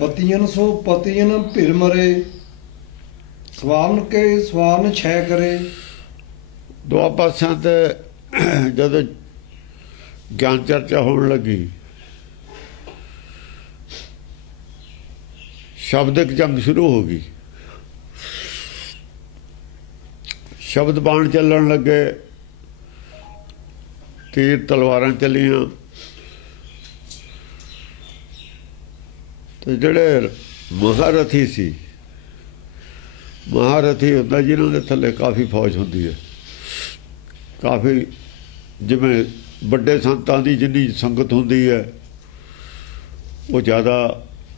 पतियन सो पतियन फिर मरे, स्वान के स्वान छह करे। दुआ पासा ते जदों ज्ञान चर्चा होने लगी, शब्दिक जंग शुरू हो गई। शब्द बाण चलन लगे, तीर तलवारां चलियां, तो जिहड़े महारथी सी, महारथी हुंदा जिन्हां दे थल्ले काफ़ी फौज हुंदी है, काफ़ी जिवें बड़े संतां दी जिन्नी संगत हुंदी है वो ज़्यादा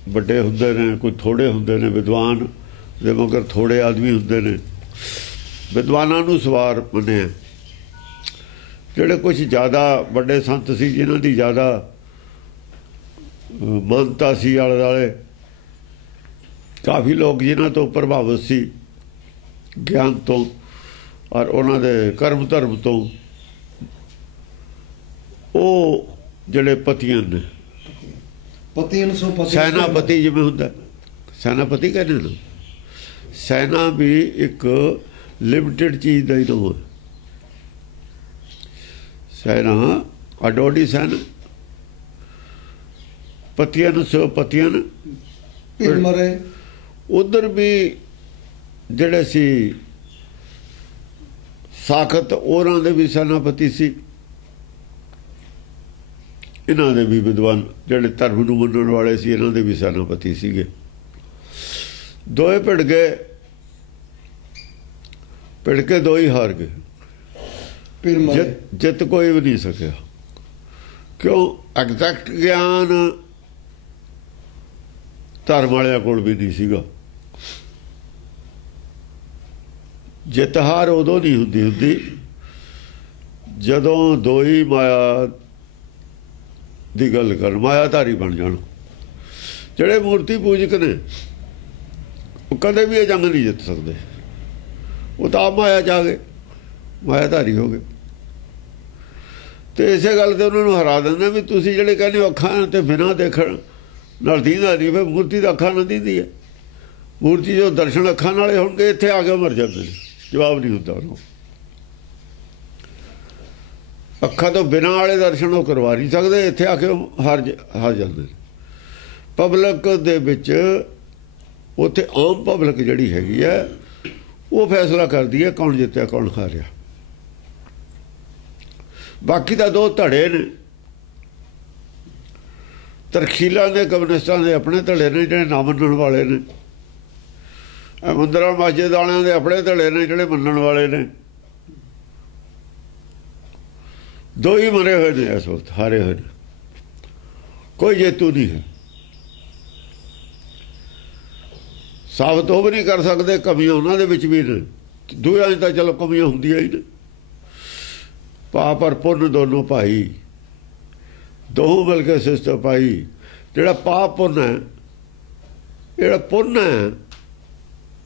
बड़े हुंदे ने, कोई थोड़े हुंदे ने। विद्वान दे मगर थोड़े आदमी हुंदे ने। विद्वानां नूं सवार मन्निया। जिहड़े कुछ ज़्यादा बड़े संत सी, जिन्हां दी ज़्यादा मानता सी आले दुआले, काफ़ी लोग जिन्हां तो प्रभावित सी ज्ञान तो और उन्हां दे कर्म धर्म तो, वो जिहड़े पतियन ने, पतियन सो पतियन सैनापति जिवें हुंदा, सैनापति कहने ना, सैना भी एक लिमिटेड चीज़ का ही नाम है। सैना अडोडी सैना, पतियन सो पतियन फिर मरे। उधर भी जिहड़े सी साखत, उन्हां दे भी सैनापति सी, इन्हां दे भी विद्वान जिहड़े धर्म नूं मनण वाले सी, इन्हां दे भी सैनापति सीगे। दोए भिड़ गए, भिड़ के दो ही हार गए। फिर मरे। जित कोई भी नहीं सकिया। क्यों? एग्जैक्ट ज्ञान धर्म वालियां कोल भी नहीं सीगा। जित हार उदों नहीं हुंदी हुंदी जदों दो ही माया दी गल कर, मायाधारी बन जाण। जिहड़े मूर्ति पूजक ने वो कदे भी ये जंग नहीं जित सकते। वो तो आप माया च आ गए, मायाधारी हो गए। तो इसे गल ते उन्होंने हरा देंगे भी तुसीं जिहड़े कहने हो अखां ते बिना देखण नाल दींदा नहीं, फिर मूर्ति तो अखां नाल दींदी है। मूर्ति जो दर्शन अखां नाले होणगे, इत्थे आ के मर जाते हैं। जवाब नहीं होता उन्होंने। अखां तो बिना वाले दर्शन वो करवा नहीं सकते, इत्थे आके हार जाते। पब्लिक दे विच उत्थे आम पब्लिक जिहड़ी हैगी है वो फैसला करदी है कौन जित्तिया कौन हारिया। बाकी तो दो धड़े ने, तरखीलों के कम्युनिस्टां के अपने धड़े ने जिहड़े ना मनण वाले ने, मंदिरां मस्जिद वालियां दे अपने धड़े ने जिहड़े मनण वाले ने। दो ही मरे हुए ने इस वक्त, हारे हुए ने, कोई जेतू नहीं है। साबित वो भी नहीं कर सकते, कमियां उन्हां दे विच भी ने। दूआं च तां चलो कमियां हुंदियां ही ने। पाप और पुण्य दोनों भाई, दोहों मिल के सिस्टम पाई। जिहड़ा पाप पुण्य है, जिहड़ा पुण्य है,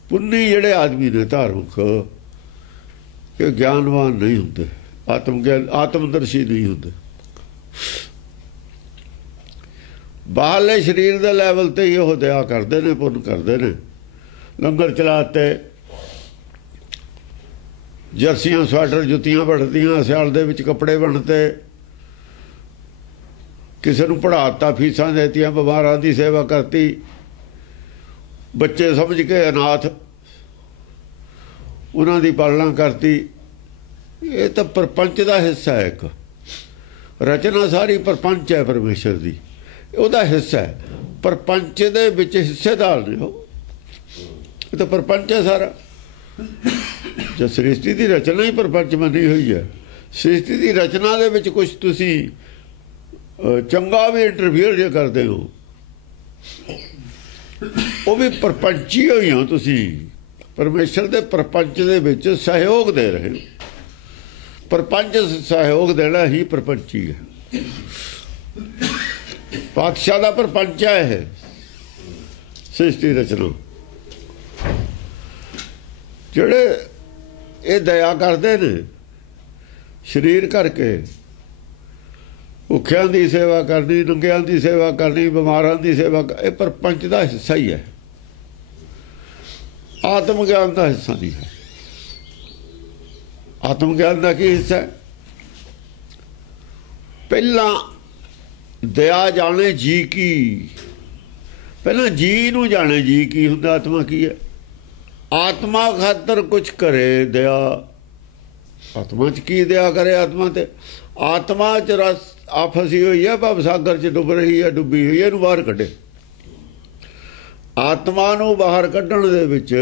पुन्नी जिहड़े आदमी ने धार्मिक, ये ज्ञानवान नहीं हुंदे, आत्मज्ञान आत्मदर्शी नहीं हुंदे। बाहरले शरीर के लैवल ते ही वो दया करते हैं, पुण्य करते हैं। लंगर चलाते, जर्सियां स्वेटर जुत्तियां बनदियां, सियाल दे विच कपड़े बनते, किसी नूं पढ़ाता, फीसां देतियां, बीमारां दी सेवा करती, बच्चे समझ के अनाथ उन्हां दी पालना करती। ये तो प्रपंच का हिस्सा है। एक रचना सारी प्रपंच है परमेश्वर की, ਉਹਦਾ हिस्सा है। प्रपंच दे विच हिस्सेदार ने हो, तो प्रपंच है सारा। जो सृष्टि की रचना ही प्रपंच बनी हुई है, सृष्टि की रचना दे विच कुछ तुसी चंगा भी इंटरफेयर जो करते हो, वो भी प्रपंची ही हो। तुसी परमेश्वर के प्रपंच दे विच सहयोग दे रहे हो। प्रपंच सहयोग देना ही प्रपंची है। पातशाह का प्रपंच है सृष्टि रचना। जिहड़े ये दया करते ने शरीर करके, ਭੁੱਖਿਆਂ ਦੀ ਸੇਵਾ ਕਰਨੀ, ਨੰਗਿਆਂ ਦੀ ਸੇਵਾ ਕਰਨੀ, ਬਿਮਾਰਾਂ ਦੀ ਸੇਵਾ, ਇਹ ਪਰਪੰਚ ਦਾ ਹਿੱਸਾ ਹੀ ਹੈ, ਆਤਮ ਗਿਆਨ ਦਾ ਹਿੱਸਾ ਨਹੀਂ ਹੈ। ਆਤਮ ਗਿਆਨ ਦਾ ਕੀ ਹਿੱਸਾ ਹੈ? ਪਹਿਲਾਂ ਦਇਆ ਜਾਣੇ ਜੀ ਕੀ, ਪਹਿਲਾਂ ਜੀ ਨੂੰ ਜਾਣੇ ਜੀ ਕੀ ਹੁੰਦਾ, ਆਤਮਾ ਕੀ ਹੈ। ਆਤਮਾ ਖਾਤਰ ਕੁਛ ਕਰੇ ਦਇਆ, ਆਤਮਾ 'ਚ ਕੀ ਦਇਆ ਕਰੇ? ਆਤਮਾ ਤੇ ਆਤਮਾ 'ਚ ਰਸ ਆ ਫਸੀ ਹੋਈ ਹੈ, ਭਵ ਸਾਗਰ 'ਚ ਡੁੱਬ ਰਹੀ ਹੈ, ਡੁੱਬੀ ਹੋਈ ਹੈ, ਇਹਨੂੰ ਬਾਹਰ ਕੱਢੇ। ਆਤਮਾ ਨੂੰ ਬਾਹਰ ਕੱਢਣ ਦੇ ਵਿੱਚ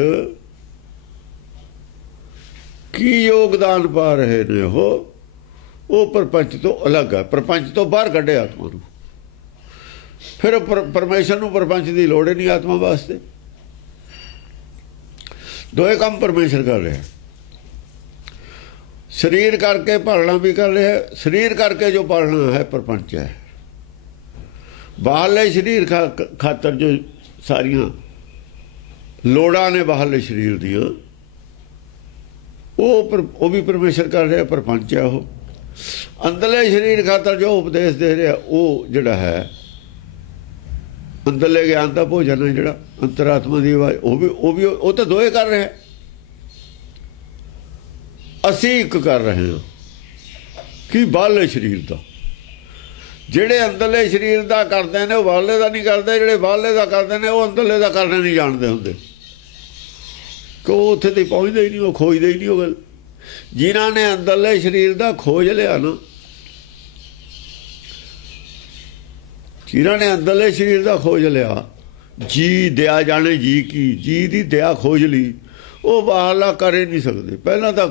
ਕੀ ਯੋਗਦਾਨ ਪਾ ਰਹੇ ਨੇ ਉਹ ਪਰਪੰਚ ਤੋਂ ਅਲੱਗ ਹੈ, ਪਰਪੰਚ ਤੋਂ ਬਾਹਰ ਕੱਢੇ ਆਤਮਾ ਨੂੰ। ਫਿਰ ਪਰਮੇਸ਼ਰ ਨੂੰ ਪਰਪੰਚ ਦੀ ਲੋੜ ਹੀ ਨਹੀਂ ਆਤਮਾ ਵਾਸਤੇ। ਦੋਏ ਕੰਮ ਪਰਮੇਸ਼ਰ ਕਰ ਰਿਹਾ, ਸਰੀਰ ਕਰਕੇ ਪਾਲਣਾ ਵੀ ਕਰ ਰਿਹਾ। ਸਰੀਰ ਕਰਕੇ ਜੋ ਪਾਲਣਾ ਹੈ ਪਰਪੰਚ ਹੈ। ਬਾਹਰਲੇ ਸਰੀਰ ਖਾਤਰ ਜੋ ਸਾਰੀਆਂ ਲੋੜਾਂ ਨੇ ਬਾਹਰਲੇ ਸਰੀਰ ਦੀਆਂ, ਉਹ ਵੀ ਪਰਮੇਸ਼ਰ ਕਰ ਰਿਹਾ, ਪਰਪੰਚ ਹੈ ਉਹ। ਅੰਦਰਲੇ ਸਰੀਰ ਖਾਤਰ ਜੋ ਉਪਦੇਸ਼ ਦੇ ਰਿਹਾ, ਉਹ ਜਿਹੜਾ ਹੈ ਅੰਦਰਲੇ ਗਿਆਨ ਦਾ ਭੋਜਨ ਹੈ, ਜਿਹੜਾ ਅੰਤਰਾਤਮਾ ਦੀ ਆਵਾਜ਼, ਉਹ ਤਾਂ ਦੋਏ ਕਰ ਰਿਹਾ। ਅਸੀਂ ਇੱਕ ਕਰ ਰਹੇ ਹਾਂ ਕਿ ਬਾਹਰਲੇ ਸਰੀਰ ਦਾ। ਜਿਹੜੇ ਅੰਦਰਲੇ ਸਰੀਰ ਦਾ ਕਰਦੇ ਨੇ ਉਹ ਬਾਹਰਲੇ ਦਾ ਨਹੀਂ ਕਰਦੇ, ਜਿਹੜੇ ਬਾਹਰਲੇ ਦਾ ਕਰਦੇ ਨੇ ਉਹ ਅੰਦਰਲੇ ਦਾ ਕਰਨਾ ਨਹੀਂ ਜਾਣਦੇ ਹੁੰਦੇ, ਕਿ ਉਹ ਉੱਥੇ ਤੇ ਪਹੁੰਚਦੇ ਹੀ ਨਹੀਂ, ਉਹ ਖੋਜਦੇ ਹੀ ਨਹੀਂ ਉਹ ਗੱਲ। ਜਿਨ੍ਹਾਂ ਨੇ ਅੰਦਰਲੇ ਸਰੀਰ ਦਾ ਖੋਜ ਲਿਆ ਨਾ, ਜਿਨ੍ਹਾਂ ਨੇ ਅੰਦਰਲੇ ਸਰੀਰ ਦਾ ਖੋਜ ਲਿਆ, ਜੀ ਦਇਆ ਜਾਣੇ ਜੀ ਕੀ, ਜੀ ਦੀ ਦਇਆ ਖੋਜ ਲਈ, ਉਹ ਬਾਹਰਲਾ ਕਰ ਹੀ ਨਹੀਂ ਸਕਦੇ। ਪਹਿਲਾਂ ਤਾਂ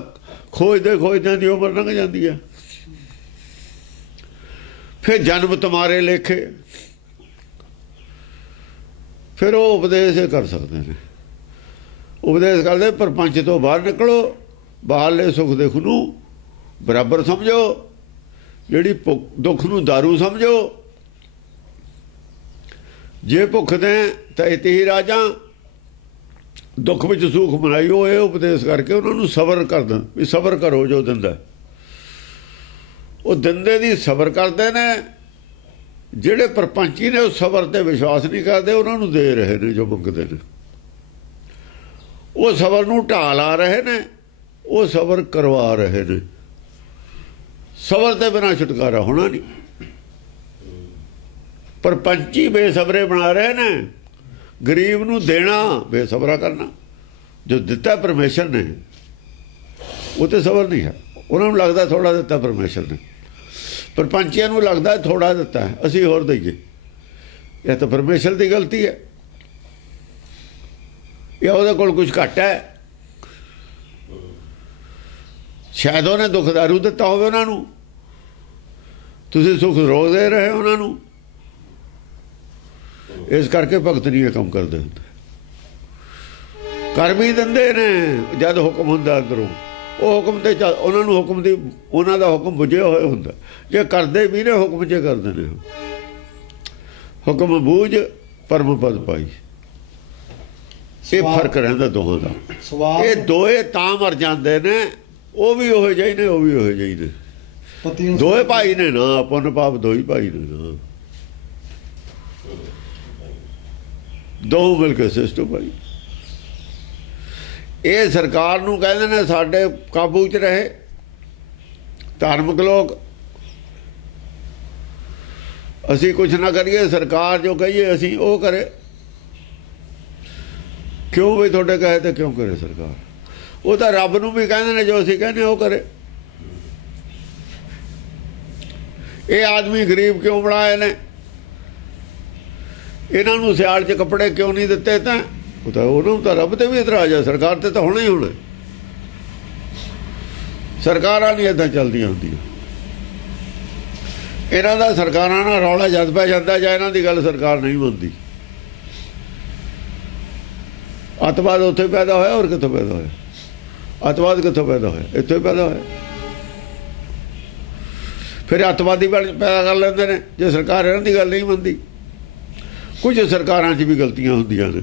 ਖੋਜਦਿਆਂ ਦੀ ਉਮਰ ਲੰਘ ਜਾਂਦੀ ਹੈ। ਫਿਰ ਜਨਮ ਤੁਮਾਰੇ ਲੇਖੇ, ਫਿਰ ਉਹ ਉਪਦੇਸ਼ ਕਰ ਸਕਦੇ ਨੇ। ਉਪਦੇਸ਼ ਕਰਦੇ ਪਰਪੰਚ ਤੋਂ ਬਾਹਰ ਨਿਕਲੋ, ਬਾਹਰਲੇ ਸੁੱਖ ਦੁੱਖ ਨੂੰ ਬਰਾਬਰ ਸਮਝੋ, ਜਿਹੜੀ ਦੁੱਖ ਨੂੰ ਦਾਰੂ ਸਮਝੋ। ਜੇ ਭੁੱਖ ਦੇ ਤਾਂ ਇਤੇ ਹੀ ਰਾਜਾਂ, ਦੁੱਖ ਵਿੱਚ ਸੁੱਖ ਮਨਾਈਓ। ਇਹ ਉਪਦੇਸ਼ ਕਰਕੇ ਉਹਨਾਂ ਨੂੰ ਸਬਰ ਕਰਦਾ ਵੀ ਸਬਰ ਕਰੋ, ਜੋ ਦਿੰਦਾ ਉਹ ਦਿੰਦੇ ਦੀ ਸਬਰ ਕਰਦੇ ਨੇ। ਜਿਹੜੇ ਪਰਪੰਚੀ ਨੇ ਉਹ ਸਬਰ ਤੇ ਵਿਸ਼ਵਾਸ ਨਹੀਂ ਕਰਦੇ, ਉਹਨਾਂ ਨੂੰ ਦੇ ਰਹੇ ਨੇ ਜੋ ਮੰਗਦੇ ਨੇ। ਉਹ ਸਬਰ ਨੂੰ ਢਾਲ ਆ ਰਹੇ ਨੇ, ਉਹ ਸਬਰ ਕਰਵਾ ਰਹੇ ਨੇ। ਸਬਰ ਤੇ ਬਿਨਾਂ ਛੁਟਕਾਰਾ ਹੋਣਾ ਨਹੀਂ। ਪਰਪੰਚੀ ਬੇਸਬਰੇ ਬਣਾ ਰਹੇ ਨੇ, ਗਰੀਬ ਨੂੰ ਦੇਣਾ ਬੇਸਬਰਾ ਕਰਨਾ। ਜੋ ਦਿੱਤਾ ਪਰਮੇਸ਼ਰ ਨੇ ਉਹ ਤੇ ਸਬਰ ਨਹੀਂ ਹੈ। ਉਹਨਾਂ ਨੂੰ ਲੱਗਦਾ ਥੋੜਾ ਦਿੱਤਾ ਪਰਮੇਸ਼ਰ ਨੇ, ਪਰਪੰਚੀਆਂ ਨੂੰ ਲੱਗਦਾ ਥੋੜਾ ਦਿੱਤਾ ਅਸੀਂ ਹੋਰ ਦਈਏ। ਇਹ ਤਾਂ ਪਰਮੇਸ਼ਰ ਦੀ ਗਲਤੀ ਹੈ, ਇਹ ਉਹਦੇ ਕੋਲ ਕੁਝ ਘੱਟ ਹੈ। ਸ਼ਾਇਦ ਉਹਨੇ ਦੁੱਖ ਦਾਰੂ ਦਿੱਤਾ ਹੋਵੇ ਉਹਨਾਂ ਨੂੰ, ਤੁਸੀਂ ਸੁੱਖ ਰੋਜ਼ ਦੇ ਰਹੇ ਉਹਨਾਂ ਨੂੰ। ਇਸ ਕਰਕੇ ਭਗਤ ਨਹੀਂ ਇਹ ਕੰਮ ਕਰਦੇ ਹੁੰਦੇ। ਕਰ ਵੀ ਦਿੰਦੇ ਨੇ ਜਦ ਹੁਕਮ ਹੁੰਦਾ ਅੰਦਰੋਂ, ਉਹ ਹੁਕਮ ਤੇ ਉਹਨਾਂ ਨੂੰ ਹੁਕਮ ਦੀ, ਉਹਨਾਂ ਦਾ ਹੁਕਮ ਬੁਝਿਆ ਹੋਇਆ ਹੁੰਦਾ। ਜੇ ਕਰਦੇ ਵੀ ਨੇ ਹੁਕਮ 'ਚ ਕਰਦੇ ਨੇ, ਹੁਕਮ ਬੂਝ ਪਰਮ ਪਦ ਪਾਈ। ਇਹ ਫਰਕ ਰਹਿੰਦਾ ਦੋਹਾਂ ਦਾ। ਇਹ ਦੋਏ ਤਾਂ ਮਰ ਜਾਂਦੇ ਨੇ, ਉਹ ਵੀ ਉਹੋ ਜਿਹੇ ਨੇ, ਉਹ ਵੀ ਉਹੋ ਜਿਹੇ ਨੇ। ਦੋਏ ਭਾਈ ਨੇ ਨਾ, ਪੁੰਨ ਪਾਪ ਦੋਈ ਭਾਈ ਨੇ ਨਾ, ਦੋ ਮਿਲ ਕੇ ਸਿਸਟਮ ਭਾਈ। ਇਹ ਸਰਕਾਰ ਨੂੰ ਕਹਿੰਦੇ ਨੇ ਸਾਡੇ ਕਾਬੂ 'ਚ ਰਹੇ। ਧਾਰਮਿਕ ਲੋਕ ਅਸੀਂ ਕੁਛ ਨਾ ਕਰੀਏ, ਸਰਕਾਰ ਜੋ ਕਹੀਏ ਅਸੀਂ ਉਹ ਕਰੇ। ਕਿਉਂ ਵੀ ਤੁਹਾਡੇ ਕਹੇ ਤੇ ਕਿਉਂ ਕਰੇ ਸਰਕਾਰ? ਉਹ ਤਾਂ ਰੱਬ ਨੂੰ ਵੀ ਕਹਿੰਦੇ ਨੇ ਜੋ ਅਸੀਂ ਕਹਿੰਦੇ ਉਹ ਕਰੇ। ਇਹ ਆਦਮੀ ਗਰੀਬ ਕਿਉਂ ਬਣਾਏ ਨੇ? ਇਹਨਾਂ ਨੂੰ ਸਿਆਲ 'ਚ ਕੱਪੜੇ ਕਿਉਂ ਨਹੀਂ ਦਿੱਤੇ? ਤਾਂ ਉਹ ਤਾਂ ਉਹਨੂੰ ਤਾਂ ਰੱਬ ਤੇ ਵੀ ਇਤਰਾਜ਼ ਹੈ, ਸਰਕਾਰ ਤੇ ਤਾਂ ਹੋਣਾ ਹੀ ਹੋਣਾ। ਸਰਕਾਰਾਂ ਨਹੀਂ ਏਦਾਂ ਚੱਲਦੀਆਂ ਹੁੰਦੀਆਂ। ਇਹਨਾਂ ਦਾ ਸਰਕਾਰਾਂ ਨਾਲ ਰੌਲਾ ਜਦ ਪੈ ਜਾਂਦਾ ਜਾਂ ਇਹਨਾਂ ਦੀ ਗੱਲ ਸਰਕਾਰ ਨਹੀਂ ਮੰਨਦੀ। ਅੱਤਵਾਦ ਉੱਥੇ ਪੈਦਾ ਹੋਇਆ, ਹੋਰ ਕਿੱਥੋਂ ਪੈਦਾ ਹੋਇਆ? ਅੱਤਵਾਦ ਕਿੱਥੋਂ ਪੈਦਾ ਹੋਇਆ? ਇੱਥੋਂ ਹੀ ਪੈਦਾ ਹੋਇਆ। ਫਿਰ ਅੱਤਵਾਦੀ ਪੈਦਾ ਕਰ ਲੈਂਦੇ ਨੇ ਜੇ ਸਰਕਾਰ ਇਹਨਾਂ ਦੀ ਗੱਲ ਨਹੀਂ ਮੰਨਦੀ। ਕੁਝ ਸਰਕਾਰਾਂ 'ਚ ਵੀ ਗਲਤੀਆਂ ਹੁੰਦੀਆਂ ਨੇ,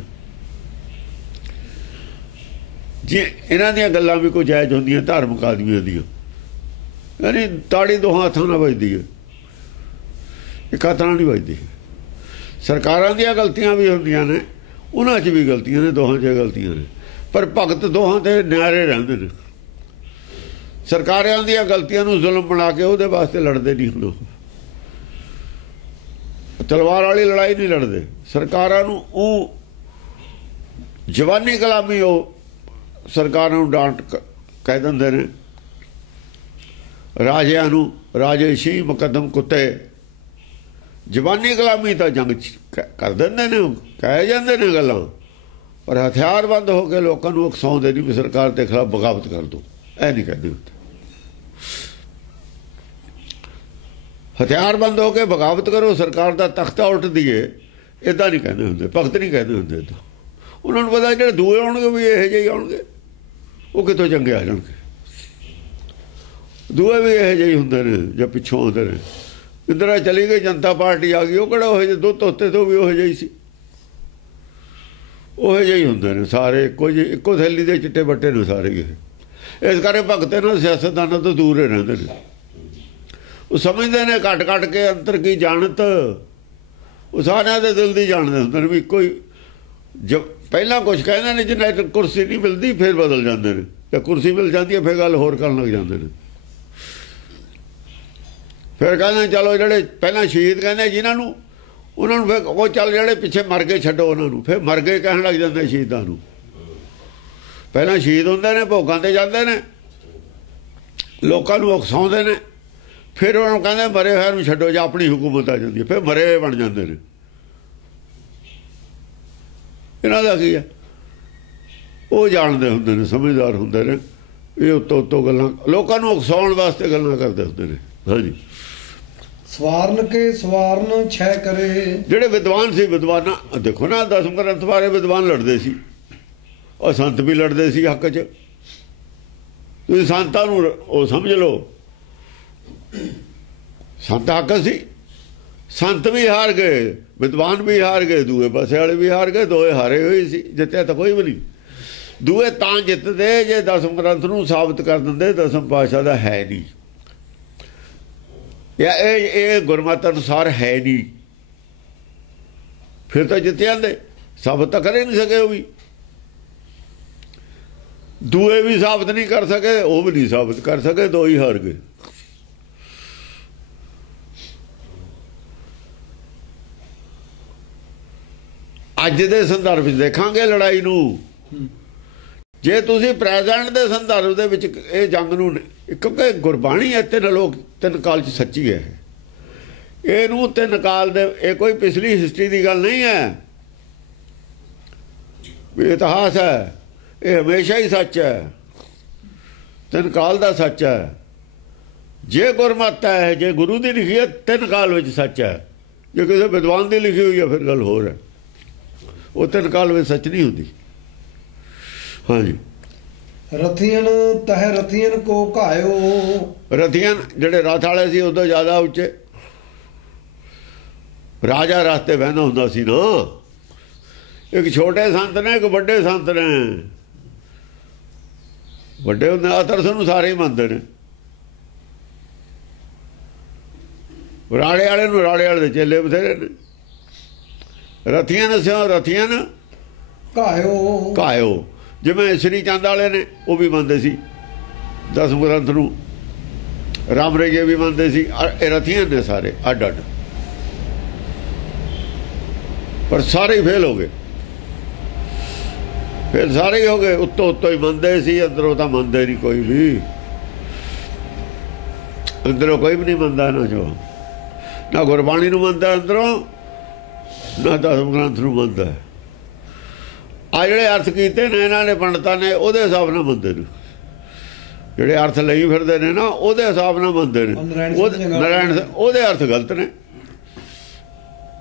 ਜੇ ਇਹਨਾਂ ਦੀਆਂ ਗੱਲਾਂ ਵੀ ਕੋਈ ਜਾਇਜ਼ ਹੁੰਦੀਆਂ ਧਾਰਮਿਕ ਆਦਮੀਆਂ ਦੀਆਂ, ਯਾਨੀ ਤਾੜੀ ਦੋਹਾਂ ਹੱਥਾਂ ਨਾਲ ਵੱਜਦੀ ਹੈ। ਇੱਕ ਹੱਥ ਨਾਲ ਨਹੀਂ ਵੱਜਦੀ। ਸਰਕਾਰਾਂ ਦੀਆਂ ਗਲਤੀਆਂ ਵੀ ਹੁੰਦੀਆਂ ਨੇ, ਉਹਨਾਂ 'ਚ ਵੀ ਗਲਤੀਆਂ ਨੇ, ਦੋਹਾਂ 'ਚ ਗਲਤੀਆਂ ਨੇ, ਪਰ ਭਗਤ ਦੋਹਾਂ ਤੇ ਨਿਆਰੇ ਰਹਿੰਦੇ ਨੇ। ਸਰਕਾਰਾਂ ਦੀਆਂ ਗਲਤੀਆਂ ਨੂੰ ਜ਼ੁਲਮ ਬਣਾ ਕੇ ਉਹਦੇ ਵਾਸਤੇ ਲੜਦੇ ਨਹੀਂ ਹੁਣ, ਤਲਵਾਰ ਵਾਲੀ ਲੜਾਈ ਨਹੀਂ ਲੜਦੇ। ਸਰਕਾਰਾਂ ਨੂੰ ਉਹ ਜਵਾਨੀ ਕਲਾਮੀ ਉਹ ਸਰਕਾਰਾਂ ਨੂੰ ਡਾਂਟ ਕਹਿ ਦਿੰਦੇ ਨੇ, ਰਾਜਿਆਂ ਨੂੰ ਰਾਜੇ ਸ਼ੀ ਮੁਕੱਦਮ ਕੁੱਤੇ। ਜਵਾਨੀ ਕਲਾਮੀ ਤਾਂ ਜੰਗ ਕਰ ਦਿੰਦੇ ਨੇ, ਕਹਿ ਜਾਂਦੇ ਨੇ ਗੱਲਾਂ, ਪਰ ਹਥਿਆਰਬੰਦ ਹੋ ਕੇ ਲੋਕਾਂ ਨੂੰ ਉਕਸਾਉਂਦੇ ਨਹੀਂ ਵੀ ਸਰਕਾਰ ਦੇ ਖਿਲਾਫ ਬਗਾਵਤ ਕਰ ਦੋ, ਇਹ ਨਹੀਂ ਕਹਿੰਦੇ ਹੁੰਦੇ। ਹਥਿਆਰਬੰਦ ਹੋ ਕੇ ਬਗਾਵਤ ਕਰੋ, ਸਰਕਾਰ ਦਾ ਤਖਤਾ ਉਲਟ ਦੀਏ, ਇੱਦਾਂ ਨਹੀਂ ਕਹਿੰਦੇ ਹੁੰਦੇ, ਭਗਤ ਨਹੀਂ ਕਹਿੰਦੇ ਹੁੰਦੇ ਇੱਦਾਂ। ਉਹਨਾਂ ਨੂੰ ਪਤਾ ਜਿਹੜੇ ਦੂਏ ਆਉਣਗੇ ਵੀ ਇਹੋ ਜਿਹੇ ਆਉਣਗੇ, ਉਹ ਕਿਤੋਂ ਚੰਗੇ ਆ ਜਾਣਗੇ। ਦੂਏ ਵੀ ਇਹੋ ਜਿਹੇ ਹੁੰਦੇ ਨੇ ਜਾਂ ਪਿੱਛੋਂ ਆਉਂਦੇ ਨੇ। ਇੰਦਰਾ ਚਲੀ ਗਈ, ਜਨਤਾ ਪਾਰਟੀ ਆ ਗਈ, ਉਹ ਕਿਹੜਾ ਉਹ ਜਿਹੇ ਦੋ ਤੋਤੇ ਤੋਂ ਵੀ ਉਹੋ ਜਿਹੀ ਸੀ, ਉਹੋ ਜਿਹੇ ਹੁੰਦੇ ਨੇ ਸਾਰੇ, ਇੱਕੋ ਥੈਲੀ ਦੇ ਚਿੱਟੇ ਬੱਟੇ ਨੇ ਸਾਰੇ। ਇਸ ਕਰਕੇ ਭਗਤ ਨਾਲ ਸਿਆਸਤਦਾਨਾਂ ਤੋਂ ਦੂਰ ਹੀ ਰਹਿੰਦੇ ਨੇ। ਉਹ ਸਮਝਦੇ ਨੇ ਘੱਟ ਘੱਟ ਕੇ ਅੰਤਰ ਕੀ ਜਾਣਤ, ਉਹ ਸਾਰਿਆਂ ਦੇ ਦਿਲ ਦੀ ਜਾਣਦੇ ਹੁੰਦੇ ਨੇ ਵੀ ਇੱਕੋ ਹੀ। ਪਹਿਲਾਂ ਕੁਛ ਕਹਿੰਦੇ ਨੇ, ਜਿੰਨਾ ਕੁਰਸੀ ਨਹੀਂ ਮਿਲਦੀ ਫਿਰ ਬਦਲ ਜਾਂਦੇ ਨੇ, ਤੇ ਕੁਰਸੀ ਮਿਲ ਜਾਂਦੀ ਹੈ ਫਿਰ ਗੱਲ ਹੋਰ ਕਰਨ ਲੱਗ ਜਾਂਦੇ ਨੇ। ਫਿਰ ਕਹਿੰਦੇ ਚਲੋ ਜਿਹੜੇ ਪਹਿਲਾਂ ਸ਼ਹੀਦ ਕਹਿੰਦੇ ਜਿਨ੍ਹਾਂ ਨੂੰ, ਉਹਨਾਂ ਨੂੰ ਫਿਰ ਉਹ ਚੱਲ ਜਿਹੜੇ ਪਿੱਛੇ ਮਰ ਗਏ ਛੱਡੋ ਉਹਨਾਂ ਨੂੰ, ਫਿਰ ਮਰ ਗਏ ਕਹਿਣ ਲੱਗ ਜਾਂਦੇ ਸ਼ਹੀਦਾਂ ਨੂੰ। ਪਹਿਲਾਂ ਸ਼ਹੀਦ ਹੁੰਦੇ ਨੇ, ਭੋਗਾਂ ਤੇ ਜਾਂਦੇ ਨੇ, ਲੋਕਾਂ ਨੂੰ ਉਕਸਾਉਂਦੇ ਨੇ, ਫਿਰ ਉਹਨਾਂ ਨੂੰ ਕਹਿੰਦੇ ਮਰੇ ਹੋਇਆ ਨੂੰ ਛੱਡੋ ਜਾਂ ਆਪਣੀ ਹੁਕੂਮਤ ਆ ਜਾਂਦੀ ਹੈ, ਫਿਰ ਮਰੇ ਬਣ ਜਾਂਦੇ ਨੇ। ਇਹਨਾਂ ਦਾ ਕੀ ਹੈ, ਉਹ ਜਾਣਦੇ ਹੁੰਦੇ ਨੇ, ਸਮਝਦਾਰ ਹੁੰਦੇ ਨੇ। ਇਹ ਉੱਤੋਂ ਗੱਲਾਂ ਲੋਕਾਂ ਨੂੰ ਉਕਸਾਉਣ ਵਾਸਤੇ ਗੱਲਾਂ ਕਰਦੇ ਹੁੰਦੇ ਨੇ। ਹਾਂਜੀ, ਸਵਾਰਨ ਕੇ ਸਵਾਰਨ ਛੈ ਕਰੇ। ਜਿਹੜੇ ਵਿਦਵਾਨ ਸੀ, ਵਿਦਵਾਨਾਂ ਦੇਖੋ ਨਾ, ਦਸਮ ਗ੍ਰੰਥ ਬਾਰੇ ਵਿਦਵਾਨ ਲੜਦੇ ਸੀ, ਔਰ ਸੰਤ ਵੀ ਲੜਦੇ ਸੀ ਹੱਕ 'ਚ। ਤੁਸੀਂ ਸੰਤਾਂ ਨੂੰ ਉਹ ਸਮਝ ਲਓ, ਸੰਤ ਹੱਕ ਸੀ, ਸੰਤ ਵੀ ਹਾਰ ਗਏ, ਵਿਦਵਾਨ ਵੀ ਹਾਰ ਗਏ, ਦੂਏ ਪਾਸੇ ਵਾਲੇ ਵੀ ਹਾਰ ਗਏ, ਦੋਏ ਹਾਰੇ ਹੋਏ ਸੀ, ਜਿੱਤਿਆ ਤਾਂ ਕੋਈ ਵੀ ਨਹੀਂ। ਦੂਏ ਤਾਂ ਜਿੱਤਦੇ ਜੇ ਦਸਮ ਗ੍ਰੰਥ ਨੂੰ ਸਾਬਤ ਕਰ ਦਿੰਦੇ ਦਸਮ ਪਾਤਸ਼ਾਹ ਦਾ ਹੈ ਨਹੀਂ, ਜਾਂ ਇਹ ਗੁਰਮਤਿ ਅਨੁਸਾਰ ਹੈ ਨਹੀਂ, ਫਿਰ ਤਾਂ ਜਿੱਤ ਜਾਂਦੇ। ਸਾਬਤ ਤਾਂ ਕਰ ਹੀ ਨਹੀਂ ਸਕੇ ਉਹ ਵੀ, ਦੂਏ ਵੀ ਸਾਬਤ ਨਹੀਂ ਕਰ ਸਕੇ, ਉਹ ਵੀ ਨਹੀਂ ਸਾਬਤ ਕਰ ਸਕੇ, ਦੋ ਹੀ ਹਾਰ ਗਏ। ਅੱਜ ਦੇ ਸੰਦਰਭ ਵਿੱਚ ਦੇਖਾਂਗੇ ਲੜਾਈ ਨੂੰ। ਜੇ ਤੁਸੀਂ ਪ੍ਰੈਜ਼ੈਂਟ ਦੇ ਸੰਦਰਭ ਦੇ ਵਿੱਚ ਇਹ ਜੰਗ ਨੂੰ, ਕਿਉਂਕਿ ਗੁਰਬਾਣੀ ਹੈ ਤਿੰਨ ਕਾਲ 'ਚ ਸੱਚੀ ਹੈ, ਇਹਨੂੰ ਤਿੰਨ ਕਾਲ ਦੇ, ਇਹ ਕੋਈ ਪਿਛਲੀ ਹਿਸਟਰੀ ਦੀ ਗੱਲ ਨਹੀਂ ਹੈ, ਇਹ ਇਤਿਹਾਸ ਹੈ, ਇਹ ਹਮੇਸ਼ਾ ਹੀ ਸੱਚ ਹੈ, ਤਿੰਨ ਕਾਲ ਦਾ ਸੱਚ ਹੈ। ਜੇ ਗੁਰਮਤਿ ਹੈ, ਜੇ ਗੁਰੂ ਦੀ ਲਿਖੀ ਹੈ, ਤਿੰਨ ਕਾਲ ਵਿੱਚ ਸੱਚ ਹੈ। ਜੇ ਕਿਸੇ ਵਿਦਵਾਨ ਦੀ ਲਿਖੀ ਹੋਈ ਹੈ ਫਿਰ ਗੱਲ ਹੋਰ ਹੈ, ਉਹ ਤਿੰਨ ਕਾਲ ਵਿੱਚ ਸੱਚ ਨਹੀਂ ਹੁੰਦੀ। ਹਾਂਜੀ, ਰਥੀਨ ਤਹ ਰਥੀਨ ਕੋ ਘਾਇਓ। ਰਥੀਨ ਜਿਹੜੇ ਰਥ ਵਾਲੇ ਸੀ ਉਦੋਂ ਜ਼ਿਆਦਾ ਉੱਚੇ, ਰਾਜਾ ਰਸਤੇ ਬਹਿੰਦਾ ਹੁੰਦਾ ਸੀ ਨਾ। ਇੱਕ ਛੋਟੇ ਸੰਤ ਨੇ, ਇੱਕ ਵੱਡੇ ਸੰਤ ਨੇ। ਵੱਡੇ ਹੁੰਦੇ ਆਤਰਸ ਨੂੰ ਸਾਰੇ ਹੀ ਮੰਨਦੇ ਨੇ, ਰਾੜੇ ਵਾਲੇ ਨੂੰ ਰਾੜੇ ਵਾਲੇ ਦੇ ਚੇਲੇ ਬਥੇਰੇ ਨੇ। ਰਥੀਨ ਸਿਓ ਰਥੀਨ ਘਾਇਓ, ਘਾਇਓ, ਜਿਵੇਂ ਸ੍ਰੀ ਚੰਦ ਵਾਲੇ ਨੇ ਉਹ ਵੀ ਮੰਨਦੇ ਸੀ ਦਸਮ ਗ੍ਰੰਥ ਨੂੰ, ਰਾਮ ਰੇਗੇ ਵੀ ਮੰਨਦੇ ਸੀ। ਇਹ ਰਥੀਨ ਨੇ ਸਾਰੇ ਅੱਡ ਅੱਡ, ਪਰ ਸਾਰੇ ਹੀ ਫੇਲ ਹੋ ਗਏ। ਫਿਰ ਸਾਰੇ ਹੀ ਹੋ ਗਏ, ਉੱਤੋਂ ਹੀ ਮੰਨਦੇ ਸੀ, ਅੰਦਰੋਂ ਤਾਂ ਮੰਨਦੇ ਨਹੀਂ ਕੋਈ ਵੀ। ਅੰਦਰੋਂ ਕੋਈ ਵੀ ਨਹੀਂ ਮੰਨਦਾ ਨਾ, ਜੋ ਨਾ ਗੁਰਬਾਣੀ ਨੂੰ ਮੰਨਦਾ ਅੰਦਰੋਂ, ਨਾ ਦਸਮ ਗ੍ਰੰਥ ਨੂੰ ਮੰਨਦਾ। ਆ ਜਿਹੜੇ ਅਰਥ ਕੀਤੇ ਨੇ ਇਹਨਾਂ ਨੇ ਪੰਡਤਾਂ ਨੇ, ਉਹਦੇ ਹਿਸਾਬ ਨਾਲ ਮੰਨਦੇ ਨੇ। ਜਿਹੜੇ ਅਰਥ ਲਈ ਫਿਰਦੇ ਨੇ ਨਾ, ਉਹਦੇ ਹਿਸਾਬ ਨਾਲ ਮੰਨਦੇ ਨੇ। ਨਾਰਾਇਣ ਉਹਦੇ ਅਰਥ ਗਲਤ ਨੇ,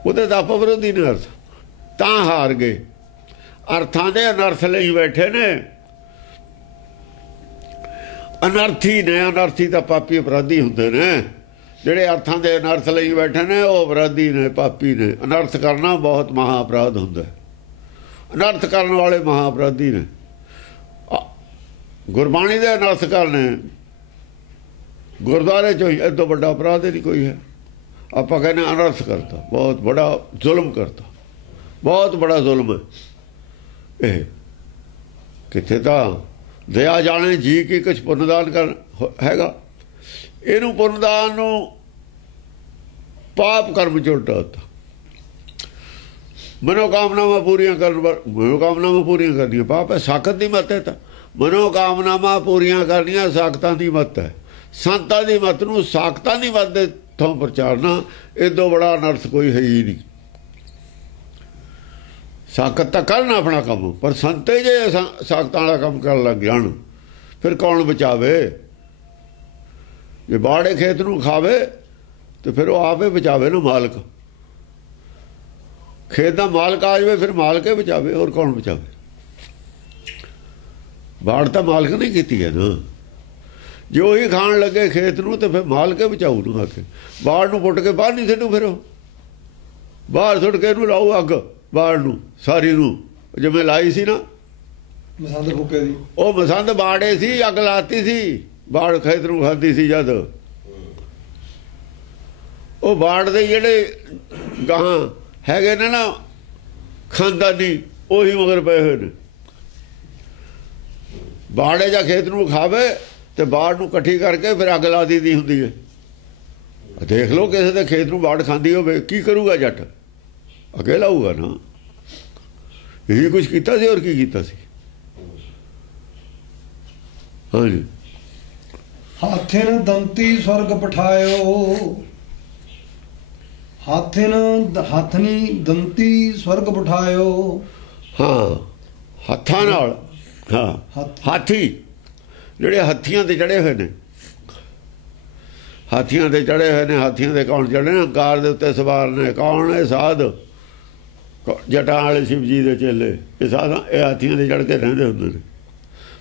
ਉਹਦੇ ਤਾਂ ਆਪ ਵਿਰੋਧੀ ਨੇ ਅਰਥ, ਤਾਂ ਹਾਰ ਗਏ। ਅਰਥਾਂ ਦੇ ਅਨਰਥ ਲਈ ਬੈਠੇ ਨੇ, ਅਨਰਥੀ ਨੇ। ਅਨਰਥੀ ਤਾਂ ਪਾਪੀ ਅਪਰਾਧੀ ਹੁੰਦੇ ਨੇ, ਜਿਹੜੇ ਅਰਥਾਂ ਦੇ ਅਨਰਥ ਲਈ ਬੈਠੇ ਨੇ ਉਹ ਅਪਰਾਧੀ ਨੇ, ਪਾਪੀ ਨੇ। ਅਨਰਥ ਕਰਨਾ ਬਹੁਤ ਮਹਾ ਅਪਰਾਧ ਹੁੰਦਾ, ਅਨਰਥ ਕਰਨ ਵਾਲੇ ਮਹਾ ਅਪਰਾਧੀ ਨੇ। ਗੁਰਬਾਣੀ ਦੇ ਅਨਰਥ ਕਰਨੇ ਗੁਰਦੁਆਰੇ 'ਚੋਂ ਇਹ ਤੋਂ ਵੱਡਾ ਅਪਰਾਧ ਹੀ ਨਹੀਂ ਕੋਈ ਹੈ। ਆਪਾਂ ਕਹਿੰਦੇ ਅਨਰਥ ਕਰਤਾ, ਬਹੁਤ ਬੜਾ ਜ਼ੁਲਮ ਕਰਤਾ, ਬਹੁਤ ਬੜਾ ਜ਼ੁਲਮ ਹੈ ਇਹ। ਕਿੱਥੇ ਤਾਂ ਦਇਆ ਜਾਣੇ ਜੀ ਕੀ ਕੁਛ ਪੁੰਨਦਾਨ ਕਰ ਹੈਗਾ, ਇਹਨੂੰ ਪੁੰਨਦਾਨ ਨੂੰ ਪਾਪ ਕਰਮ ਚ ਉਲਟਾਤਾ। ਮਨੋਕਾਮਨਾਵਾਂ ਪੂਰੀਆਂ ਕਰਨ ਪਰ ਮਨੋਕਾਮਨਾਵਾਂ ਪੂਰੀਆਂ ਕਰਨੀਆਂ ਪਾਪ ਹੈ, ਸਾਖਤ ਦੀ ਮੱਤ ਹੈ। ਤਾਂ ਮਨੋਕਾਮਨਾਵਾਂ ਪੂਰੀਆਂ ਕਰਨੀਆਂ ਸਾਖਤਾਂ ਦੀ ਮੱਤ ਹੈ। ਸੰਤਾਂ ਦੀ ਮੱਤ ਨੂੰ ਸਾਖਤਾਂ ਦੀ ਮੱਤ ਦੇ ਥੋਂ ਪ੍ਰਚਾਰਨਾ ਇਦੋਂ ਬੜਾ ਅਨਰਥ ਕੋਈ ਹੈ ਹੀ ਨਹੀਂ। ਸਾਖਤ ਤਾਂ ਕਰਨ ਆਪਣਾ ਕੰਮ, ਪਰ ਸੰਤੇ ਜੇ ਸਾਖਤਾਂ ਵਾਲਾ ਕੰਮ ਕਰਨ ਲੱਗ ਜਾਣ ਫਿਰ ਕੌਣ ਬਚਾਵੇ? ਜੇ ਬਾੜੇ ਖੇਤ ਨੂੰ ਖਾਵੇ ਤੇ ਫਿਰ ਉਹ ਆਪੇ ਬਚਾਵੇ ਨਾ, ਮਾਲਕ। ਖੇਤ ਦਾ ਮਾਲਕ ਆ ਜਾਵੇ ਫਿਰ ਮਾਲਕ ਹੀ ਬਚਾਵੇ, ਹੋਰ ਕੌਣ ਬਚਾਵੇ? ਬਾੜ ਤਾਂ ਮਾਲਕ ਨੇ ਕੀਤੀ ਹੈ ਨਾ। ਜੇ ਉਹੀ ਖਾਣ ਲੱਗੇ ਖੇਤ ਨੂੰ ਤੇ ਫਿਰ ਮਾਲਕ ਹੀ ਬਚਾਊ ਨੂੰ ਆ ਕੇ। ਬਾੜ ਨੂੰ ਪੁੱਟ ਕੇ ਬਾਹਰ ਨਹੀਂ ਸਿੱਟੂ, ਫਿਰ ਉਹ ਬਾਹਰ ਸੁੱਟ ਕੇ ਇਹਨੂੰ ਲਾਊ ਅੱਗ, ਬਾੜ ਨੂੰ ਸਾਰੀ ਨੂੰ। ਜਿਵੇਂ ਲਾਈ ਸੀ ਨਾ ਮਸੰਦ ਫੁੱਕੇ ਦੀ, ਉਹ ਮਸੰਦ ਬਾੜੇ ਸੀ, ਅੱਗ ਲਾਤੀ ਸੀ, ਬਾੜ ਖੇਤ ਨੂੰ ਖਾਂਦੀ ਸੀ। ਜਦ ਉਹ ਬਾੜ ਦੇ ਜਿਹੜੇ ਗਾਹਾਂ ਹੈਗੇ ਨੇ ਨਾ ਖਾਨਦਾਨੀ, ਉਹੀ ਮਗਰ ਪਏ ਹੋਏ ਨੇ। ਬਾੜੇ ਜਾਂ ਖੇਤ ਨੂੰ ਖਾਵੇ ਤੇ ਬਾੜ ਨੂੰ ਇਕੱਠੀ ਕਰਕੇ ਫਿਰ ਅੱਗ ਲਾ ਦਿੱਤੀ ਹੁੰਦੀ ਹੈ। ਦੇਖ ਲਓ ਕਿਸੇ ਦੇ ਖੇਤ ਨੂੰ ਬਾੜ ਖਾਂਦੀ ਹੋਵੇ, ਕੀ ਕਰੂਗਾ ਜੱਟ? ਅੱਗੇ ਲਾਊਗਾ ਨਾ। ਇਹੀ ਕੁਛ ਕੀਤਾ ਸੀ, ਹੋਰ ਕੀ ਕੀਤਾ ਸੀ? ਹਾਂਜੀ। ਹਾਥਿਨ ਦੰਤੀ ਸਵਰਗ ਪਠਾਇਓ, ਹੱਥਨੀ ਦੰਤੀ ਸਵਰਗ ਪਠਾਇਓ। ਹਾਂ, ਹੱਥਾਂ ਨਾਲ। ਹਾਂ, ਹਾਥੀ ਜਿਹੜੇ ਹੱਥੀਆਂ ਤੇ ਚੜੇ ਹੋਏ ਨੇ, ਹਾਥੀਆਂ ਤੇ ਚੜੇ ਹੋਏ ਨੇ। ਹਾਥੀਆਂ ਦੇ ਕੌਣ ਚੜੇ ਨੇ? ਅੰਕਾਰ ਦੇ ਉੱਤੇ ਸਵਾਰ ਨੇ। ਕੌਣ ਹੈ? ਸਾਧ, ਜਟਾਂ ਵਾਲੇ ਸ਼ਿਵ ਜੀ ਦੇ ਚੇਲੇ। ਇਹ ਸਾਧ ਇਹ ਹਾਥੀਆਂ ਤੇ ਚੜ੍ਹ ਕੇ ਰਹਿੰਦੇ ਹੁੰਦੇ ਨੇ,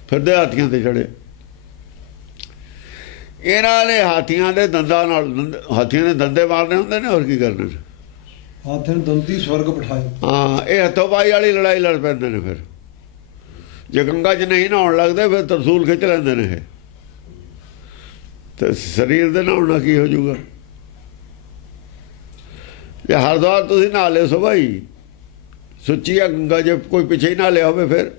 ਫਿਰਦੇ ਹਾਥੀਆਂ ਤੇ ਚੜੇ। ਇਹਨਾਂ ਨੇ ਹਾਥੀਆਂ ਦੇ ਦੰਦਾਂ ਨਾਲ, ਹਾਥੀਆਂ ਦੇ ਦੰਦੇ ਮਾਰਨੇ ਹੁੰਦੇ ਨੇ, ਹੋਰ ਕੀ ਕਰਨੇ? ਹਾਥਿਨ ਦੰਤੀ ਸਵਰਗ ਪਠਾਇਓ। ਹਾਂ, ਇਹ ਹੱਥੋਂ ਪਾਈ ਵਾਲੀ ਲੜਾਈ ਲੜ ਪੈਂਦੇ ਨੇ। ਫਿਰ ਜੇ ਗੰਗਾ 'ਚ ਨਹੀਂ ਨਹਾਉਣ ਲੱਗਦੇ ਫਿਰ ਤਰਸੂਲ ਖਿੱਚ ਲੈਂਦੇ ਨੇ ਇਹ। ਤੇ ਸਰੀਰ ਦੇ ਨਹਾਉਣ ਨਾਲ ਕੀ ਹੋ ਜਾਊਗਾ? ਜੇ ਹਰਿਦੁਆਰ ਤੁਸੀਂ ਨਹਾ ਲਿਓ ਸੋ ਭਾਈ, ਸੁੱਚੀ ਆ ਗੰਗਾ, ਜੇ ਕੋਈ ਪਿੱਛੇ ਹੀ ਨਹਾ ਲਿਆ ਹੋਵੇ ਫਿਰ,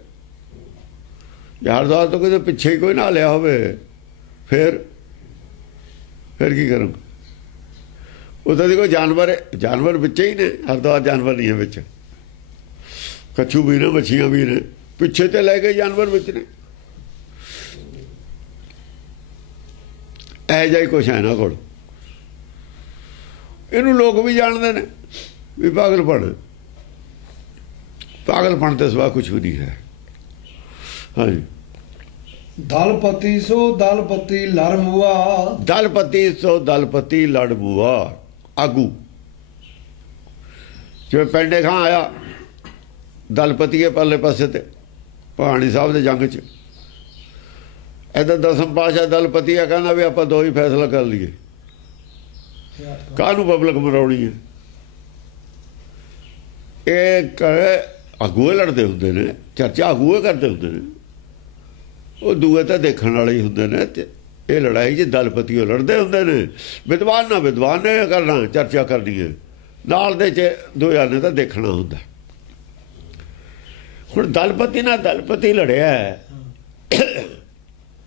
ਜੇ ਹਰਿਦੁਆਰ ਤੋਂ ਕਿਤੇ ਪਿੱਛੇ ਹੀ ਕੋਈ ਨਹਾ ਲਿਆ ਹੋਵੇ ਫਿਰ ਕੀ ਕਰੂੰ? ਉੱਥੇ ਦੀ ਕੋਈ ਜਾਨਵਰ ਵਿੱਚ ਹੀ ਨੇ। ਹਰਿਦੁਆਰ ਜਾਨਵਰ ਨਹੀਂ ਹੈ ਵਿੱਚ, ਕੱਛੂ ਵੀ ਨੇ, ਮੱਛੀਆਂ ਵੀ ਨੇ, ਪਿੱਛੇ ਤੇ ਲੈ ਕੇ ਜਾਨਵਰ ਵਿੱਚ ਨੇ। ਇਹ ਜਿਹਾ ਹੀ ਕੁਛ ਹੈ ਨਾ ਕੋਲ। ਇਹਨੂੰ ਲੋਕ ਵੀ ਜਾਣਦੇ ਨੇ ਵੀ ਪਾਗਲਪਣ ਤੇ ਸਿਵਾ ਕੁਛ ਵੀ ਨਹੀਂ ਹੈ। ਹਾਂਜੀ। ਦਲਪਤੀ ਸੋ ਦਲਪਤੀ ਲੜ ਮੁਆ, ਦਲਪਤੀ ਸੋ ਦਲਪਤੀ ਲੜ ਮੁਆ। ਆਗੂ ਜਿਵੇਂ ਪੈਂਡੇ ਖਾਂ ਆਇਆ, ਦਲਪਤੀ ਹੈ ਪਰਲੇ ਪਾਸੇ ਤੇ ਪਹਾੜੀ ਸਾਹਿਬ ਦੇ ਜੰਗ 'ਚ। ਇੱਧਰ ਦਸਮ ਪਾਤਸ਼ਾਹ ਦਲਪਤੀ ਆ, ਕਹਿੰਦਾ ਵੀ ਆਪਾਂ ਦੋ ਹੀ ਫੈਸਲਾ ਕਰ ਲਈਏ, ਕਾਹਨੂੰ ਪਬਲਿਕ ਮਰਾਉਣੀ ਹੈ। ਇਹ ਆਗੂਏ ਲੜਦੇ ਹੁੰਦੇ ਨੇ, ਚਰਚਾ ਆਗੂਏ ਕਰਦੇ ਹੁੰਦੇ ਨੇ, ਉਹ ਦੂਏ ਤਾਂ ਦੇਖਣ ਵਾਲੇ ਹੀ ਹੁੰਦੇ ਨੇ। ਤੇ ਇਹ ਲੜਾਈ 'ਚ ਦਲਪਤੀ ਉਹ ਲੜਦੇ ਹੁੰਦੇ ਨੇ। ਵਿਦਵਾਨ ਨੇ ਕਰਨਾ, ਚਰਚਾ ਕਰਨੀ ਹੈ, ਨਾਲ ਦੇ 'ਚ ਦੋ ਜਾਨੇ ਤਾਂ ਦੇਖਣਾ ਹੁੰਦਾ। ਹੁਣ ਦਲਪਤੀ ਨਾਲ ਦਲਪਤੀ ਲੜਿਆ,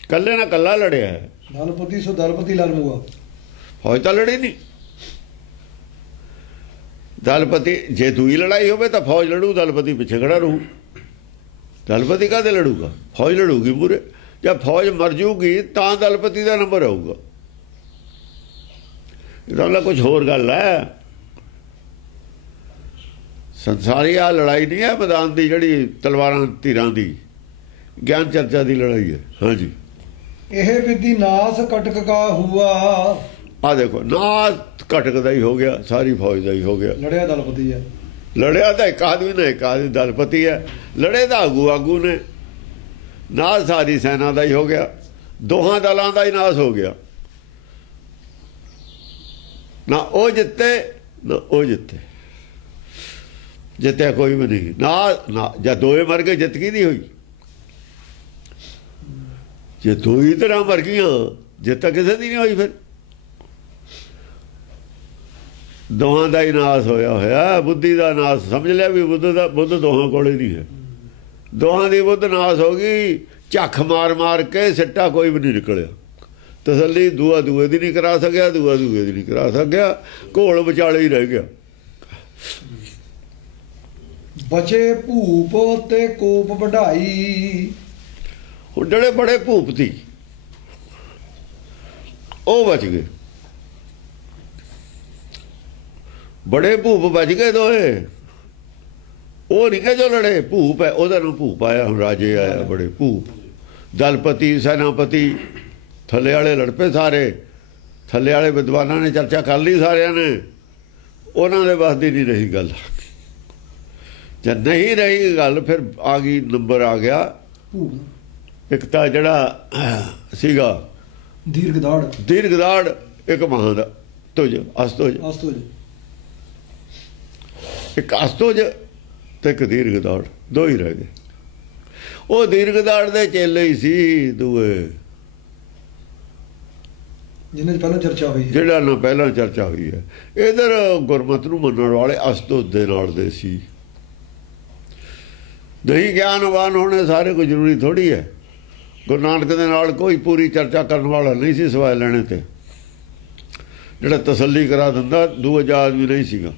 ਕੱਲੇ ਨਾਲ ਕੱਲਾ ਲੜਿਆ। ਦਲਪਤੀ ਸੋ ਦਲਪਤੀ ਲੜ ਮੁਆ, ਫੌਜ ਤਾਂ ਲੜੀ ਨਹੀਂ। ਦਲਪਤੀ ਜੇ ਦੂਈ ਲੜਾਈ ਹੋਵੇ ਤਾਂ ਫੌਜ ਲੜੂ, ਦਲਪਤੀ ਪਿੱਛੇ ਖੜਾ ਰਹੂ। ਦਲਪਤੀ ਕਾਹਦੇ ਲੜੂਗਾ? ਫੌਜ ਲੜੂਗੀ ਮੂਰੇ। ਜਦ ਫੌਜ ਮਰ ਜੂਗੀ ਤਾਂ ਦਲਪਤੀ ਦਾ ਨੰਬਰ ਆਊਗਾ। ਇਹਦਾ ਕੁਝ ਹੋਰ ਗੱਲ ਹੈ। ਸੰਸਾਰੀ ਆ ਲੜਾਈ ਨਹੀਂ ਹੈ ਮੈਦਾਨ ਦੀ, ਜਿਹੜੀ ਤਲਵਾਰਾਂ ਧੀਰਾਂ ਦੀ ਗਿਆਨ ਚਰਚਾ ਦੀ ਲੜਾਈ ਹੈ। ਹਾਂਜੀ। ਇਹ ਵਿਧੀ ਨਾਸ ਕਟਕ ਕਾ ਹੁਆ। ਆ ਦੇਖੋ, ਨਾਸ ਕਟਕ ਦਾ ਹੀ ਹੋ ਗਿਆ, ਸਾਰੀ ਫੌਜ ਦਾ ਹੀ ਹੋ ਗਿਆ। ਲੜਿਆ ਦਲਪਤੀ ਹੈ, ਲੜਿਆ ਤਾਂ ਇੱਕ ਆਦਮੀ ਨੇ, ਇੱਕ ਆਦਮੀ ਦਲਪਤੀ ਹੈ। ਲੜੇ ਤਾਂ ਆਗੂ ਨੇ। ਨਾਸ ਸਾਰੀ ਸੈਨਾ ਦਾ ਹੀ ਹੋ ਗਿਆ, ਦੋਹਾਂ ਦਲਾਂ ਦਾ ਹੀ ਨਾਸ ਹੋ ਗਿਆ। ਨਾ ਉਹ ਜਿੱਤੇ ਨਾ ਉਹ ਜਿੱਤੇ, ਜਿੱਤਿਆ ਕੋਈ ਵੀ ਨਹੀਂ। ਨਾ ਜਦ ਦੋਏ ਮਰ ਗਏ, ਜਿੱਤ ਕਿਹਦੀ ਹੋਈ? ਜੇ ਦੋ ਹੀ ਤਰ੍ਹਾਂ ਮਰ ਗਈਆਂ, ਜਿੱਤ ਕਿਸੇ ਦੀ ਨਹੀਂ ਹੋਈ। ਫਿਰ ਦੋਹਾਂ ਦਾ ਹੀ ਨਾਸ ਹੋਇਆ ਹੋਇਆ। ਬੁੱਧੀ ਦਾ ਨਾਸ ਸਮਝ ਲਿਆ ਵੀ ਬੁੱਧ ਦੋਹਾਂ ਕੋਲੇ ਨਹੀਂ ਹੈ। ਦੋਹਾਂ ਦੀ ਬੁੱਧ ਨਾਸ ਹੋ ਗਈ। ਝੱਖ ਮਾਰ ਮਾਰ ਕੇ ਸਿੱਟਾ ਕੋਈ ਵੀ ਨਹੀਂ ਨਿਕਲਿਆ। ਤਸੱਲੀ ਦੂਆ ਦੂਏ ਦੀ ਨਹੀਂ ਕਰਾ ਸਕਿਆ, ਦੂਆ ਦੂਏ ਦੀ ਨਹੀਂ ਕਰਾ ਸਕਿਆ। ਘੋਲ ਵਿਚਾਲੇ ਹੀ ਰਹਿ ਗਿਆ। ਬਚੇ ਭੂਪ ਤੇ ਕੋਪ ਵਢਾਈ। ਹੁਣ ਜਿਹੜੇ ਬੜੇ ਭੂਪ ਸੀ ਉਹ ਬਚ ਗਏ। ਬੜੇ ਭੂਪ ਬਚ ਗਏ ਦੋਏ। ਉਹ ਨਹੀਂ ਕਿ ਜੋ ਲੜੇ। ਭੂਪ ਹੈ, ਉਹਦਾ ਨੂੰ ਭੂਪ ਆਇਆ। ਹੁਣ ਰਾਜੇ ਆਇਆ ਬੜੇ ਭੂਪ। ਦਲਪਤੀ ਸੈਨਾਪਤੀ ਥੱਲੇ ਵਾਲੇ ਲੜ ਪਏ ਸਾਰੇ। ਥੱਲੇ ਵਾਲੇ ਵਿਦਵਾਨਾਂ ਨੇ ਚਰਚਾ ਕਰ ਲਈ ਸਾਰਿਆਂ ਨੇ। ਉਹਨਾਂ ਦੇ ਵੱਸ ਦੀ ਨਹੀਂ ਰਹੀ ਗੱਲ। ਜਦ ਨਹੀਂ ਰਹੀ ਗੱਲ ਫਿਰ ਆ ਗਈ, ਨੰਬਰ ਆ ਗਿਆ। ਇੱਕ ਤਾਂ ਜਿਹੜਾ ਸੀਗਾ ਦੀਰਘਦਾੜ, ਇੱਕ ਮਹਾਂ ਦਾ ਤੁਜ ਅਸਤੁਜ, ਇੱਕ ਅਸਤੁਜ ਤੇ ਇੱਕ ਦੀਰਘਦਾੜ, ਦੋ ਹੀ ਰਹਿ ਗਏ। ਉਹ ਦੀਰਘਦਾੜ ਦੇ ਚੇਲੇ ਹੀ ਸੀ ਦੂਏ, ਜਿਹਨਾਂ 'ਚ ਪਹਿਲਾਂ ਚਰਚਾ ਹੋਈ, ਜਿਹੜਾ ਨਾ ਪਹਿਲਾਂ ਚਰਚਾ ਹੋਈ ਹੈ। ਇਧਰ ਗੁਰਮਤਿ ਨੂੰ ਮੰਨਣ ਵਾਲੇ ਅਸਤੁਜ ਦੇ ਨਾਲ ਦੇ ਸੀ। ਨਹੀਂ ਗਿਆਨਵਾਨ ਹੋਣੇ ਸਾਰੇ ਕੋਈ ਜ਼ਰੂਰੀ ਥੋੜੀ ਹੈ। ਗੁਰੂ ਨਾਨਕ ਦੇ ਨਾਲ ਕੋਈ ਪੂਰੀ ਚਰਚਾ ਕਰਨ ਵਾਲਾ ਨਹੀਂ ਸੀ ਸਵਾਏ ਲੈਣੇ ਤੇ। ਜਿਹੜਾ ਤਸੱਲੀ ਕਰਾ ਦਿੰਦਾ ਦੂਜਾ ਆਦਮੀ ਨਹੀਂ ਸੀਗਾ।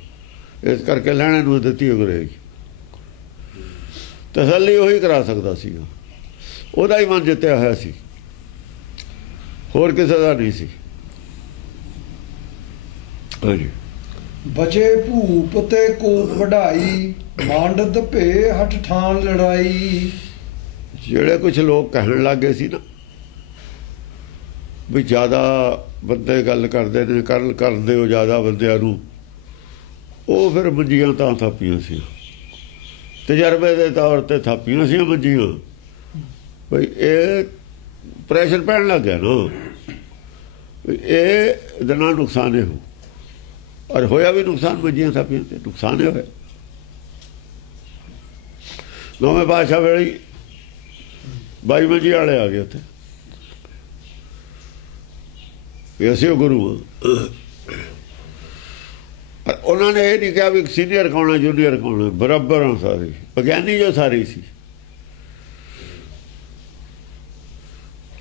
ਇਸ ਕਰਕੇ ਲੈਣੇ ਨੂੰ ਦਿੱਤੀ ਅੰਗਰੇਜ਼। ਤਸੱਲੀ ਉਹੀ ਕਰਾ ਸਕਦਾ ਸੀਗਾ। ਉਹਦਾ ਹੀ ਮਨ ਜਿੱਤਿਆ ਹੋਇਆ ਸੀ, ਹੋਰ ਕਿਸੇ ਦਾ ਨਹੀਂ ਸੀ। ਹਾਂਜੀ। ਬਚੇ ਭੂਪ ਤੇ ਕੋਪ ਵਢਾਈ, ਮਾਂਡਤ ਭੇ ਹਠ ਠਾਣ ਲੜਾਈ। ਜਿਹੜੇ ਕੁਛ ਲੋਕ ਕਹਿਣ ਲੱਗੇ ਸੀ ਨਾ ਵੀ ਜ਼ਿਆਦਾ ਬੰਦੇ ਗੱਲ ਕਰਦੇ ਨੇ, ਕਰਦੇ ਹੋ ਜ਼ਿਆਦਾ ਬੰਦਿਆਂ ਨੂੰ, ਉਹ ਫਿਰ ਮੰਜੀਆਂ ਤਾਂ ਥਾਪੀਆਂ ਸੀ। ਤਜਰਬੇ ਦੇ ਤੌਰ ਤੇ ਥਾਪੀਆਂ ਸੀ ਮੰਜੀਆਂ। ਬਈ ਇਹ ਪ੍ਰੈਸ਼ਰ ਪੈਣ ਲੱਗ ਗਿਆ ਨਾ, ਇਹ ਇਹਦੇ ਨਾਲ ਨੁਕਸਾਨ ਹੋ। ਔਰ ਹੋਇਆ ਵੀ ਨੁਕਸਾਨ। ਮੰਜੀਆਂ ਥਾਪੀਆਂ ਤੇ ਨੁਕਸਾਨ ਹੋਇਆ। ਨੌਵੇਂ ਪਾਤਸ਼ਾਹ ਵੇਲੇ 22 ਮੰਜੀ ਵਾਲੇ ਆ ਗਏ ਉੱਥੇ ਵੀ ਅਸੀਂ ਉਹ ਗੁਰੂ ਹਾਂ। ਉਹਨਾਂ ਨੇ ਇਹ ਨਹੀਂ ਕਿਹਾ ਵੀ ਸੀਨੀਅਰ ਕੌਣ ਹੈ ਜੂਨੀਅਰ ਕੌਣ ਹੈ, ਬਰਾਬਰ ਹਾਂ ਸਾਰੇ। ਵਿਗਿਆਨੀ ਜੋ ਸਾਰੇ ਸੀ।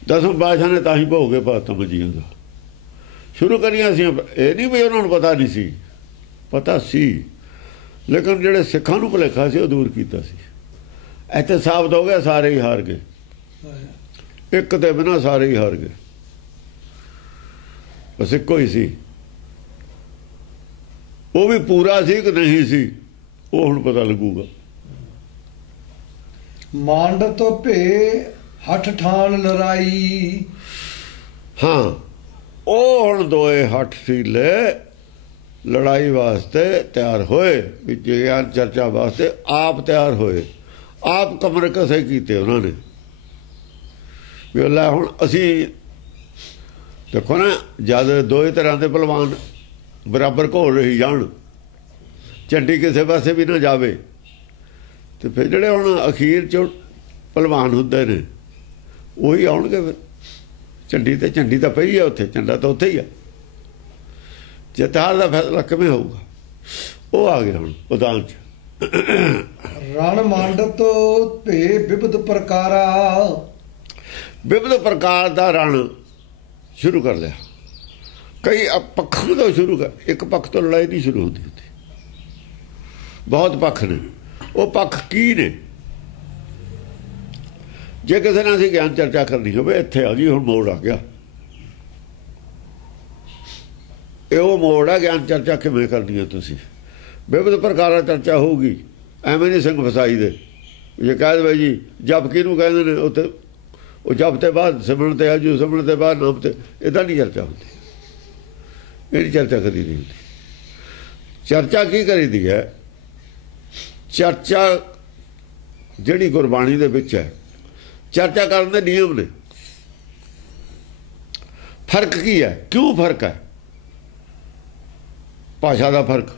ਦਸਵੇਂ ਪਾਤਸ਼ਾਹ ਨੇ ਤਾਂ ਹੀ ਭੋਗ ਕੇ ਪਾਤਾ ਮੰਜੀਆਂ ਦਾ। ਸ਼ੁਰੂ ਕਰੀਆਂ ਸੀ। ਇਹ ਨਹੀਂ ਵੀ ਉਹਨਾਂ ਨੂੰ ਪਤਾ ਨਹੀਂ ਸੀ, ਪਤਾ ਸੀ, ਲੇਕਿਨ ਜਿਹੜੇ ਸਿੱਖਾਂ ਨੂੰ ਭੁਲੇਖਾ ਸੀ ਉਹ ਦੂਰ ਕੀਤਾ ਸੀ। ਇੱਥੇ ਸਾਬਤ ਹੋ ਗਿਆ ਸਾਰੇ ਹੀ ਹਾਰ ਗਏ। ਇੱਕ ਤੇ ਬਿਨਾਂ ਸਾਰੇ ਹੀ ਹਾਰ ਗਏ। ਬਸ ਇੱਕੋ ਹੀ ਸੀ। ਉਹ ਵੀ ਪੂਰਾ ਸੀ ਕਿ ਨਹੀਂ ਸੀ ਉਹ ਹੁਣ ਪਤਾ ਲੱਗੂਗਾ। ਮਾਂਡਤ ਭੇ ਹਠ ਠਾਣ ਲੜਾਈ। ਹਾਂ, ਉਹ ਹੁਣ ਦੋਏ ਹੱਠ ਸੀਲੇ ਲੜਾਈ ਵਾਸਤੇ ਤਿਆਰ ਹੋਏ। ਵੀ ਗਿਆਨ ਚਰਚਾ ਵਾਸਤੇ ਆਪ ਤਿਆਰ ਹੋਏ। ਆਪ ਕਮਰ ਕਸੇ ਕੀਤੇ ਉਹਨਾਂ ਨੇ ਵੀ ਅੱਲਾ ਹੁਣ ਅਸੀਂ ਦੇਖੋ ਨਾ, ਜਦ ਦੋਏ ਤਰ੍ਹਾਂ ਦੇ ਪਹਿਲਵਾਨ ਬਰਾਬਰ ਘੋਲ ਰਹੀ ਜਾਣ, ਝੰਡੀ ਕਿਸੇ ਪਾਸੇ ਵੀ ਨਾ ਜਾਵੇ, ਤੇ ਫਿਰ ਜਿਹੜੇ ਹੁਣ ਅਖੀਰ 'ਚ ਪਹਿਲਵਾਨ ਹੁੰਦੇ ਨੇ ਉਹੀ ਆਉਣਗੇ। ਫਿਰ ਝੰਡੀ ਤੇ ਝੰਡੀ ਤਾਂ ਪਈ ਆ ਉੱਥੇ, ਝੰਡਾ ਤਾਂ ਉੱਥੇ ਹੀ ਆ। ਜਤਾਰ ਦਾ ਫੈਸਲਾ ਕਿਵੇਂ ਹੋਊਗਾ? ਉਹ ਆ ਗਿਆ ਹੁਣ ਮੈਦਾਨ 'ਚ। ਰਣ ਮਾਂਡਤ ਭੇ ਵਿਵਧ ਪ੍ਰਕਾਰਾ। ਵਿਵਧ ਪ੍ਰਕਾਰ ਦਾ ਰਣ ਸ਼ੁਰੂ ਕਰ ਲਿਆ। ਕਈ ਪੱਖਾਂ ਤੋਂ ਸ਼ੁਰੂ ਕਰ, ਇੱਕ ਪੱਖ ਤੋਂ ਲੜਾਈ ਨਹੀਂ ਸ਼ੁਰੂ ਹੁੰਦੀ ਹੁੰਦੀ। ਬਹੁਤ ਪੱਖ ਨੇ। ਉਹ ਪੱਖ ਕੀ ਨੇ? ਜੇ ਕਿਸੇ ਨਾਲ ਅਸੀਂ ਗਿਆਨ ਚਰਚਾ ਕਰਨੀ ਹੋਵੇ, ਇੱਥੇ ਆ ਗਈ ਹੁਣ ਮੋੜ ਆ ਗਿਆ। ਇਹ ਉਹ ਮੋੜ ਆ ਗਿਆਨ ਚਰਚਾ ਕਿਵੇਂ ਕਰਨੀ ਹੈ ਤੁਸੀਂ। ਵਿਵਧ ਪ੍ਰਕਾਰਾਂ ਚਰਚਾ ਹੋਊਗੀ। ਐਵੇਂ ਨਹੀਂ ਸਿੰਘ ਫਸਾਈ ਦੇ ਜੇ ਕਹਿ ਦੇਵੇ ਜੀ ਜਪ ਕਿਹਨੂੰ ਕਹਿੰਦੇ ਨੇ, ਉੱਥੇ ਉਹ ਜਪ ਤੇ ਬਾਅਦ ਸਿਮਰਨ ਤੇ ਆਜੂ, ਸਿਮਰਨ ਤੇ ਬਾਅਦ ਨਾਮ ਤੇ, ਇੱਦਾਂ ਨਹੀਂ ਚਰਚਾ ਹੁੰਦੀ। ਇਹ ਨਹੀਂ ਚਰਚਾ ਕਰੀ ਦੀ ਹੁੰਦੀ। ਚਰਚਾ ਕੀ ਕਰੀਦੀ ਹੈ? ਚਰਚਾ ਜਿਹੜੀ ਗੁਰਬਾਣੀ ਦੇ ਵਿੱਚ ਹੈ, ਚਰਚਾ ਕਰਨ ਦੇ ਨਿਯਮ ਨੇ। ਫਰਕ ਕੀ ਹੈ? ਕਿਉਂ ਫਰਕ ਹੈ? ਭਾਸ਼ਾ ਦਾ ਫਰਕ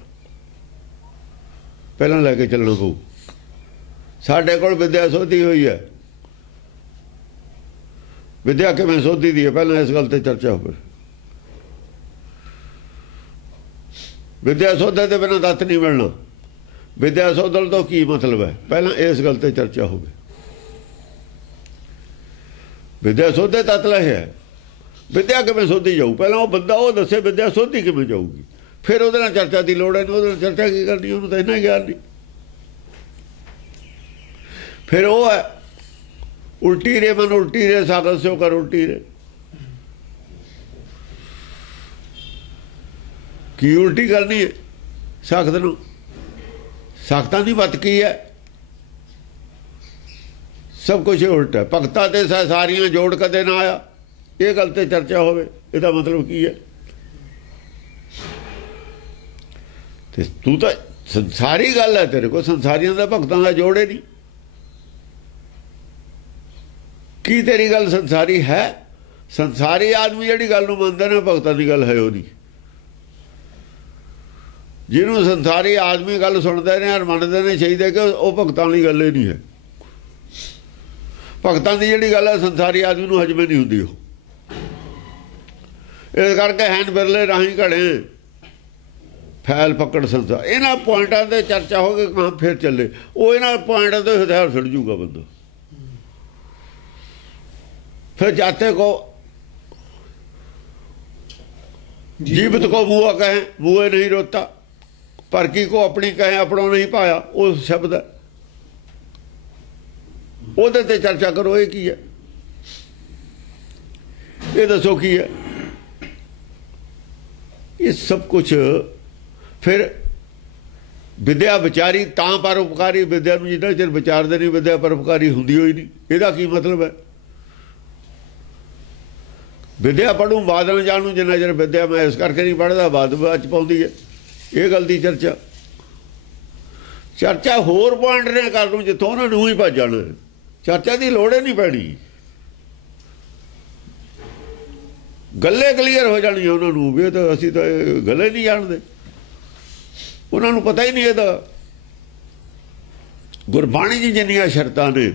ਪਹਿਲਾਂ ਲੈ ਕੇ ਚੱਲਣਾ ਪਊ। ਸਾਡੇ ਕੋਲ ਵਿਦਿਆ ਸੋਧੀ ਹੋਈ ਹੈ। ਵਿਦਿਆ ਕਿਵੇਂ ਸੋਧੀ ਦੀ ਹੈ, ਪਹਿਲਾਂ ਇਸ ਗੱਲ ਤੇ ਚਰਚਾ ਹੋਵੇ। विद्या सौदे के बिना दत्त नहीं मिलना। विद्या सौदल तो की मतलब है, पहला इस गल ते चर्चा होगी। विद्या सौदे तत्ल है, विद्या किवें सोधी जाऊ, पहला वो बंदा वो दसे विद्या सोधी किवें जाऊगी, फिर ਉਹਦੇ ਨਾਲ चर्चा की लोड़ है नहीं। ਉਹਦੇ ਨਾਲ चर्चा की करनी, ਉਹਨੂੰ ਤਾਂ ਇੰਨਾ ਗਿਆਨ नहीं। फिर वो है उल्टी रे मन उल्टी रे सागत से कर उल्टी रे। की उल्टी करनी है साखत नूं, साखतां दी मत की है, सब कुछ उल्टा। भगतां ते सारियां जोड़ कदे ना आया, ये गल ते चर्चा होवे, इहदा मतलब की है। ते तू तो संसारी गल है, तेरे को संसारियों का भगतां का जोड़ ही नहीं। की तेरी गल संसारी है? संसारी आदमी जिहड़ी गल नूं मनदे ने, भगतां दी गल है वो नहीं। जिन्हों संसारी आदमी गल सुनते ने और मनते ने चाहिए कि वह भगतां दी गल ही नहीं है। भगतां दी जिहड़ी गल है संसारी आदमी नूं हजमे नहीं हुंदी। इस करके हैन बिरले राही घड़े फैल पकड़ संसार। इन्हां पॉइंटां ते चर्चा हो गई, कहाँ फिर चले वो इन्हां पॉइंटां ते हथियार सड़ जूगा बंदा। फिर जाते को जीवित को बुआ कहें बुए नहीं रोता, पर की को अपनी कहें अपनों नहीं पाया, वो शब्द है। ਉਹਦੇ ਤੇ चर्चा करो, ये की है, ये दसो की है। ये सब कुछ फिर विद्या विचारी तां परोपकारी, विद्या में जितना चिर विचारते नहीं विद्या परोपकारी होंदी होई नहीं। ਇਹਦਾ की मतलब है? विद्या पढ़ू बाद न जानू, जिन्ना चिर विद्या मैं इस करके नहीं पढ़ता बाद च पाउंदी है। ये गल दी चर्चा चर्चा होर पॉइंट ने कर लूँ जितों उन्होंने ही भज जाना। चर्चा की लोड़ ही नहीं पैनी, गल्ले क्लीयर हो जानी उन्होंने भी। तो असी तो गले नहीं जानते, उन्होंने पता ही नहीं है। गुरबाणी जी जिन्नियां शर्तां ने,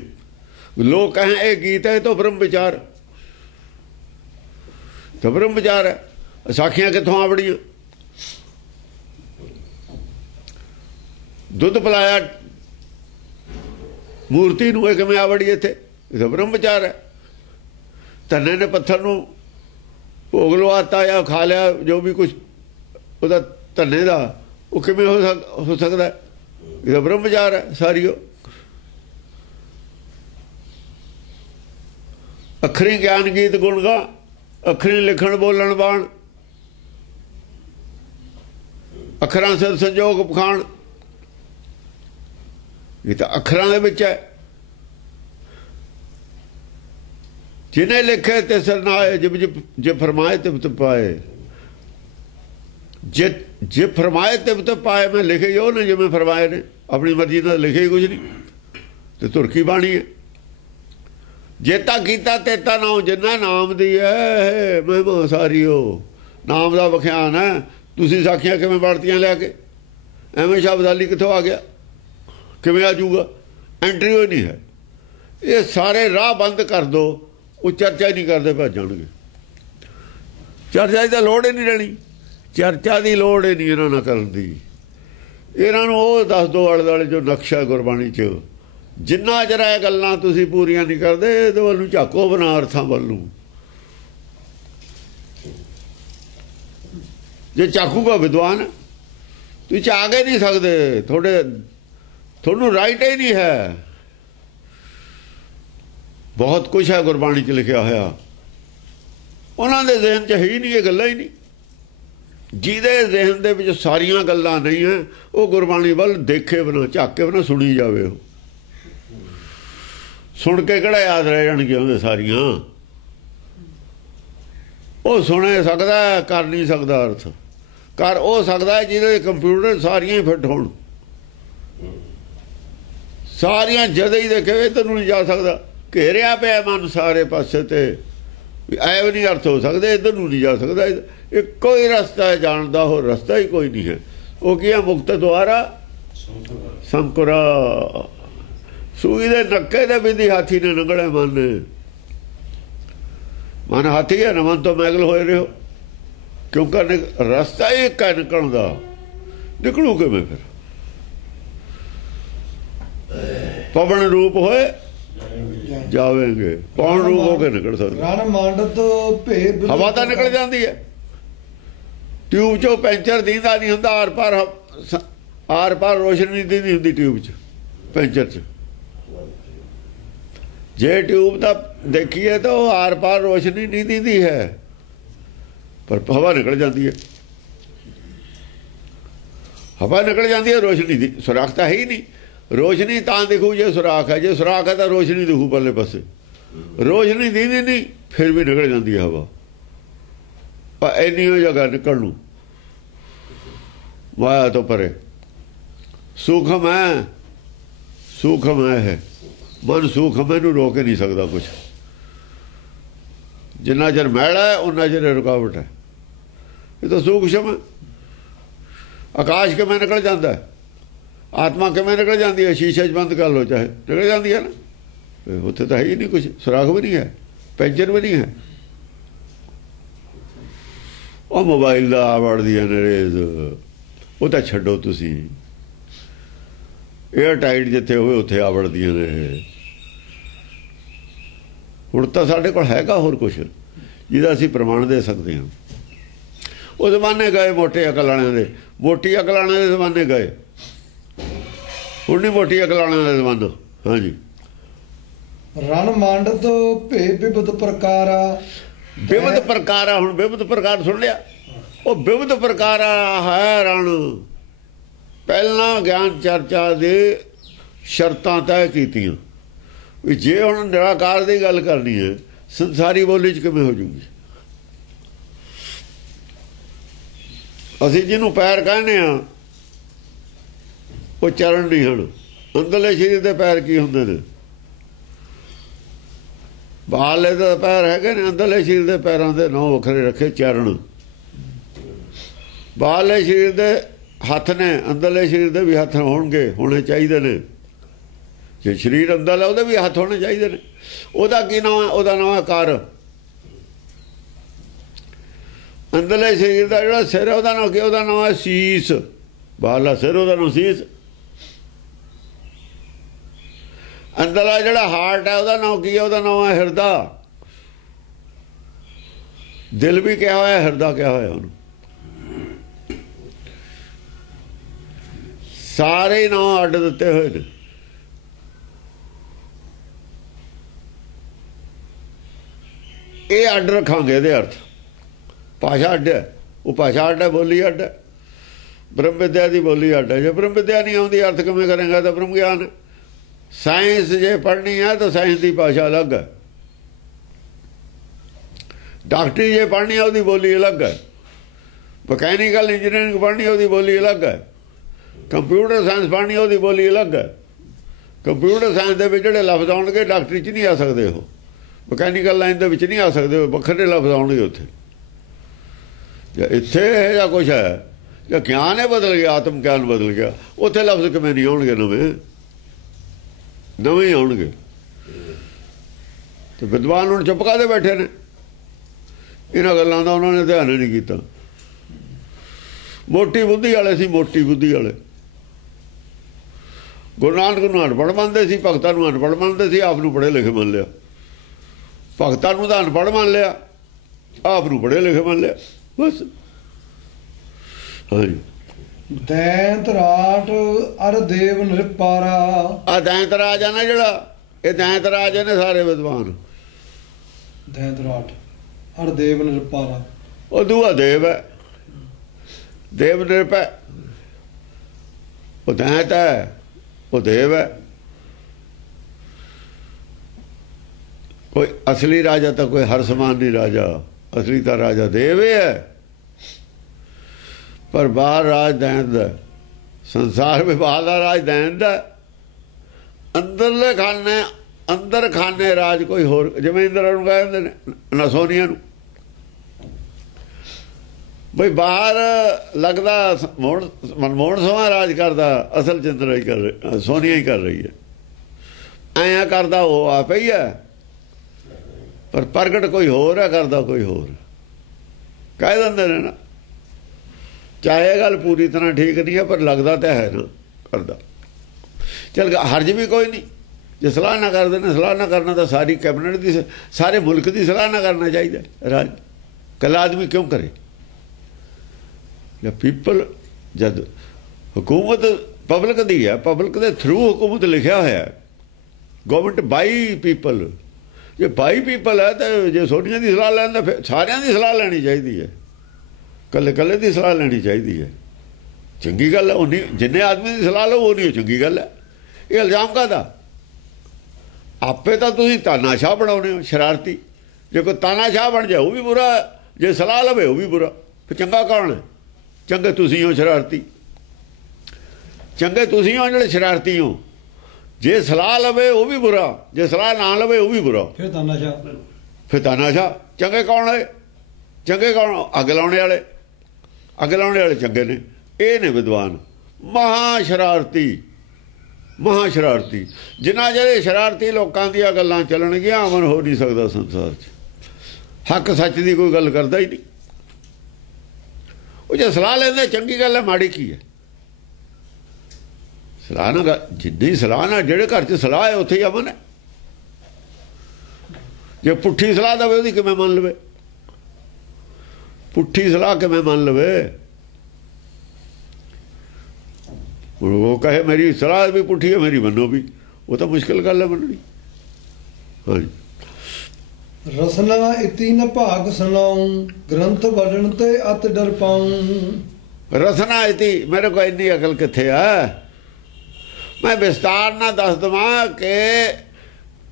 लोग कहें ये गीत है तो ब्रह्म विचार, तो ब्रह्म विचार है। साखियां कितों आवड़ियां? दुध पिलाया मूर्ति नूं किवें आवड़ी इत्थे, तो ब्रह्म विचार है। धन्ने ने पत्थर नूं भोग लवाता या खा लिया जो भी कुछ ਉਹਦਾ धन्ने का, वो किवें हो सकता है? ये तो ब्रह्म विचार है सारी। अखरी ज्ञान गीत गुण गा, अखरी लिखण बोलन बाण, अखरां सिर संजोग पखाण। ये तो अखरां दे विच है। जिन्हें लिखे ते सिर नाए, जिब जिब जे फरमाए तिब तिब पाए। जे फरमाए तिब तिब पाए, मैं लिखे ही ने जिवें फरमाए ने, अपनी मर्जी नाल लिखे ही कुछ नहीं। तो तुरकी बाणी है। जेता कीता तेता नाम, जिन्ना नाम दी है महिमा सारी। हो नाम का वख्यान है। तुसीं साखियां किवें बढ़तियां लिया एवं शब्दाली कितों आ गया, किवें आ जूगा? एंट्री हो नहीं है। ये सारे राह बंद कर दो, वो चर्चा ही नहीं करते, भज जाणगे। चर्चा की तो लोड़ ही नहीं रहनी, चर्चा की लोड़ ही नहीं इन्होंने करन दी। इन्हों वो दस दो आले दुआले जो नक्शा गुरबाणी च, जिन्ना चर ये गल्लां तुसीं पूरियां नहीं करते, इहदे वल्लों झाको बना अर्थां वल्लों। जे झाकूगा विद्वान, तुसीं झाक ही नहीं सकते, थोड़ू राइट ही नहीं है। बहुत कुछ है गुरबाणी च लिखा होया, उन्होंने जहन च है ही नहीं, ये गल्लां ही नहीं। जिहदे जहन दे विच सारियां गल्लां नहीं है, वो गुरबाणी वल देखे बिना झाके बिना सुनी जावे। सुन के किहड़ा याद रह जाणगियां उहदे सारियां? वो सुने सकदा है, कर नहीं सकदा अर्थ। कर हो सकदा है जिहदे कंप्यूटर सारियां ही फिट होण, सारियां जद ही देखे इधर नहीं जा सकदा। घेरिया पे मन सारे पासे ते, ऐ भी नहीं अर्थ हो सकते, इधर नहीं जा सकता। एक ही रास्ता है जान का, हो रास्ता ही कोई नहीं है। वो क्या मुक्त द्वारा संकुरा, सूई दे नक्के दे विधि हाथी ने नंगड़े मन हाथी है न, मन तो मैगल हो रहे हो, क्योंकि रास्ता ही एक है निकलण दा। ਨਿਕਲੂ ਕਿਵੇਂ ਫਿਰ? ਪਵਨ ਰੂਪ ਹੋਏ ਜਾਵੇਂਗੇ, ਕੌਣ ਰੂਪ ਹੋ ਕੇ ਨਿਕਲ ਸਕਦਾ? ਰਣ ਮੰਡਤ ਭੇ ਹਵਾ ਤਾਂ ਨਿਕਲ ਜਾਂਦੀ ਹੈ ਟਿਊਬ ਚੋਂ, ਪੈਂਚਰ ਦੀਂਦਾ ਨਹੀਂ ਹੁੰਦਾ, ਆਰ ਪਾਰ ਰੋਸ਼ਨੀ ਦੀਂਦੀ ਹੁੰਦੀ ਟਿਊਬ 'ਚ, ਪੈਂਚਰ 'ਚ। ਜੇ ਟਿਊਬ ਦਾ ਦੇਖੀਏ ਤਾਂ ਉਹ ਆਰ ਪਾਰ ਰੋਸ਼ਨੀ ਨਹੀਂ ਦੀਂਦੀ ਹੈ, ਪਰ ਹਵਾ ਨਿਕਲ ਜਾਂਦੀ ਹੈ। ਹਵਾ ਨਿਕਲ ਜਾਂਦੀ ਹੈ, ਰੋਸ਼ਨੀ ਦੀ ਸੁਰਾਖ ਤਾਂ ਹੈ ਹੀ ਨਹੀਂ। ਰੋਸ਼ਨੀ ਤਾਂ ਦਿਖੂ ਜੇ ਸੁਰਾਖ ਹੈ, ਜੇ ਸੁਰਾਖ ਹੈ ਤਾਂ ਰੋਸ਼ਨੀ ਦਿਖੂ ਪਰਲੇ ਪਾਸੇ। ਰੋਸ਼ਨੀ ਦੀਂਦੀ ਨਹੀਂ, ਫਿਰ ਵੀ ਨਿਕਲ ਜਾਂਦੀ ਹੈ ਹਵਾ। ਪਰ ਇੰਨੀ ਉਹ ਜਗ੍ਹਾ ਨਿਕਲ ਨੂੰ ਮਾਇਆ ਤੋਂ ਪਰੇ ਸੂਖਮ ਹੈ, ਸੂਖਮ ਹੈ ਮਨ, ਸੂਖਮ ਇਹਨੂੰ ਰੋਕ ਨਹੀਂ ਸਕਦਾ ਕੁਛ। ਜਿੰਨਾ ਚਿਰ ਮੈਲਾ ਹੈ ਉਹਨਾਂ ਚਿਰ ਰੁਕਾਵਟ ਹੈ। ਇਹ ਤਾਂ ਸੂਖਮ ਹੈ। ਆਕਾਸ਼ ਕਿਵੇਂ ਨਿਕਲ ਜਾਂਦਾ, ਆਤਮਾ ਕਿਵੇਂ ਨਿਕਲ ਜਾਂਦੀ ਹੈ? ਸ਼ੀਸ਼ੇ 'ਚ ਬੰਦ ਕਰ ਲਓ ਚਾਹੇ, ਨਿਕਲ ਜਾਂਦੀ ਹੈ ਨਾ। ਉੱਥੇ ਤਾਂ ਹੈ ਹੀ ਨਹੀਂ ਕੁਛ, ਸੁਰਾਖ ਵੀ ਨਹੀਂ ਹੈ, ਪੈਂਚਰ ਵੀ ਨਹੀਂ ਹੈ। ਉਹ ਮੋਬਾਈਲ ਦਾ ਵੜਦੀਆਂ ਨੇ ਰੇਜ਼, ਉਹ ਤਾਂ ਛੱਡੋ ਤੁਸੀਂ। 에ਅਰ ਟਾਈਟ ਜਿੱਥੇ ਹੋਵੇ ਉੱਥੇ ਆਵੜਦੀਆਂ ਨੇ। ਹੁਣ ਤਾਂ ਸਾਡੇ ਕੋਲ ਹੈਗਾ ਹੋਰ ਕੁਛ ਜਿਹਦਾ ਅਸੀਂ ਪ੍ਰਮਾਣ ਦੇ ਸਕਦੇ ਹਾਂ। ਉਹ ਜ਼ਮਾਨੇ ਗਏ ਮੋਟੇ ਅਕਲ ਵਾਲਿਆਂ ਦੇ, ਮੋਟੀ ਅਕਲ ਵਾਲਿਆਂ ਦੇ ਜ਼ਮਾਨੇ ਗਏ। ਹੁਣ ਨਹੀਂ ਮੋਟੀ ਅਕਲ ਵਾਲਿਆਂ ਦਾ ਜ਼ਮਾਨਾ। ਹਾਂਜੀ, ਰਣ ਮੰਡਤ ਭੇ ਵਿਵਧ ਪ੍ਰਕਾਰਾ, ਵਿਵਧ ਪ੍ਰਕਾਰਾ। ਹੁਣ ਵਿਵਧ ਪ੍ਰਕਾਰ ਸੁਣ ਲਿਆ, ਉਹ ਵਿਵਧ ਪ੍ਰਕਾਰਾ ਹੈ ਰਣ। ਪਹਿਲਾਂ ਗਿਆਨ ਚਰਚਾ ਦੇ ਸ਼ਰਤਾਂ ਤੈਅ ਕੀਤੀਆਂ ਵੀ ਜੇ ਹੁਣ ਨਿਰਾਕਾਰ ਦੀ ਗੱਲ ਕਰਨੀ ਹੈ, ਸੰਸਾਰੀ ਬੋਲੀ 'ਚ ਕਿਵੇਂ ਹੋ ਜੂਗੀ? ਅਸੀਂ ਜਿਹਨੂੰ ਪੈਰ ਕਹਿੰਦੇ ਆ ਉਹ ਚਰਨ ਨਹੀਂ ਹਨ। ਅੰਦਰਲੇ ਸਰੀਰ ਦੇ ਪੈਰ ਕੀ ਹੁੰਦੇ ਨੇ? ਬਾਹਰਲੇ ਦੇ ਪੈਰ ਹੈਗੇ ਨੇ, ਅੰਦਰਲੇ ਸਰੀਰ ਦੇ ਪੈਰਾਂ ਦੇ ਨਾਂ ਵੱਖਰੇ ਰੱਖੇ, ਚਰਨ। ਬਾਹਰਲੇ ਸਰੀਰ ਦੇ ਹੱਥ ਨੇ, ਅੰਦਰਲੇ ਸਰੀਰ ਦੇ ਵੀ ਹੱਥ ਹੋਣਗੇ, ਹੋਣੇ ਚਾਹੀਦੇ ਨੇ। ਜੇ ਸਰੀਰ ਅੰਦਰਲਾ ਉਹਦੇ ਵੀ ਹੱਥ ਹੋਣੇ ਚਾਹੀਦੇ ਨੇ। ਉਹਦਾ ਕੀ ਨਾਮ ਹੈ? ਉਹਦਾ ਨਾਮ ਹੈ ਕਰ। ਅੰਦਰਲੇ ਸਰੀਰ ਦਾ ਜਿਹੜਾ ਸਿਰ ਹੈ ਉਹਦਾ ਨਾਮ ਕੀ? ਉਹਦਾ ਨਾਮ ਹੈ ਸੀਸ। ਬਾਹਰਲਾ ਸਿਰ, ਉਹਦਾ ਨਾਮ ਸੀਸ। ਅੰਦਰਲਾ ਜਿਹੜਾ ਹਾਰਟ ਹੈ ਉਹਦਾ ਨਾਮ ਕੀ ਹੈ? ਉਹਦਾ ਨਾਮ ਹੈ ਹਿਰਦਾ। ਦਿਲ ਵੀ ਕਿਹਾ ਹੋਇਆ, ਹਿਰਦਾ ਕਿਹਾ ਹੋਇਆ ਉਹਨੂੰ। ਸਾਰੇ ਨਾਮ ਅੱਡ ਦਿੱਤੇ ਹੋਏ ਨੇ। ਇਹ ਅੱਡ ਰੱਖਾਂਗੇ ਇਹਦੇ ਅਰਥ। ਭਾਸ਼ਾ ਅੱਡ ਹੈ, ਉਹ ਭਾਸ਼ਾ ਅੱਡ ਹੈ, ਬੋਲੀ ਅੱਡ ਹੈ। ਬ੍ਰਹਮ ਵਿਦਿਆ ਦੀ ਬੋਲੀ ਅੱਡ ਹੈ। ਜੇ ਬ੍ਰਹਮ ਵਿਦਿਆ ਨਹੀਂ ਆਉਂਦੀ ਅਰਥ ਕਿਵੇਂ ਕਰੇਗਾ? ਤਾਂ ਬ੍ਰਹਮ ਗਿਆਨ। ਸਾਇੰਸ ਜੇ ਪੜ੍ਹਨੀ ਹੈ ਤਾਂ ਸਾਇੰਸ ਦੀ ਭਾਸ਼ਾ ਅਲੱਗ ਹੈ। ਡਾਕਟਰੀ ਜੇ ਪੜ੍ਹਨੀ ਹੈ ਉਹਦੀ ਬੋਲੀ ਅਲੱਗ ਹੈ। ਮਕੈਨੀਕਲ ਇੰਜੀਨੀਅਰਿੰਗ ਪੜ੍ਹਨੀ ਉਹਦੀ ਬੋਲੀ ਅਲੱਗ ਹੈ। ਕੰਪਿਊਟਰ ਸਾਇੰਸ ਪੜ੍ਹਨੀ ਉਹਦੀ ਬੋਲੀ ਅਲੱਗ ਹੈ। ਕੰਪਿਊਟਰ ਸਾਇੰਸ ਦੇ ਵਿੱਚ ਜਿਹੜੇ ਲਫ਼ਜ਼ ਆਉਣਗੇ ਡਾਕਟਰੀ 'ਚ ਨਹੀਂ ਆ ਸਕਦੇ, ਉਹ ਮਕੈਨੀਕਲ ਲਾਈਨ ਦੇ ਵਿੱਚ ਨਹੀਂ ਆ ਸਕਦੇ, ਉਹ ਵੱਖਰੇ ਲਫ਼ਜ਼ ਆਉਣਗੇ ਉੱਥੇ। ਜਾਂ ਇੱਥੇ ਇਹ ਜਾਂ ਕੁਛ ਹੈ, ਜਾਂ ਗਿਆਨ ਹੈ ਬਦਲ ਗਿਆ, ਆਤਮ ਗਿਆਨ ਬਦਲ ਗਿਆ, ਉੱਥੇ ਲਫ਼ਜ਼ ਕਿਵੇਂ ਨਹੀਂ ਆਉਣਗੇ? ਨਵੇਂ ਨਵੇਂ ਹੀ ਆਉਣਗੇ। ਤੇ ਵਿਦਵਾਨ ਹੁਣ ਚੁੱਪ ਕਰਦੇ ਬੈਠੇ ਨੇ, ਇਹਨਾਂ ਗੱਲਾਂ ਦਾ ਉਹਨਾਂ ਨੇ ਧਿਆਨ ਹੀ ਨਹੀਂ ਕੀਤਾ। ਮੋਟੀ ਬੁੱਧੀ ਵਾਲੇ ਸੀ, ਮੋਟੀ ਬੁੱਧੀ ਵਾਲੇ। ਗੁਰੂ ਨਾਨਕ ਨੂੰ ਅਨਪੜ੍ਹ ਮੰਨਦੇ ਸੀ, ਭਗਤਾਂ ਨੂੰ ਅਨਪੜ੍ਹ ਮੰਨਦੇ ਸੀ, ਆਪ ਨੂੰ ਪੜ੍ਹੇ ਲਿਖੇ ਮੰਨ ਲਿਆ। ਭਗਤਾਂ ਨੂੰ ਤਾਂ ਅਨਪੜ੍ਹ ਮੰਨ ਲਿਆ, ਆਪ ਨੂੰ ਪੜ੍ਹੇ ਲਿਖੇ ਮੰਨ ਲਿਆ, ਬਸ। ਹਾਂਜੀ, ਦੈਂਤ ਰਾਟ ਅਰ ਦੇਵ ਨਿਰਪਾਰਾ। ਆ ਦੈਂਤ ਰਾਜ ਆ ਨਾ ਜਿਹੜਾ, ਇਹ ਦੈਂਤ ਰਾਜ ਨੇ ਸਾਰੇ ਵਿਦਵਾਨ। ਦੈਂਤ ਰਾਟ ਅਰ ਦੇਵ ਨਿਰਪਾਰਾ, ਉਹ ਦੂਆ ਦੇਵ ਹੈ, ਦੇਵ ਨਿਰਪੈ। ਉਹ ਦੈਂਤ ਹੈ, ਉਹ ਦੇਵ ਹੈ। ਕੋਈ ਅਸਲੀ ਰਾਜਾ ਤਾਂ ਕੋਈ ਹਰ ਸਮਾਨ ਨਹੀਂ ਰਾਜਾ, ਅਸਲੀ ਤਾਂ ਰਾਜਾ ਦੇਵ ਹੈ। ਪਰ ਬਾਹਰ ਰਾਜ ਦੈਂਤ ਦਾ, ਸੰਸਾਰ ਵਿੱਚ ਬਾਹਰ ਦਾ ਰਾਜ ਦੈਂਤ ਦਾ। ਅੰਦਰਲੇ ਖਾਨੇ, ਅੰਦਰ ਖਾਨੇ ਰਾਜ ਕੋਈ ਹੋਰ, ਜਿਵੇਂ ਇੰਦਰ ਨੂੰ ਕਹਿੰਦੇ ਨੇ ਨਾ, ਸੋਨੀਆ ਨੂੰ। ਬਈ ਬਾਹਰ ਲੱਗਦਾ ਮਨਮੋਹਨ ਸੋਹਾ ਰਾਜ ਕਰਦਾ, ਅਸਲ ਚੰਦਰਾ ਹੀ ਕਰ, ਸੋਨੀਆ ਹੀ ਕਰ ਰਹੀ ਹੈ। ਐਂ ਕਰਦਾ ਉਹ ਆਪ ਹੀ ਹੈ, ਪਰ ਪ੍ਰਗਟ ਕੋਈ ਹੋਰ ਹੈ, ਕਰਦਾ ਕੋਈ ਹੋਰ। ਕਹਿ ਦਿੰਦੇ ਨੇ ਨਾ, ਚਾਹੇ ਗੱਲ ਪੂਰੀ ਤਰ੍ਹਾਂ ਠੀਕ ਨਹੀਂ ਹੈ, ਪਰ ਲੱਗਦਾ ਤਾਂ ਹੈ ਨਾ ਕਰਦਾ। ਚਲ ਹਰਜ ਵੀ ਕੋਈ ਨਹੀਂ ਜੇ ਸਲਾਹ ਨਾ ਕਰਦੇ ਨੇ। ਸਲਾਹ ਨਾ ਕਰਨਾ ਤਾਂ ਸਾਰੀ ਕੈਬਨਿਟ ਦੀ, ਸਾਰੇ ਮੁਲਕ ਦੀ ਸਲਾਹ ਨਾ ਕਰਨਾ ਚਾਹੀਦਾ ਰਾਜ। ਕੱਲਾ ਆਦਮੀ ਕਿਉਂ ਕਰੇ? ਜਾਂ ਪੀਪਲ, ਜਦ ਹਕੂਮਤ ਪਬਲਿਕ ਦੀ ਹੈ, ਪਬਲਿਕ ਦੇ ਥਰੂ ਹਕੂਮਤ ਲਿਖਿਆ ਹੋਇਆ, ਗਵਰਨਮੈਂਟ ਬਾਈ ਪੀਪਲ। ਜੇ ਬਾਈ ਪੀਪਲ ਹੈ ਤਾਂ ਜੇ ਸੋਨੀਆ ਦੀ ਸਲਾਹ ਲੈਣ ਤਾਂ ਫਿਰ ਸਾਰਿਆਂ ਦੀ ਸਲਾਹ ਲੈਣੀ ਚਾਹੀਦੀ ਹੈ, ਕੱਲੇ ਕੱਲੇ ਦੀ ਸਲਾਹ ਲੈਣੀ ਚਾਹੀਦੀ ਹੈ। ਚੰਗੀ ਗੱਲ ਹੈ, ਉਹ ਨਹੀਂ ਜਿੰਨੇ ਆਦਮੀ ਦੀ ਸਲਾਹ ਲਓ ਉਹ ਨਹੀਂ ਚੰਗੀ ਗੱਲ ਹੈ। ਇਹ ਇਲਜ਼ਾਮ ਕਾਹਦਾ? ਆਪੇ ਤਾਂ ਤੁਸੀਂ ਤਾਨਾਸ਼ਾਹ ਬਣਾਉਣੇ ਹੋ, ਸ਼ਰਾਰਤੀ। ਜੇ ਕੋਈ ਤਾਨਾਸ਼ਾਹ ਬਣ ਜਾਏ ਉਹ ਵੀ ਬੁਰਾ, ਜੇ ਸਲਾਹ ਲਵੇ ਉਹ ਵੀ ਬੁਰਾ। ਫਿਰ ਚੰਗਾ ਕੌਣ ਹੈ? ਚੰਗੇ ਤੁਸੀਂ ਹੋ ਸ਼ਰਾਰਤੀ, ਚੰਗੇ ਤੁਸੀਂ ਹੋ ਜਿਹੜੇ ਸ਼ਰਾਰਤੀ ਹੋ। ਜੇ ਸਲਾਹ ਲਵੇ ਉਹ ਵੀ ਬੁਰਾ, ਜੇ ਸਲਾਹ ਨਾ ਲਵੇ ਉਹ ਵੀ ਬੁਰਾ। ਫਿਰ ਤਾਨਾਸ਼ਾਹ, ਫਿਰ ਤਾਨਾਸ਼ਾਹ। ਚੰਗੇ ਕੌਣ ਹੈ? ਚੰਗੇ ਕੌਣ? ਅੱਗ ਲਾਉਣੇ ਵਾਲੇ। ਅੱਗ ਲਾਉਣੇ ਵਾਲੇ ਚੰਗੇ ਨੇ, ਇਹ ਨੇ ਵਿਦਵਾਨ। ਮਹਾ ਸ਼ਰਾਰਤੀ, ਮਹਾ ਸ਼ਰਾਰਤੀ। ਜਿੰਨਾ ਜਿਹੜੇ ਸ਼ਰਾਰਤੀ ਲੋਕਾਂ ਦੀਆਂ ਗੱਲਾਂ ਚੱਲਣਗੀਆਂ, ਅਮਨ ਹੋ ਨਹੀਂ ਸਕਦਾ ਸੰਸਾਰ 'ਚ। ਹੱਕ ਸੱਚ ਦੀ ਕੋਈ ਗੱਲ ਕਰਦਾ ਹੀ ਨਹੀਂ। ਉਹ ਜੇ ਸਲਾਹ ਲੈਂਦੇ ਚੰਗੀ ਗੱਲ ਹੈ, ਮਾੜੀ ਕੀ ਹੈ? ਸਲਾਹ ਨਾ, ਜਿੱਦੀ ਸਲਾਹ ਨਾ, ਜਿਹੜੇ ਘਰ 'ਚ ਸਲਾਹ ਹੈ ਉੱਥੇ ਹੀ ਅਮਨ ਹੈ। ਜੇ ਪੁੱਠੀ ਸਲਾਹ ਦੇਵੇ ਉਹਦੀ ਕਿਵੇਂ ਮੰਨ ਲਵੇ? ਪੁੱਠੀ ਸਲਾਹ ਕਿਵੇਂ ਮੰਨ ਲਵੇ? ਉਹ ਕਹੇ ਮੇਰੀ ਸਲਾਹ ਵੀ ਪੁੱਠੀ ਹੈ, ਮੇਰੀ ਮੰਨੋ ਵੀ, ਉਹ ਤਾਂ ਮੁਸ਼ਕਿਲ ਗੱਲ ਹੈ ਮੰਨਣੀ। ਹਾਂਜੀ। ਰਸਨਾ ਇਤੀ ਨ ਭਾਗ ਸੁਣਾਉ, ਗ੍ਰੰਥ ਵੜਨ ਤੇ ਅਤ ਡਰ ਪਾਉ। ਰਸਨਾ ਇਤੀ, ਮੇਰੇ ਕੋਲ ਇੰਨੀ ਅਕਲ ਕਿੱਥੇ ਆ? ਮੈਂ ਵਿਸਤਾਰ ਨਾਲ ਦੱਸ ਦੇਵਾਂ ਕਿ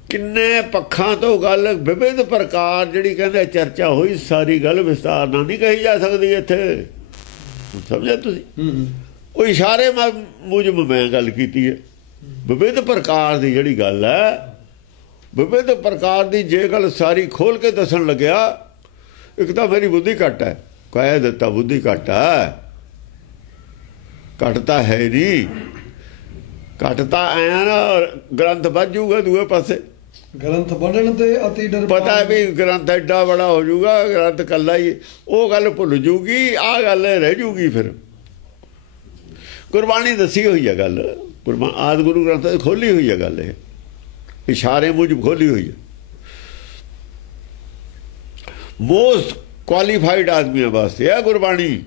ਕਿੰਨੇ ਪੱਖਾਂ ਤੋਂ ਗੱਲ, ਵਿਵਿਧ ਪ੍ਰਕਾਰ ਜਿਹੜੀ ਕਹਿੰਦੇ ਚਰਚਾ ਹੋਈ, ਸਾਰੀ ਗੱਲ ਵਿਸਤਾਰ ਨਾਲ ਨਹੀਂ ਕਹੀ ਜਾ ਸਕਦੀ ਇੱਥੇ। ਸਮਝਿਆ ਤੁਸੀਂ? ਉਹ ਇਸ਼ਾਰੇ ਮੂਜਬ ਮੈਂ ਗੱਲ ਕੀਤੀ ਹੈ। ਵਿਵਿਧ ਪ੍ਰਕਾਰ ਦੀ ਜਿਹੜੀ ਗੱਲ ਹੈ, ਵਿਵਿਧ ਪ੍ਰਕਾਰ ਦੀ ਜੇ ਗੱਲ ਸਾਰੀ ਖੋਲ ਕੇ ਦੱਸਣ ਲੱਗਿਆ, ਇੱਕ ਤਾਂ ਮੇਰੀ ਬੁੱਧੀ ਘੱਟ ਹੈ, ਕਹਿ ਦਿੱਤਾ ਬੁੱਧੀ ਘੱਟ ਹੈ। ਘੱਟ ਤਾਂ ਹੈ ਨਹੀਂ, ਘੱਟ ਤਾਂ ਆਇਆ ਨਾ, ਗ੍ਰੰਥ ਵੱਧ ਜੂਗਾ ਦੂਏ ਪਾਸੇ। ਗ੍ਰੰਥ ਵੜਨ ਤੇ ਅਤੀ ਡਰ ਪਤਾ ਵੀ ਗ੍ਰੰਥ ਐਡਾ ਬੜਾ ਹੋ ਜਾਊਗਾ, ਗ੍ਰੰਥ ਕੱਲਾ ਹੀ ਉਹ ਗੱਲ ਭੁੱਲ ਜੂਗੀ, ਆਹ ਗੱਲ ਰਹਿ ਜੂਗੀ। ਫਿਰ ਗੁਰਬਾਣੀ ਦੱਸੀ ਹੋਈ ਹੈ ਗੱਲ, ਆਦਿ ਗੁਰੂ ਗ੍ਰੰਥ ਖੋਲੀ ਹੋਈ ਹੈ ਗੱਲ, ਇਹ ਇਸ਼ਾਰੇ ਮੁਜਬ ਖੋਲੀ ਹੋਈ ਹੈ। ਮੋਸਟ ਕੁਆਲੀਫਾਈਡ ਆਦਮੀਆਂ ਵਾਸਤੇ ਇਹ ਗੁਰਬਾਣੀ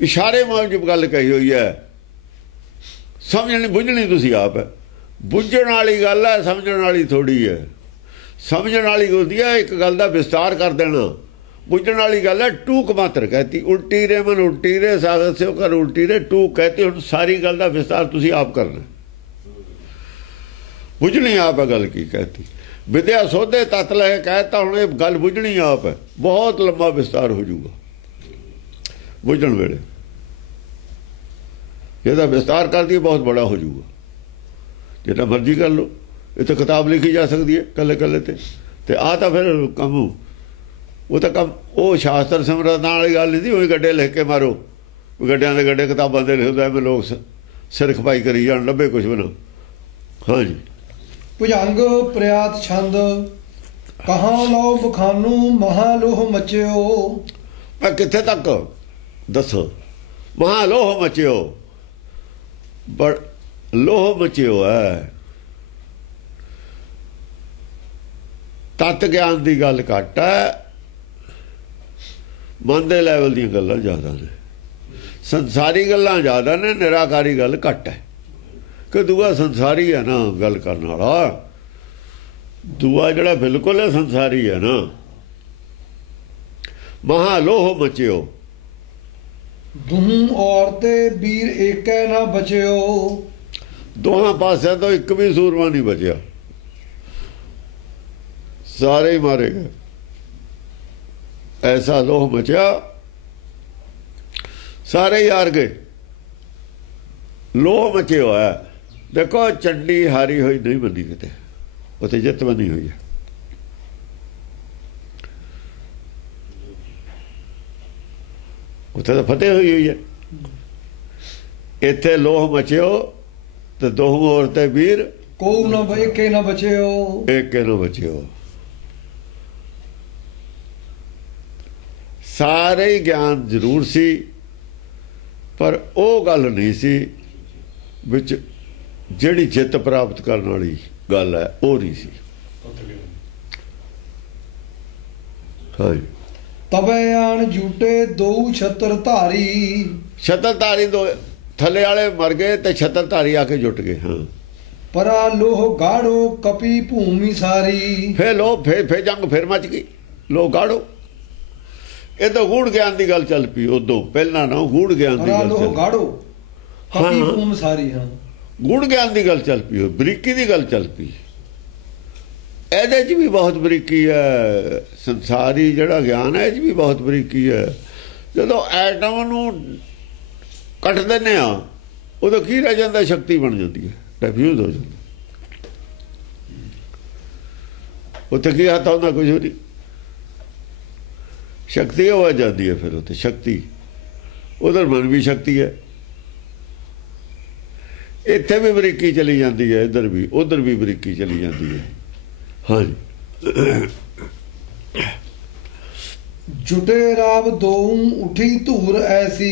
ਇਸ਼ਾਰੇ ਮੁਜਬ ਗੱਲ ਕਹੀ ਹੋਈ ਹੈ। ਸਮਝਣੀ ਬੁੱਝਣੀ ਤੁਸੀਂ ਆਪ ਹੈ। ਬੁੱਝਣ ਵਾਲੀ ਗੱਲ ਹੈ, ਸਮਝਣ ਵਾਲੀ ਥੋੜੀ ਹੈ। ਸਮਝਣ ਵਾਲੀ ਹੁੰਦੀ ਹੈ ਇੱਕ ਗੱਲ ਦਾ ਵਿਸਤਾਰ ਕਰ ਦੇਣਾ, ਬੁੱਝਣ ਵਾਲੀ ਗੱਲ ਹੈ ਟੂਕ ਮਾਤਰ ਕਹਤੀ। ਉਲਟੀ ਰੇ ਮਨ ਉਲਟੀ ਰੇ, ਸਾਗਤ ਸੇ ਕਰ ਉਲਟੀ ਰੇ, ਟੂਕ ਕਹਤੀ। ਹੁਣ ਸਾਰੀ ਗੱਲ ਦਾ ਵਿਸਤਾਰ ਤੁਸੀਂ ਆਪ ਕਰਨਾ, ਬੁੱਝਣੀ ਆਪ ਹੈ ਗੱਲ ਕੀ ਕਹਤੀ। ਵਿਦਿਆ ਸੋਧੇ ਤਤ ਲੈ ਕਹਿਤਾ, ਹੁਣ ਇਹ ਗੱਲ ਬੁੱਝਣੀ ਆਪ ਹੈ। ਬਹੁਤ ਲੰਬਾ ਵਿਸਤਾਰ ਹੋ ਜਾਊਗਾ ਬੁੱਝਣ ਵੇਲੇ। ਇਹਦਾ ਵਿਸਤਾਰ ਕਰਦੀ ਬਹੁਤ ਬੜਾ ਹੋ ਜਾਊਗਾ। ਜਿੰਨਾ ਮਰਜ਼ੀ ਕਰ ਲਓ, ਇਹ ਤਾਂ ਕਿਤਾਬ ਲਿਖੀ ਜਾ ਸਕਦੀ ਹੈ ਕੱਲੇ ਕੱਲੇ ਤੇ ਆਹ ਤਾਂ ਫਿਰ ਕੰਮ, ਉਹ ਤਾਂ ਕੰਮ, ਉਹ ਸ਼ਾਸਤਰ ਸਿਮਰਤਾਂ ਵਾਲੀ ਗੱਲ ਨਹੀਂ ਸੀ। ਉਹ ਗੱਡੇ ਲਿਖ ਕੇ ਮਾਰੋ, ਗੱਡਿਆਂ ਦੇ ਗੱਡੇ ਕਿਤਾਬਾਂ ਦੇ ਲਿਖਦਾ, ਮੈਂ ਲੋਕ ਸਿਰ ਖਪਾਈ ਕਰੀ ਜਾਣ, ਲੱਭੇ ਕੁਛ ਬਣਾ। ਹਾਂਜੀ। ਭੁਜੰਗ ਪ੍ਰਿਆਤ ਛੰਦ, ਕਹਾਂ ਲਓ ਬਖਾਨੂ, ਮਹਾ ਲੋਹ ਮਚਿਓ। ਮੈਂ ਕਿੱਥੇ ਤੱਕ ਦੱਸੋ? ਮਹਾ ਲੋਹ ਮਚਿਓ, ਬੜ ਲੋਹ ਮਚਿਓ ਹੈ। ਤਤ ਗਿਆਨ ਦੀ ਗੱਲ ਘੱਟ ਹੈ, ਮਨ ਦੇ ਲੈਵਲ ਦੀਆਂ ਗੱਲਾਂ ਜ਼ਿਆਦਾ ਨੇ, ਸੰਸਾਰੀ ਗੱਲਾਂ ਜ਼ਿਆਦਾ ਨੇ, ਨਿਰਾਕਾਰੀ ਗੱਲ ਘੱਟ ਹੈ। ਕਿ ਦੂਆ ਸੰਸਾਰੀ ਹੈ ਨਾ ਗੱਲ ਕਰਨ ਵਾਲਾ, ਦੂਆ ਜਿਹੜਾ ਬਿਲਕੁਲ ਹੈ ਸੰਸਾਰੀ ਹੈ ਨਾ। ਮਹਾ ਲੋਹ ਮਚਿਓ, ਦੂਹ ਔਰਤੇ ਵੀਰ ਏਕੈ ਨਾ ਬਚਿਓ। ਦੋਹਾਂ ਪਾਸਿਆਂ ਤੋਂ ਇੱਕ ਵੀ ਸੂਰਮਾ ਨਹੀਂ ਬਚਿਆ, ਸਾਰੇ ਹੀ ਮਾਰੇ ਗਏ। ਐਸਾ ਲੋਹ ਮਚਿਆ, ਸਾਰੇ ਹੀ ਹਾਰ ਗਏ। ਲੋਹ ਮਚੇ ਹੋਇਆ। ਦੇਖੋ ਚੰਡੀ ਹਾਰੀ ਹੋਈ ਨਹੀਂ ਬੰਦੀ, ਕਿਤੇ ਉੱਥੇ ਜਿੱਤ ਬਣੀ ਹੋਈ ਹੈ। ਉੱਥੇ ਤਾਂ ਫਤਿਹ ਹੋਈ ਹੋਈ ਹੈ। ਇੱਥੇ ਲੋਹ ਮਚਿਓ ਤੇ ਦੋਹ ਔਰਤੇ ਵੀਰ ਕੋ ਨਾ ਏਕੇ ਨਾ ਬਚਿਓ, ਏਕੇ ਨਾ ਬਚਿਓ। ਸਾਰੇ ਹੀ ਗਿਆਨ ਜ਼ਰੂਰ ਸੀ, पर वो गल नहीं सी विच जिहड़ी जित प्राप्त करने वाली गल है वो नहीं सी। हाँ जी। तबे आन झूठे दो छतर धारी। छतरधारी दो थले वाले मर गए तो छतरधारी आके जुट गए। हाँ परा लोह गाढ़ो कपी भूमि सारी। फिर जंग फिर मच गई। लो गाड़ो ये तो गूढ़ ज्ञान की गल चल पी। उदों पहला ना गूढ़ ज्ञान की गल चल। गाड़ो हाँ कपी भूमि सारी। हाँ गूढ़ ज्ञान की गल चल पी, बरीकी की गल चल पी। ਇਹਦੇ 'ਚ भी बहुत बरीकी है। संसारी ਜਿਹੜਾ ਗਿਆਨ ਹੈ ਇਹ 'ਚ भी बहुत बरीकी है। ਜਦੋਂ ਐਟਮ ਨੂੰ ਕੱਟ ਦਿੰਦੇ ਆ ਉਦੋਂ ਕੀ ਰਹਿ ਜਾਂਦਾ? ਸ਼ਕਤੀ ਬਣ ਜਾਂਦੀ ਹੈ, ਡਿਫਿਊਜ਼ ਹੋ ਜਾਂਦਾ। ਉੱਥੇ ਕੀ ਹੱਥ ਹੁੰਦਾ? ਕੁਝ ਨਹੀਂ, ਸ਼ਕਤੀ ਹੋ ਜਾਂਦੀ ਹੈ। ਫਿਰ ਉੱਥੇ ਸ਼ਕਤੀ, ਉਧਰ ਮਨ ਵੀ ਸ਼ਕਤੀ ਹੈ। ਇੱਥੇ ਵੀ ਬਰੀਕੀ ਚਲੀ ਜਾਂਦੀ ਹੈ, ਇੱਧਰ ਵੀ ਉਧਰ ਵੀ ਬਰੀਕੀ ਚਲੀ ਜਾਂਦੀ ਹੈ। हाँ जुटे राव दो उठी धूर ऐसी।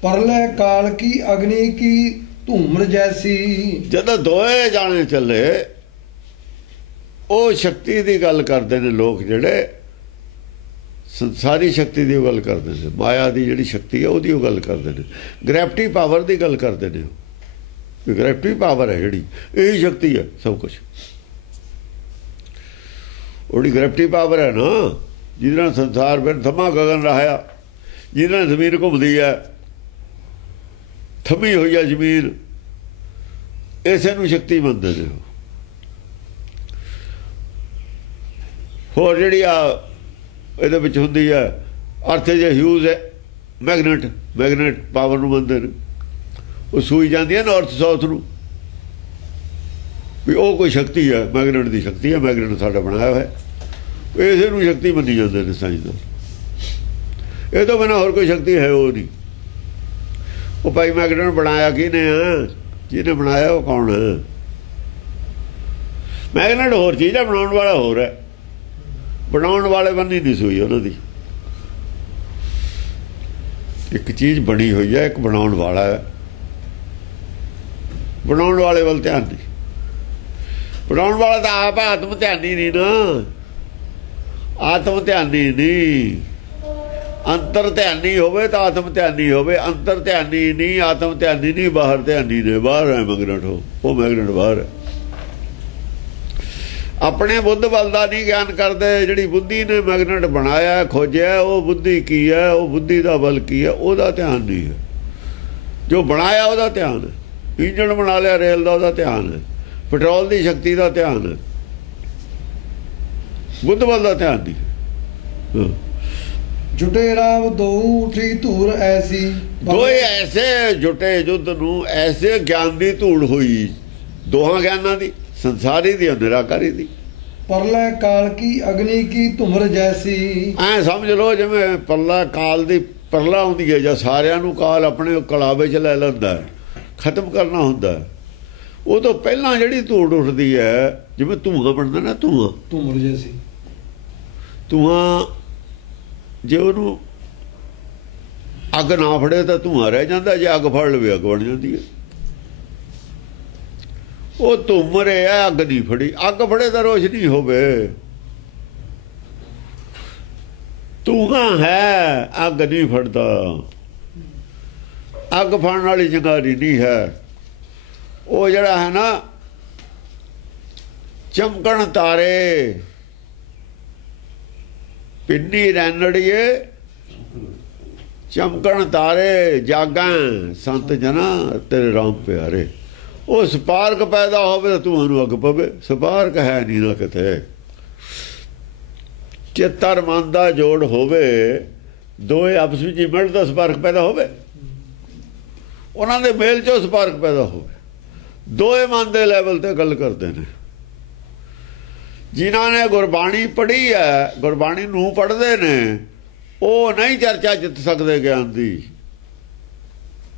परले काल की अग्नि की धूम्र जैसी। जब दोए जाने चले वो शक्ति की गल करते हैं लोग, जेड़े संसारी शक्ति की गल करते हैं, माया की जिहड़ी शक्ति है उसकी गल करते हैं, ग्रैविटी पावर की गल करते हैं। ग्रैविटी पावर है जिहड़ी यही शक्ति है सब कुछ। ਉਹਦੀ ਗ੍ਰੈਵਿਟੀ ਪਾਵਰ ਹੈ ਨਾ, ਜਿਹਦੇ ਨਾਲ ਸੰਸਾਰ ਬਿਨ ਥਮਾ ਗਗਨ ਰਹਾਇਆ, ਜਿਹਦੇ ਨਾਲ ਜ਼ਮੀਨ ਘੁੰਮਦੀ ਹੈ, ਥਮੀ ਹੋਈ ਹੈ ਜ਼ਮੀਨ, ਇਸੇ ਨੂੰ ਸ਼ਕਤੀ ਮੰਨਦੇ ਨੇ। ਹੋਰ ਜਿਹੜੀ ਆ ਇਹਦੇ ਵਿੱਚ ਹੁੰਦੀ ਹੈ ਅਰਥ ਜੇ ਹਿਊਜ਼ ਹੈ ਮੈਗਨੇਟ ਪਾਵਰ ਨੂੰ ਮੰਨਦੇ ਨੇ। ਉਹ ਸੂਈ ਜਾਂਦੀ ਹੈ ਨਾਰਥ ਸਾਊਥ ਨੂੰ ਵੀ ਉਹ ਕੋਈ ਸ਼ਕਤੀ ਹੈ, ਮੈਗਨੇਟ ਦੀ ਸ਼ਕਤੀ ਹੈ, ਮੈਗਨੇਟ ਸਾਡਾ ਬਣਾਇਆ ਹੋਇਆ, ਇਸੇ ਨੂੰ ਸ਼ਕਤੀ ਮੰਨੀ ਜਾਂਦੇ ਨੇ ਸਾਇੰਸਦਾਨ। ਇਹ ਤੋਂ ਬਿਨਾਂ ਹੋਰ ਕੋਈ ਸ਼ਕਤੀ ਹੈ ਉਹ ਨਹੀਂ। ਉਹ ਭਾਈ ਮੈਗਨੇਟ ਬਣਾਇਆ ਕਿਹਨੇ ਆ? ਜਿਹਨੇ ਬਣਾਇਆ ਉਹ ਕੌਣ ਹੈ? ਮੈਗਨੇਟ ਹੋਰ ਚੀਜ਼ ਹੈ, ਬਣਾਉਣ ਵਾਲਾ ਹੋਰ ਹੈ। ਬਣਾਉਣ ਵਾਲੇ ਬੰਨੀ ਨਹੀਂ ਸੂਈ ਉਹਨਾਂ ਦੀ। ਇੱਕ ਚੀਜ਼ ਬਣੀ ਹੋਈ ਹੈ, ਇੱਕ ਬਣਾਉਣ ਵਾਲਾ ਹੈ। ਬਣਾਉਣ ਵਾਲੇ ਵੱਲ ਧਿਆਨ ਨਹੀਂ। ਬਣਾਉਣ ਵਾਲਾ ਤਾਂ ਆਪ ਆਤਮ ਧਿਆਨੀ ਨਹੀਂ ਨਾ, ਆਤਮ ਧਿਆਨੀ ਨਹੀਂ। ਅੰਤਰ ਧਿਆਨੀ ਹੋਵੇ ਤਾਂ ਆਤਮ ਧਿਆਨੀ ਹੋਵੇ, ਅੰਤਰ ਧਿਆਨੀ ਨਹੀਂ, ਆਤਮ ਧਿਆਨੀ ਨਹੀਂ, ਬਾਹਰ ਧਿਆਨੀ ਨੇ। ਬਾਹਰ ਹੈ ਮੈਗਨੇਟ, ਉਹ ਮੈਗਨੇਟ ਬਾਹਰ ਹੈ। ਆਪਣੇ ਬੁੱਧ ਬਲ ਦਾ ਨਹੀਂ ਗਿਆਨ ਕਰਦੇ। ਜਿਹੜੀ ਬੁੱਧੀ ਨੇ ਮੈਗਨੇਟ ਬਣਾਇਆ ਖੋਜਿਆ, ਉਹ ਬੁੱਧੀ ਕੀ ਹੈ, ਉਹ ਬੁੱਧੀ ਦਾ ਬਲ ਕੀ ਹੈ, ਉਹਦਾ ਧਿਆਨ ਨਹੀਂ ਹੈ। ਜੋ ਬਣਾਇਆ ਉਹਦਾ ਧਿਆਨ ਹੈ। ਇੰਜਣ ਬਣਾ ਲਿਆ ਰੇਲ ਦਾ, ਉਹਦਾ ਧਿਆਨ ਹੈ। ਪੈਟਰੋਲ ਦੀ ਸ਼ਕਤੀ ਦਾ ਧਿਆਨ ਹੈ, ਬੁੱਧ ਬਲ ਦਾ ਧਿਆਨ ਨਹੀਂ। ਜੁਟੇ ਰਾਮ ਦੋ ਉਠੀ ਧੂਰ ਐਸੀ। ਦੋਏ ਐਸੇ ਜੁਟੇ ਯੁੱਧ ਨੂੰ, ਐਸੇ ਗਿਆਨ ਦੀ ਧੂੜ ਹੋਈ, ਦੋਹਾਂ ਗਿਆਨਾਂ ਦੀ, ਸੰਸਾਰੀ ਦੀ, ਨਿਰਾਕਾਰੀ ਦੀ। ਪਰਲੇ ਕਾਲ ਕੀ ਅਗਨੀ ਕੀ ਧੁਮਰ ਜੈਸੀ। ਐ ਸਮਝ ਲਓ ਜਿਵੇਂ ਪਰਲਾ ਕਾਲ ਦੀ ਪਰਲਾ ਹੁੰਦੀ ਹੈ, ਜਾਂ ਸਾਰਿਆਂ ਨੂੰ ਕਾਲ ਆਪਣੇ ਕਲਾਵੇ 'ਚ ਲੈ ਲੈਂਦਾ, ਖਤਮ ਕਰਨਾ ਹੁੰਦਾ। ਉਹ ਤੋਂ ਪਹਿਲਾਂ ਜਿਹੜੀ ਧੂੜ ਉੱਠਦੀ ਹੈ, ਜਿਵੇਂ ਧੂਆਂ ਬਣਦਾ ਨਾ, ਧੂਮਰ ਜੈਸੀ। ਧੂਆਂ ਜੇ ਉਹਨੂੰ ਅੱਗ ਨਾ ਫੜੇ ਤਾਂ ਧੂਆਂ ਰਹਿ ਜਾਂਦਾ, ਜੇ ਅੱਗ ਫੜ ਲਵੇ ਅੱਗ ਬਣ ਜਾਂਦੀ ਹੈ। ਉਹ ਧੂਮਰ ਹੈ, ਅੱਗ ਨਹੀਂ ਫੜੀ। ਅੱਗ ਫੜੇ ਤਾਂ ਰੋਸ਼ਨੀ ਹੋਵੇ। ਧੂਆਂ ਹੈ, ਅੱਗ ਨਹੀਂ ਫੜਦਾ। ਅੱਗ ਫੜਨ ਵਾਲੀ ਚਿੰਗਾਰੀ ਨਹੀਂ ਹੈ। ਉਹ ਜਿਹੜਾ ਹੈ ਨਾ, ਚਮਕਣ ਤਾਰੇ ਪਿੰਨੀ ਰੈਨੜੀਏ, ਚਮਕਣ ਤਾਰੇ ਜਾਗਾਂ ਸੰਤ ਜਨਾ ਤੇਰੇ ਰਾਮ ਪਿਆਰੇ। ਉਹ ਸਪਾਰਕ ਪੈਦਾ ਹੋਵੇ ਤਾਂ ਤੁਹਾਨੂੰ ਅੱਗ ਪਵੇ। ਸਪਾਰਕ ਹੈ ਨਹੀਂ ਨਾ ਕਿਤੇ। ਚਿੱਤਰ ਮਨ ਦਾ ਜੋੜ ਹੋਵੇ, ਦੋਏ ਆਪਸ ਵਿੱਚ ਮਿਲ ਤਾਂ ਸਪਾਰਕ ਪੈਦਾ ਹੋਵੇ। ਉਹਨਾਂ ਦੇ ਮੇਲ 'ਚੋਂ ਸਪਾਰਕ ਪੈਦਾ ਹੋਵੇ। ਦੋਏ ਮਨ ਦੇ ਲੈਵਲ ਤੇ ਗੱਲ ਕਰਦੇ ਨੇ। ਜਿਨ੍ਹਾਂ ਨੇ ਗੁਰਬਾਣੀ ਪੜ੍ਹੀ ਹੈ, ਗੁਰਬਾਣੀ ਨੂੰ ਪੜ੍ਹਦੇ ਨੇ, ਉਹ ਨਹੀਂ ਚਰਚਾ ਜਿੱਤ ਸਕਦੇ ਗਿਆਨ ਦੀ।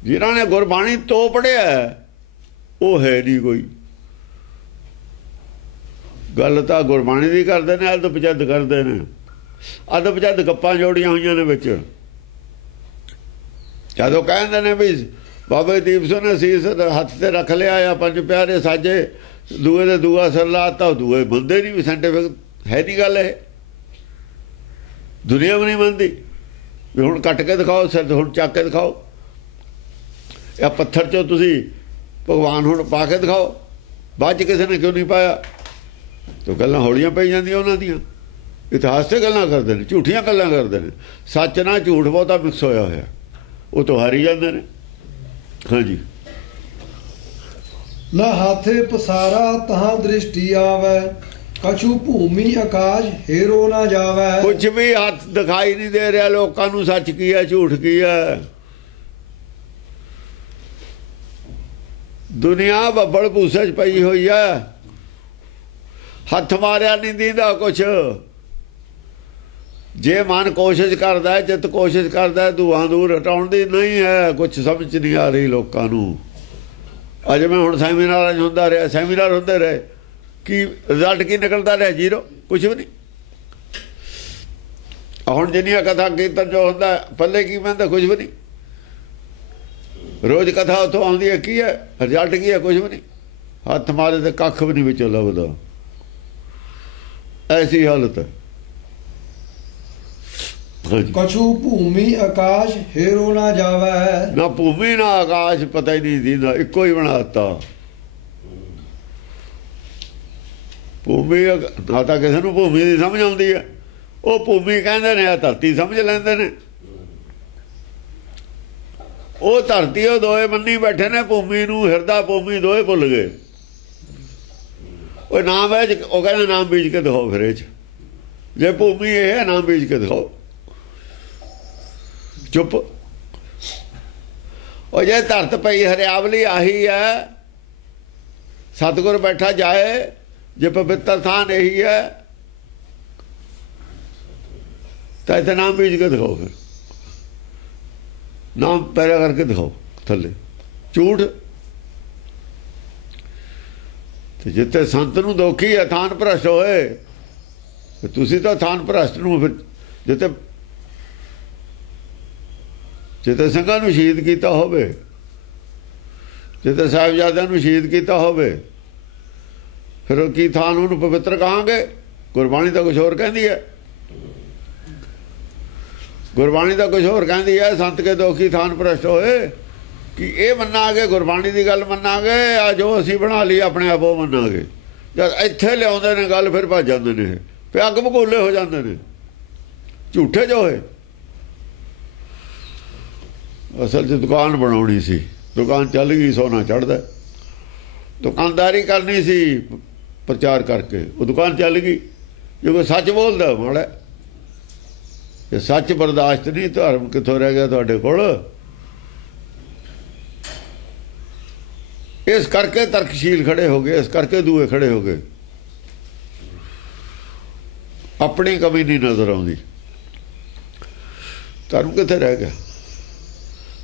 ਜਿਨ੍ਹਾਂ ਨੇ ਗੁਰਬਾਣੀ ਤੋਂ ਪੜ੍ਹਿਆ, ਉਹ ਹੈ ਨਹੀਂ ਕੋਈ। ਗੱਲ ਤਾਂ ਗੁਰਬਾਣੀ ਦੀ ਕਰਦੇ ਨੇ, ਅਦਬ ਜੱਦ ਕਰਦੇ ਨੇ। ਅਦਬ ਜੱਦ ਗੱਪਾਂ ਜੋੜੀਆਂ ਹੋਈਆਂ ਨੇ ਵਿੱਚ। ਜਦੋਂ ਕਹਿੰਦੇ ਨੇ ਵੀ ਬਾਬੇ ਦੀਪ ਸਿੰਘ ਨੇ ਸੀਸ ਹੱਥ ਤੇ ਰੱਖ ਲਿਆ ਆ ਪੰਜ ਪਿਆਰੇ ਸਾਜੇ ਦੂਏ ਦੇ ਦੂਆ ਸਿਰ ਲਾਤਾ ਦੂਏ ਬੰਦੇ ਨਹੀਂ ਵੀ ਸਾਇੰਟੀਫਿਕ ਹੈ ਨਹੀਂ ਗੱਲ ਇਹ ਦੁਨੀਆ ਵੀ ਨਹੀਂ ਮੰਨਦੀ ਵੀ ਹੁਣ ਕੱਟ ਕੇ ਦਿਖਾਓ ਸਿਰ ਹੁਣ ਚੱਕ ਕੇ ਦਿਖਾਓ ਇਹ ਪੱਥਰ 'ਚੋਂ ਤੁਸੀਂ ਭਗਵਾਨ ਹੁਣ ਪਾ ਕੇ ਦਿਖਾਓ ਬਾਅਦ 'ਚ ਕਿਸੇ ਨੇ ਕਿਉਂ ਨਹੀਂ ਪਾਇਆ ਤਾਂ ਗੱਲਾਂ ਹੌਲੀਆਂ ਪਈ ਜਾਂਦੀਆਂ ਉਹਨਾਂ ਦੀਆਂ ਇਤਿਹਾਸ 'ਤੇ ਗੱਲਾਂ ਕਰਦੇ ਨੇ ਝੂਠੀਆਂ ਗੱਲਾਂ ਕਰਦੇ ਨੇ ਸੱਚ ਨਾਲ ਝੂਠ ਬਹੁਤਾ ਮਿਕਸ ਹੋਇਆ ਹੋਇਆ ਉਹ ਤੋਂ ਹਾਰੀ ਜਾਂਦੇ ਨੇ ਹਾਂਜੀ ਨਾ ਹਾਥੇ ਪਸਾਰਾ ਤਹਾਂ ਦ੍ਰਿਸ਼ਟੀ ਆਵੈ ਕਛੂ ਭੂਮੀ ਆਕਾਸ਼ ਹੇਰੋ ਨਾ ਜਾਵੈ ਕੁਝ ਵੀ ਹੱਥ ਦਿਖਾਈ ਨਹੀਂ ਦੇ ਰਿਹਾ ਲੋਕਾਂ ਨੂੰ ਸੱਚ ਕੀ ਹੈ ਝੂਠ ਕੀ ਹੈ ਦੁਨੀਆ ਬੱਬਲ ਭੂਸੇ 'ਚ ਪਈ ਹੋਈ ਹੈ ਹੱਥ ਮਾਰਿਆ ਨਹੀਂ ਦੀਂਦਾ ਕੁਛ ਜੇ ਮਨ ਕੋਸ਼ਿਸ਼ ਕਰਦਾ ਹੈ ਜਿੱਤ ਕੋਸ਼ਿਸ਼ ਕਰਦਾ ਹੈ ਧੂਆਂ ਦੂਰ ਹਟਾਉਣ ਦੀ ਨਹੀਂ ਹੈ ਕੁਛ ਸਮਝ ਨਹੀਂ ਆ ਰਹੀ ਲੋਕਾਂ ਨੂੰ ਅੱਜ ਮੈਂ ਹੁਣ ਸੈਮੀਨਾਰਾਂ 'ਚ ਹੁੰਦਾ ਰਿਹਾ ਸੈਮੀਨਾਰ ਹੁੰਦੇ ਰਹੇ ਕੀ ਰਿਜ਼ਲਟ ਕੀ ਨਿਕਲਦਾ ਰਿਹਾ ਜ਼ੀਰੋ ਕੁਛ ਵੀ ਨਹੀਂ ਹੁਣ ਜਿੰਨੀਆਂ ਕਥਾ ਕੀਰਤਨ ਜੋ ਹੁੰਦਾ ਪੱਲੇ ਕੀ ਪੈਂਦਾ ਕੁਛ ਵੀ ਨਹੀਂ ਰੋਜ਼ ਕਥਾ ਉੱਥੋਂ ਆਉਂਦੀ ਹੈ ਕੀ ਹੈ ਰਿਜ਼ਲਟ ਕੀ ਹੈ ਕੁਛ ਵੀ ਨਹੀਂ ਹੱਥ ਮਾਰੇ ਤੇ ਕੱਖ ਵੀ ਨਹੀਂ ਵਿੱਚੋਂ ਲੱਭਦਾ ਐਸੀ ਹਾਲਤ ਹੈ ਕਛੂ ਭੂਮੀ ਆਕਾਸ਼ ਹੇਰੋ ਨਾ ਜਾਵੈ ਨਾ ਭੂਮੀ ਨਾ ਆਕਾਸ਼ ਪਤਾ ਹੀ ਨਹੀਂ ਦੀਦਾ ਇੱਕੋ ਹੀ ਬਣਾਤਾ ਭੂਮੀ ਨਾ ਤਾਂ ਕਿਸੇ ਨੂੰ ਭੂਮੀ ਦੀ ਸਮਝ ਆਉਂਦੀ ਹੈ ਉਹ ਭੂਮੀ ਕਹਿੰਦੇ ਨੇ ਆ ਧਰਤੀ ਸਮਝ ਲੈਂਦੇ ਨੇ ਉਹ ਧਰਤੀ ਉਹ ਦੋਏ ਮੰਨੀ ਬੈਠੇ ਨੇ ਭੂਮੀ ਨੂੰ ਹਿਰਦਾ ਭੂਮੀ ਦੋਏ ਭੁੱਲ ਗਏ ਉਹ ਨਾਮ ਹੈ ਉਹ ਕਹਿੰਦੇ ਨਾਮ ਬੀਜ ਕੇ ਦਿਖਾਓ ਫਿਰ ਇਹ 'ਚ ਜੇ ਭੂਮੀ ਇਹ ਹੈ ਨਾਮ ਬੀਜ ਕੇ ਦਿਖਾਓ ਚੁੱਪ ਉਹ ਜੇ ਧਰਤ ਪਈ ਹਰਿਆਵਲੀ ਆਹੀ ਹੈ ਸਤਿਗੁਰ ਬੈਠਾ ਜਾਏ ਜੇ ਪਵਿੱਤਰ ਥਾਨ ਇਹੀ ਹੈ ਤਾਂ ਇੱਥੇ ਨਾਮ ਬੀਜ ਕੇ ਦਿਖਾਓ ਫਿਰ ਨਾਮ ਪੈਰਾ ਕਰਕੇ ਦਿਖਾਓ ਥੱਲੇ ਝੂਠ ਤੇ ਜਿੱਥੇ ਸੰਤ ਨੂੰ ਦੋਖੀ ਹੈ ਥਾਨ ਭ੍ਰਸ਼ਟ ਹੋਏ ਤੁਸੀਂ ਤਾਂ ਥਾਨ ਭ੍ਰਸ਼ਟ ਨੂੰ ਫਿਰ ਜਿੱਥੇ ਸਿੰਘਾਂ ਨੂੰ ਸ਼ਹੀਦ ਕੀਤਾ ਹੋਵੇ ਜਿੱਥੇ ਸਾਹਿਬਜ਼ਾਦਿਆਂ ਨੂੰ ਸ਼ਹੀਦ ਕੀਤਾ ਹੋਵੇ ਫਿਰ ਉਹ ਕੀ ਥਾਨ ਉਹਨੂੰ ਪਵਿੱਤਰ ਕਹਾਂਗੇ ਗੁਰਬਾਣੀ ਤਾਂ ਕੁਝ ਹੋਰ ਕਹਿੰਦੀ ਹੈ ਗੁਰਬਾਣੀ ਤਾਂ ਕੁਝ ਹੋਰ ਕਹਿੰਦੀ ਹੈ ਸੰਤ ਕੇ ਦੋਖੀ ਥਾਨ ਭ੍ਰਸ਼ਟ ਹੋਏ ਕਿ ਇਹ ਮੰਨਾਂਗੇ ਗੁਰਬਾਣੀ ਦੀ ਗੱਲ ਮੰਨਾਂਗੇ ਆ ਜੋ ਅਸੀਂ ਬਣਾ ਲਈ ਆਪਣੇ ਆਪ ਉਹ ਮੰਨਾਂਗੇ ਜਦ ਇੱਥੇ ਲਿਆਉਂਦੇ ਨੇ ਗੱਲ ਫਿਰ ਭੱਜ ਜਾਂਦੇ ਨੇ ਫਿਰ ਅੱਗ ਭਗੋਲੇ ਹੋ ਜਾਂਦੇ ਨੇ ਝੂਠੇ ਜੋ ਹੋਏ ਅਸਲ 'ਚ ਦੁਕਾਨ ਬਣਾਉਣੀ ਸੀ ਦੁਕਾਨ ਚੱਲ ਗਈ ਸੋਨਾ ਚੜ੍ਹਦਾ ਦੁਕਾਨਦਾਰੀ ਕਰਨੀ ਸੀ ਪ੍ਰਚਾਰ ਕਰਕੇ ਉਹ ਦੁਕਾਨ ਚੱਲ ਗਈ ਜੇ ਕੋਈ ਸੱਚ ਬੋਲਦਾ ਮਾੜਾ ਜੇ ਸੱਚ ਬਰਦਾਸ਼ਤ ਨਹੀਂ ਧਰਮ ਕਿੱਥੋਂ ਰਹਿ ਗਿਆ ਤੁਹਾਡੇ ਕੋਲ ਇਸ ਕਰਕੇ ਤਰਕਸ਼ੀਲ ਖੜੇ ਹੋ ਗਏ ਇਸ ਕਰਕੇ ਦੂਏ ਖੜੇ ਹੋ ਗਏ ਆਪਣੀ ਕਮੀ ਨਹੀਂ ਨਜ਼ਰ ਆਉਂਦੀ ਧਰਮ ਕਿੱਥੇ ਰਹਿ ਗਿਆ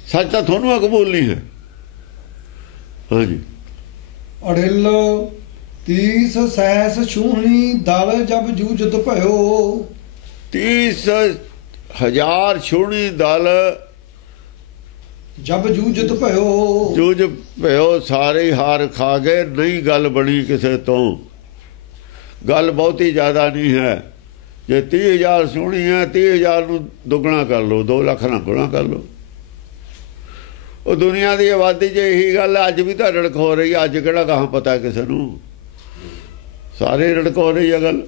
ਸੱਚ ਤਾਂ ਤੁਹਾਨੂੰ ਕਬੂਲ ਨਹੀਂ ਹੈ ਹਾਂਜੀ ਅੜਿਲ 30 ਸਹਿਸ ਛੂਹਣੀ ਦਲ ਜਬ ਜੂਜਤ ਭਇਓ 30,000 ਛੂਹਣੀ ਦਲ ਜਬ ਜੂਜਤ ਭਇਓ ਜੂਜ ਭਇਓ ਸਾਰੇ ਹਾਰ ਖਾ ਗਏ ਨਹੀਂ ਗੱਲ ਬਣੀ ਕਿਸੇ ਤੋਂ ਗੱਲ ਬਹੁਤੀ ਜ਼ਿਆਦਾ ਨਹੀਂ ਹੈ ਜੇ 30,000 ਛੂਹਣੀ ਹੈ 30,000 ਨੂੰ ਦੁੱਗਣਾ ਕਰ ਲਓ 2 ਲੱਖ ਨਾਲ ਗੁਣਾ ਕਰ ਲਓ ਉਹ ਦੁਨੀਆ ਦੀ ਆਬਾਦੀ 'ਚ ਇਹੀ ਗੱਲ ਅੱਜ ਵੀ ਤਾਂ ਰੜਕ ਹੋ ਰਹੀ ਅੱਜ ਕਿਹੜਾ ਕਹਾਂ ਪਤਾ ਕਿਸੇ ਨੂੰ ਸਾਰੇ ਰੜਕ ਹੋ ਰਹੀ ਹੈ ਗੱਲ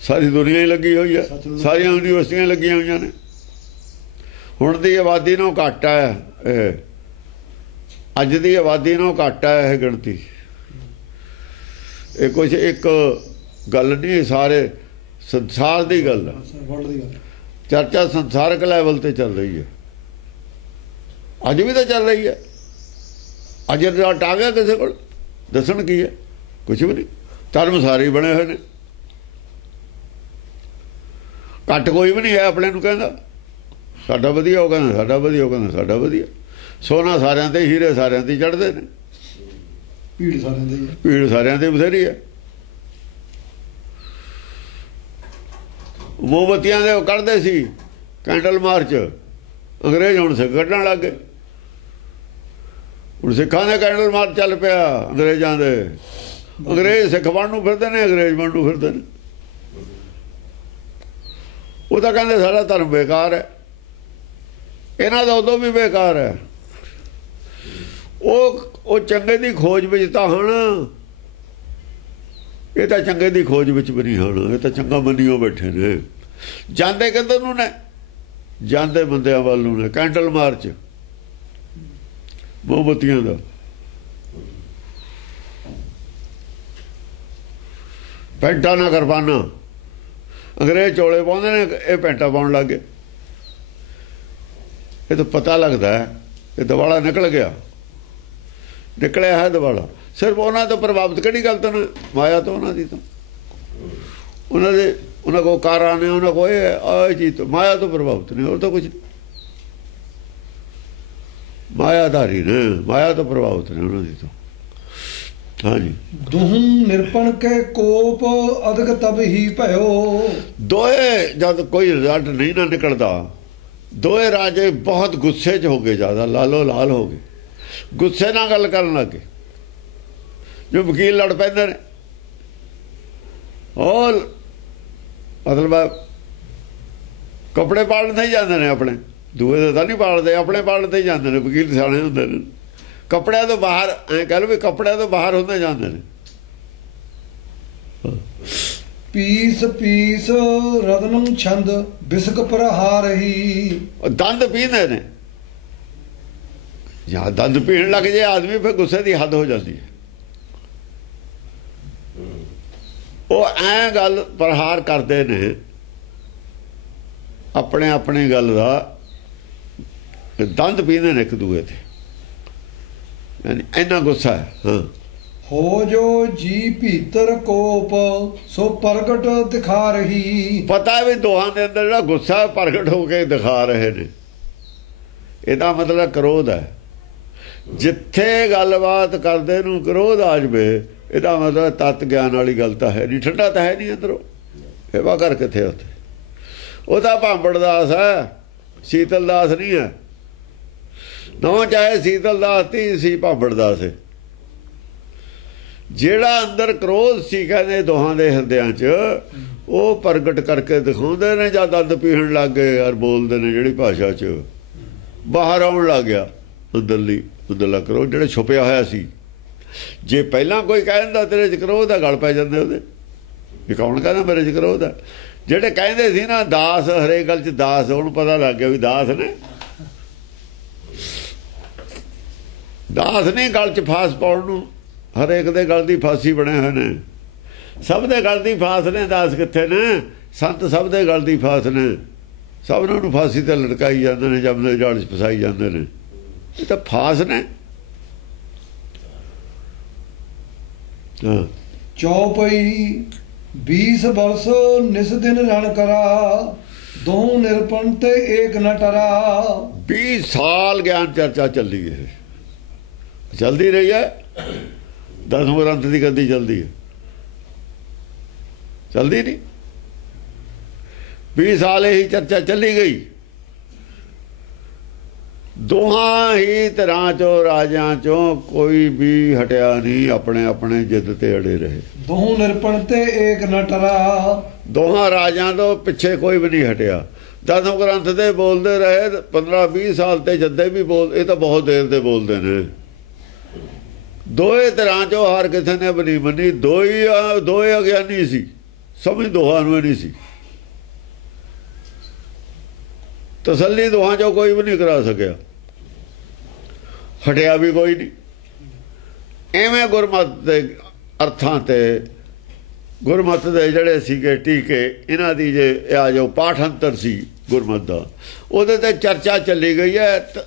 ਸਾਰੀ ਦੁਨੀਆ ਹੀ ਲੱਗੀ ਹੋਈ ਹੈ ਸਾਰੀਆਂ ਯੂਨੀਵਰਸਿਟੀਆਂ ਲੱਗੀਆਂ ਹੋਈਆਂ ਨੇ ਹੁਣ ਦੀ ਆਬਾਦੀ ਨਾਲੋਂ ਘੱਟ ਹੈ ਅੱਜ ਦੀ ਆਬਾਦੀ ਨਾਲੋਂ ਘੱਟ ਹੈ ਇਹ ਗਿਣਤੀ ਇਹ ਕੁਝ ਇੱਕ ਗੱਲ ਨਹੀਂ ਸਾਰੇ ਸੰਸਾਰ ਦੀ ਗੱਲ ਹੈ ਚਰਚਾ ਸੰਸਾਰਕ ਲੈਵਲ ਤੇ ਚੱਲ ਰਹੀ ਹੈ ਅੱਜ ਵੀ ਤਾਂ ਚੱਲ ਰਹੀ ਹੈ ਅੱਜ ਰਿਜ਼ਲਟ ਆ ਗਿਆ ਕਿਸੇ ਕੋਲ ਦੱਸਣ ਕੀ ਹੈ ਕੁਛ ਵੀ ਨਹੀਂ ਧਰਮ ਸਾਰੇ ਬਣੇ ਹੋਏ ਨੇ ਘੱਟ ਕੋਈ ਵੀ ਨਹੀਂ ਹੈ ਆਪਣੇ ਨੂੰ ਕਹਿੰਦਾ ਸਾਡਾ ਵਧੀਆ ਉਹ ਕਹਿੰਦਾ ਸਾਡਾ ਵਧੀਆ ਉਹ ਕਹਿੰਦਾ ਸਾਡਾ ਵਧੀਆ ਸੋਨਾ ਸਾਰਿਆਂ ਤੇ ਹੀਰੇ ਸਾਰਿਆਂ ਤੇ ਚੜ੍ਹਦੇ ਨੇ ਭੀੜ ਸਾਰਿਆਂ ਤੇ ਬਥੇਰੀ ਹੈ ਮੋਮਬੱਤੀਆਂ ਦੇ ਉਹ ਕੱਢਦੇ ਸੀ ਕੈਂਡਲ ਮਾਰਚ ਅੰਗਰੇਜ਼ ਹੁਣ ਸਿੱਖ ਕੱਢਣ ਲੱਗ ਗਏ। ਹੁਣ ਸਿੱਖਾਂ ਦੇ ਕੈਂਡਲ ਮਾਰਚ ਚੱਲ ਪਿਆ ਅੰਗਰੇਜ਼ਾਂ ਦੇ। ਅੰਗਰੇਜ਼ ਸਿੱਖ ਬਣਨ ਨੂੰ ਫਿਰਦੇ ਨੇ, ਅੰਗਰੇਜ਼ ਬਣਨ ਨੂੰ ਫਿਰਦੇ ਨੇ। ਉਹ ਤਾਂ ਕਹਿੰਦੇ ਸਾਡਾ ਧਰਮ ਬੇਕਾਰ ਹੈ। ਇਹਨਾਂ ਦਾ ਉਦੋਂ ਵੀ ਬੇਕਾਰ ਹੈ। ਉਹ ਚੰਗੇ ਦੀ ਖੋਜ ਵਿੱਚ ਤਾਂ ਹਨ, ਇਹ ਤਾਂ ਚੰਗੇ ਦੀ ਖੋਜ ਵਿੱਚ ਵੀ ਨਹੀਂ ਹਨ। ਇਹ ਤਾਂ ਚੰਗਾ ਮੰਨੀਓ ਬੈਠੇ ਨੇ। ਜਾਂਦੇ ਕਿੱਧਰ ਨੂੰ ਨੇ? ਜਾਂਦੇ ਬੰਦਿਆਂ ਵੱਲ ਨੂੰ ਨੇ। ਕੈਂਡਲ ਮਾਰਚ ਮੋਮਬੱਤੀਆਂ ਦਾ। ਪੈਂਟਾਂ ਨਾ ਕਰਵਾਨਾ। ਅੰਗਰੇਜ਼ ਚੋਲੇ ਪਾਉਂਦੇ ਨੇ, ਇਹ ਪੈਂਟਾਂ ਪਾਉਣ ਲੱਗ ਗਏ। ਇਹ ਤਾਂ ਪਤਾ ਲੱਗਦਾ ਹੈ ਇਹ ਦਿਵਾਲਾ ਨਿਕਲ ਗਿਆ, ਨਿਕਲਿਆ ਹੈ ਦਿਵਾਲਾ। ਸਿਰਫ ਉਹਨਾਂ ਤੋਂ ਪ੍ਰਭਾਵਿਤ ਕਿਹੜੀ ਗੱਲ ਤੋਂ? ਮਾਇਆ ਤੋਂ, ਉਹਨਾਂ ਦੀ ਤੋਂ। ਉਹਨਾਂ ਕੋਲ ਕਾਰਾਂ ਨੇ, ਉਹਨਾਂ ਕੋਲ ਇਹ ਚੀਜ਼ ਤੋਂ, ਮਾਇਆ ਤੋਂ ਪ੍ਰਭਾਵਿਤ ਨੇ, ਹੋਰ ਤਾਂ ਕੁਝ ਨਹੀਂ। ਮਾਇਆਧਾਰੀ ਨੇ, ਮਾਇਆ ਤੋਂ ਪ੍ਰਭਾਵਿਤ ਨੇ ਉਹਨਾਂ ਦੀ ਤੋਂ। ਹਾਂਜੀ। ਦੁਹੂੰ ਨਿਰਪਣ ਕੇ ਕੋਪ ਅਦਕ ਤਬ ਹੀ ਭਇਓ। ਦੋਏ ਜਦ ਕੋਈ ਰਿਜ਼ਲਟ ਨਹੀਂ ਨਾ ਨਿਕਲਦਾ, ਦੋਏ ਰਾਜੇ ਬਹੁਤ ਗੁੱਸੇ 'ਚ ਹੋ ਗਏ, ਜ਼ਿਆਦਾ ਲਾਲੋ ਲਾਲ ਹੋ ਗਏ, ਗੁੱਸੇ ਨਾਲ ਗੱਲ ਕਰਨ ਲੱਗੇ। ਜੋ ਵਕੀਲ ਲੜ ਪੈਂਦੇ ਨੇ, ਉਹ ਮਤਲਬ ਕੱਪੜੇ ਪਾੜਨ ਤੇ ਹੀ ਜਾਂਦੇ ਨੇ ਆਪਣੇ, ਦੂਏ ਦੇ ਤਾਂ ਨਹੀਂ ਪਾੜਦੇ, ਆਪਣੇ ਪਾੜਨ ਤੇ ਹੀ ਜਾਂਦੇ ਨੇ। ਵਕੀਲ ਸਿਆਣੇ ਹੁੰਦੇ ਨੇ। ਕੱਪੜਿਆਂ ਤੋਂ ਬਾਹਰ, ਐਂ ਕਹਿ ਲਓ ਵੀ ਕੱਪੜਿਆਂ ਤੋਂ ਬਾਹਰ ਹੁੰਦੇ ਜਾਂਦੇ ਨੇ। ਪੀਸ ਪੀਸ ਰਦਨੰ ਛੰਦ ਬਿਸਕ ਪ੍ਰਹਾਰਹੀ। ਦੰਦ ਪੀਂਦੇ ਨੇ। ਜਾਂ ਦੰਦ ਪੀਣ ਲੱਗ ਜੇ ਆਦਮੀ, ਫਿਰ ਗੁੱਸੇ ਦੀ ਹੱਦ ਹੋ ਜਾਂਦੀ ਹੈ। ਉਹ ਐਂ ਗੱਲ ਪ੍ਰਹਾਰ ਕਰਦੇ ਨੇ ਆਪਣੇ ਆਪਣੀ ਗੱਲ ਦਾ, ਦੰਦ ਪੀਂਦੇ ਨੇ ਇੱਕ ਦੂਏ ਤੇ, ਯਾਨੀ ਇੰਨਾ ਗੁੱਸਾ ਹੈ। ਹਾਂ। ਹੋ ਜੋ ਜੀ ਭੀਤਰ ਕੋਪ ਸੋ ਪ੍ਰਗਟ ਦਿਖਾ ਰਹੀ। ਪਤਾ ਵੀ ਦੋਹਾਂ ਦੇ ਅੰਦਰ ਜਿਹੜਾ ਗੁੱਸਾ ਪ੍ਰਗਟ ਹੋ ਕੇ ਦਿਖਾ ਰਹੇ ਨੇ। ਇਹਦਾ ਮਤਲਬ ਕਰੋਧ ਹੈ। ਜਿੱਥੇ ਗੱਲਬਾਤ ਕਰਦੇ ਨੂੰ ਕਰੋਧ ਆ ਜਾਵੇ, ਇਹਦਾ ਮਤਲਬ ਤਤ ਗਿਆਨ ਵਾਲੀ ਗੱਲ ਤਾਂ ਹੈ ਨਹੀਂ, ਠੰਡਾ ਤਾਂ ਹੈ ਨਹੀਂ ਅੰਦਰੋਂ। ਸੇਵਾ ਕਰ ਕਿੱਥੇ ਉੱਥੇ? ਉਹ ਤਾਂ ਭਾਂਬੜ ਦਾਸ ਹੈ, ਸੀਤਲ ਦਾਸ ਨਹੀਂ ਹੈ। ਨਾ ਚਾਹੇ ਸੀਤਲ ਦਾਸ ਤੀ ਸੀ, ਭਾਂਬੜ ਦਾਸ ਹੈ। ਜਿਹੜਾ ਅੰਦਰ ਕਰੋਧ ਸੀ ਕਹਿੰਦੇ ਦੋਹਾਂ ਦੇ ਹਿਰਦਿਆਂ 'ਚ, ਉਹ ਪ੍ਰਗਟ ਕਰਕੇ ਦਿਖਾਉਂਦੇ ਨੇ। ਜਦ ਦੰਦ ਪੀਣ ਲੱਗ ਗਏ ਔਰ ਬੋਲਦੇ ਨੇ ਜਿਹੜੀ ਭਾਸ਼ਾ 'ਚ, ਬਾਹਰ ਆਉਣ ਲੱਗ ਗਿਆ ਅੰਦਰਲਾ ਕਰੋਧ ਜਿਹੜਾ ਛੁਪਿਆ ਹੋਇਆ ਸੀ। ਜੇ ਪਹਿਲਾਂ ਕੋਈ ਕਹਿ ਦਿੰਦਾ ਤੇਰੇ 'ਚ ਕਰੋਧ ਦਾ, ਗਲ ਪੈ ਜਾਂਦੇ ਉਹਦੇ। ਇਹ ਕੌਣ ਕਹਿੰਦਾ ਮੇਰੇ 'ਚ ਕਰੋਧ ਹੈ? ਜਿਹੜੇ ਕਹਿੰਦੇ ਸੀ ਨਾ ਦਾਸ, ਹਰੇਕ ਗੱਲ 'ਚ ਦਾਸ, ਉਹਨੂੰ ਪਤਾ ਲੱਗ ਗਿਆ ਵੀ ਦਾਸ ਨੇ। ਦਾਸ ਨਹੀਂ ਗਲ 'ਚ ਫਾਸ ਪਾਉਣ ਨੂੰ, ਹਰੇਕ ਦੇ ਗਲ ਦੀ ਫਾਸੀ ਬਣੇ ਹੋਏ ਨੇ। ਸਭ ਦੇ ਗਲ ਦੀ ਫਾਸ ਨੇ। ਦਾਸ ਕਿੱਥੇ ਨੇ? ਸੰਤ ਸਭ ਦੇ ਗਲ ਦੀ ਫਾਸ ਨੇ। ਸਭ ਨੂੰ ਫਾਸੀ ਤੇ ਲਟਕਾਈ ਜਾਂਦੇ ਨੇ, ਜੰਮਦੇ ਜਾਲ 'ਚ ਫਸਾਈ ਜਾਂਦੇ ਨੇ। ਇਹ ਤਾਂ ਫਾਸ ਨੇ। ਚੌਪਈ 20 ਬਰਸ ਨਿਸ ਦਿਨ ਰਣ ਕਰਾ। ਦੋ ਨਿਰਪਣ ਤੇ ਏਕ ਨ ਟਰਾ। 20 ਸਾਲ ਗਿਆਨ ਚਰਚਾ ਚੱਲੀ ਹੈ, ਚਲਦੀ ਰਹੀ ਹੈ। 10 ਗ੍ਰੰਥ ਦੀ ਗੱਦੀ ਚੱਲਦੀ ਹੈ, ਚਲਦੀ ਨਹੀਂ। 20 ਸਾਲ ਇਹੀ ਚਰਚਾ ਚੱਲੀ ਗਈ। ਦੋਹਾਂ ਹੀ ਤਰ੍ਹਾਂ ਚੋਂ, ਰਾਜਿਆਂ ਚੋਂ ਕੋਈ ਵੀ ਹਟਿਆ ਨਹੀਂ, ਆਪਣੇ ਆਪਣੇ ਜਿੱਦ ਤੇ ਅੜੇ ਰਹੇ। ਦੋ ਨਿਰਪਣ ਤੇ ਏਕ ਨ ਟਰਾ। ਦੋਹਾਂ ਰਾਜਿਆਂ ਤੋਂ ਪਿੱਛੇ ਕੋਈ ਵੀ ਨਹੀਂ ਹਟਿਆ। 10 ਗ੍ਰੰਥ ਦੇ ਬੋਲਦੇ ਰਹੇ 15-20 ਸਾਲ ਤੇ ਜੱਦੇ ਵੀ ਬੋਲ, ਇਹ ਤਾਂ ਬਹੁਤ ਦੇਰ ਦੇ ਬੋਲਦੇ ਨੇ। ਦੋਏ ਤਰ੍ਹਾਂ ਚੋਂ ਹਰ ਕਿਸੇ ਨੇ ਬਣੀ ਮੰਨੀ। ਦੋਏ ਅਗਿਆਨੀ ਸੀ, ਸਮਝ ਦੋਹਾਂ ਨੂੰ ਨਹੀਂ ਸੀ। ਤਸੱਲੀ ਦੋਹਾਂ ਚੋਂ ਕੋਈ ਵੀ ਨਹੀਂ ਕਰਾ ਸਕਿਆ, ਹਟਿਆ ਵੀ ਕੋਈ ਨਹੀਂ। ਐਵੇਂ ਗੁਰਮਤ ਦੇ ਅਰਥਾਂ ਤੇ, ਗੁਰਮਤ ਦੇ ਜਿਹੜੇ ਸੀਗੇ ਟੀਕੇ, ਇਹਨਾਂ ਦੀ ਜੇ ਆ ਜੋ ਪਾਠ ਅੰਤਰ ਸੀ ਗੁਰਮਤ ਦਾ, ਉਹਦੇ ਤੇ ਚਰਚਾ ਚੱਲੀ ਗਈ ਹੈ।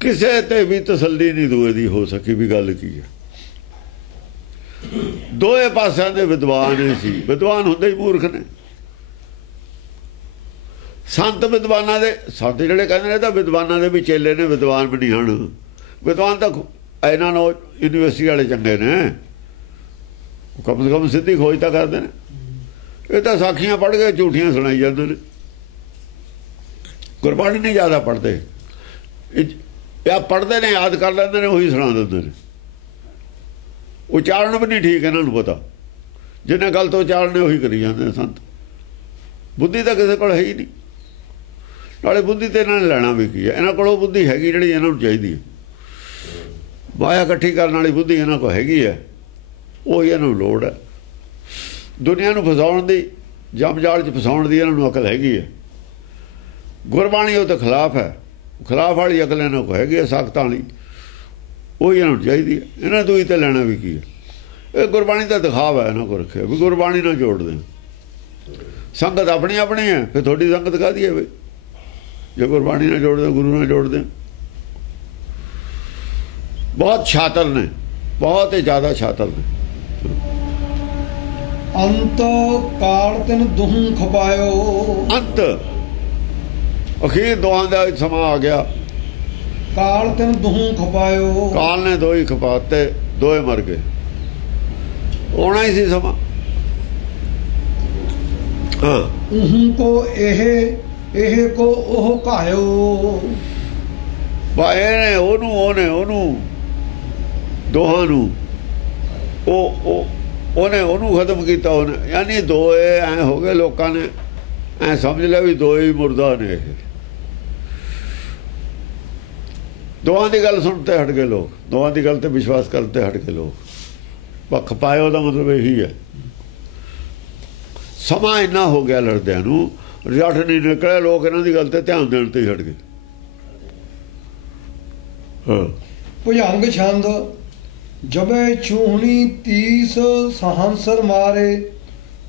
ਕਿਸੇ ਤੇ ਵੀ ਤਸੱਲੀ ਨਹੀਂ ਦੂਏ ਦੀ ਹੋ ਸਕੀ ਵੀ ਗੱਲ ਕੀ ਹੈ। ਦੋਏ ਪਾਸਿਆਂ ਦੇ ਵਿਦਵਾਨ ਹੀ ਸੀ। ਵਿਦਵਾਨ ਹੁੰਦੇ ਹੀ ਮੂਰਖ ਨੇ। ਸੰਤ ਵਿਦਵਾਨਾਂ ਦੇ, ਸੰਤ ਜਿਹੜੇ ਕਹਿੰਦੇ ਨੇ ਤਾਂ ਵਿਦਵਾਨਾਂ ਦੇ ਵੀ ਚੇਲੇ ਨੇ, ਵਿਦਵਾਨ ਵੀ ਨਹੀਂ ਹਨ। ਵਿਦਵਾਨ ਤਾਂ ਇਹਨਾਂ ਨੂੰ ਯੂਨੀਵਰਸਿਟੀ ਵਾਲੇ ਚੰਗੇ ਨੇ, ਕਮ ਸੇ ਕਮ ਸਿੱਧੀ ਖੋਜ ਤਾਂ ਕਰਦੇ ਨੇ। ਇਹ ਤਾਂ ਸਾਖੀਆਂ ਪੜ੍ਹ ਕੇ ਝੂਠੀਆਂ ਸੁਣਾਈ ਜਾਂਦੇ ਨੇ। ਗੁਰਬਾਣੀ ਨਹੀਂ ਜ਼ਿਆਦਾ ਪੜ੍ਹਦੇ, ਜਾਂ ਪੜ੍ਹਦੇ ਨੇ ਯਾਦ ਕਰ ਲੈਂਦੇ ਨੇ, ਉਹੀ ਸੁਣਾ ਦਿੰਦੇ ਨੇ। ਉਚਾਰਨ ਵੀ ਨਹੀਂ ਠੀਕ ਇਹਨਾਂ ਨੂੰ ਪਤਾ, ਜਿਹਨੇ ਗਲਤ ਉਚਾਰਨੇ ਉਹੀ ਕਰੀ ਜਾਂਦੇ ਨੇ ਸੰਤ। ਬੁੱਧੀ ਤਾਂ ਕਿਸੇ ਕੋਲ ਹੈ ਹੀ ਨਹੀਂ, ਨਾਲੇ ਬੁੱਧੀ ਤੇ ਇਹਨਾਂ ਨੇ ਲੈਣਾ ਵੀ ਕੀ ਹੈ? ਇਹਨਾਂ ਕੋਲ ਉਹ ਬੁੱਧੀ ਹੈਗੀ ਜਿਹੜੀ ਇਹਨਾਂ ਨੂੰ ਚਾਹੀਦੀ ਹੈ। ਮਾਇਆ ਇਕੱਠੀ ਕਰਨ ਵਾਲੀ ਬੁੱਧੀ ਇਹਨਾਂ ਕੋਲ ਹੈਗੀ ਹੈ, ਉਹੀ ਇਹਨਾਂ ਨੂੰ ਲੋੜ ਹੈ। ਦੁਨੀਆ ਨੂੰ ਫਸਾਉਣ ਦੀ, ਜੰਮ-ਜਾਲ 'ਚ ਫਸਾਉਣ ਦੀ ਇਹਨਾਂ ਨੂੰ ਅਕਲ ਹੈਗੀ ਹੈ। ਗੁਰਬਾਣੀ ਉਹ ਤਾਂ ਖਿਲਾਫ ਹੈ, ਖਿਲਾਫ ਵਾਲੀ ਅਕਲ ਇਹਨਾਂ ਕੋਲ ਹੈਗੀ ਹੈ, ਸਖਤਾਂ ਵਾਲੀ, ਉਹੀ ਇਹਨਾਂ ਨੂੰ ਚਾਹੀਦੀ ਹੈ। ਇਹਨਾਂ ਤੋਂ ਹੀ ਤਾਂ ਲੈਣਾ ਵੀ ਕੀ ਹੈ? ਇਹ ਗੁਰਬਾਣੀ ਦਾ ਦਿਖਾਵਾ ਹੈ ਇਹਨਾਂ ਕੋਲ ਰੱਖਿਆ ਵੀ ਗੁਰਬਾਣੀ ਨਾਲ ਜੋੜਦੇ। ਸੰਗਤ ਆਪਣੀ ਆਪਣੀ ਹੈ, ਫਿਰ ਤੁਹਾਡੀ ਸੰਗਤ ਕਾਹਦੀ ਹੈ ਬਈ? ਜੇ ਗੁਰਬਾਣੀ ਨਾਲ ਜੋੜਦੇ, ਗੁਰੂ ਨਾਲ ਜੋੜਦੇ। ਬਹੁਤ ਛਾਤਰ ਨੇ, ਬਹੁਤ ਹੀ ਜ਼ਿਆਦਾ ਛਾਤਰ ਨੇ। ਅੰਤ ਕਾਲ ਤਿਨ ਦੁਹੂੰ ਖਪਾਇਓ, ਅੰਤ ਅਖੀਰ ਦੋਹਾਂ ਦਾ ਸਮਾਂ ਆ ਗਿਆ। ਕਾਲ ਤਿਨ ਦੁਹੂੰ ਖਪਾਇਓ, ਕਾਲ ਨੇ ਦੋ ਹੀ ਖਪਾਤੇ, ਦੋਏ ਮਰ ਗਏ। ਆਉਣਾ ਹੀ ਸੀ ਸਮਾਂ। ਹਾਂ, ਉਹੂੰ ਕੋ ਇਹ ਕੋ ਉਹ ਘਾਇਓ, ਬਾ ਇਹਨੇ ਉਹਨੂੰ, ਉਹਨੂੰ ਦੋਹਾਂ ਨੂੰ, ਉਹਨੇ ਉਹਨੂੰ ਖਤਮ ਕੀਤਾ। ਉਹਨੇ ਯਾਨੀ ਦੋਏ ਐ ਹੋ ਗਏ, ਲੋਕਾਂ ਨੇ ਐ ਸਮਝ ਲਿਆ ਵੀ ਦੋਏ ਹੀ ਮੁਰਦਾ ਨੇ। ਇਹ ਦੋਹਾਂ ਦੀ ਗੱਲ ਸੁਣ ਤੇ ਹਟ ਗਏ ਲੋਕ, ਦੋਹਾਂ ਦੀ ਗੱਲ ਤੇ ਵਿਸ਼ਵਾਸ ਕਰਨ ਤੇ ਹਟ ਗਏ ਲੋਕ। ਪੱਖ ਪਾਏ ਉਹਦਾ ਮਤਲਬ ਇਹੀ ਹੈ। ਸਮਾਂ ਇੰਨਾ ਹੋ ਗਿਆ ਲੜਦਿਆਂ ਨੂੰ, ਰਿਜ਼ਲਟ ਨਹੀਂ ਨਿਕਲਿਆ, ਲੋਕ ਇਹਨਾਂ ਦੀ ਗੱਲ ਤੇ ਧਿਆਨ ਦੇਣ ਤੇ ਹੀ ਹਟ ਗਏ। ਹਾਂ, ਭੁਜੰਗ ਛੰਦ ਜਬੇ ਛੂਹਣੀ 30 ਸਹੰਸਰ ਮਾਰੇ,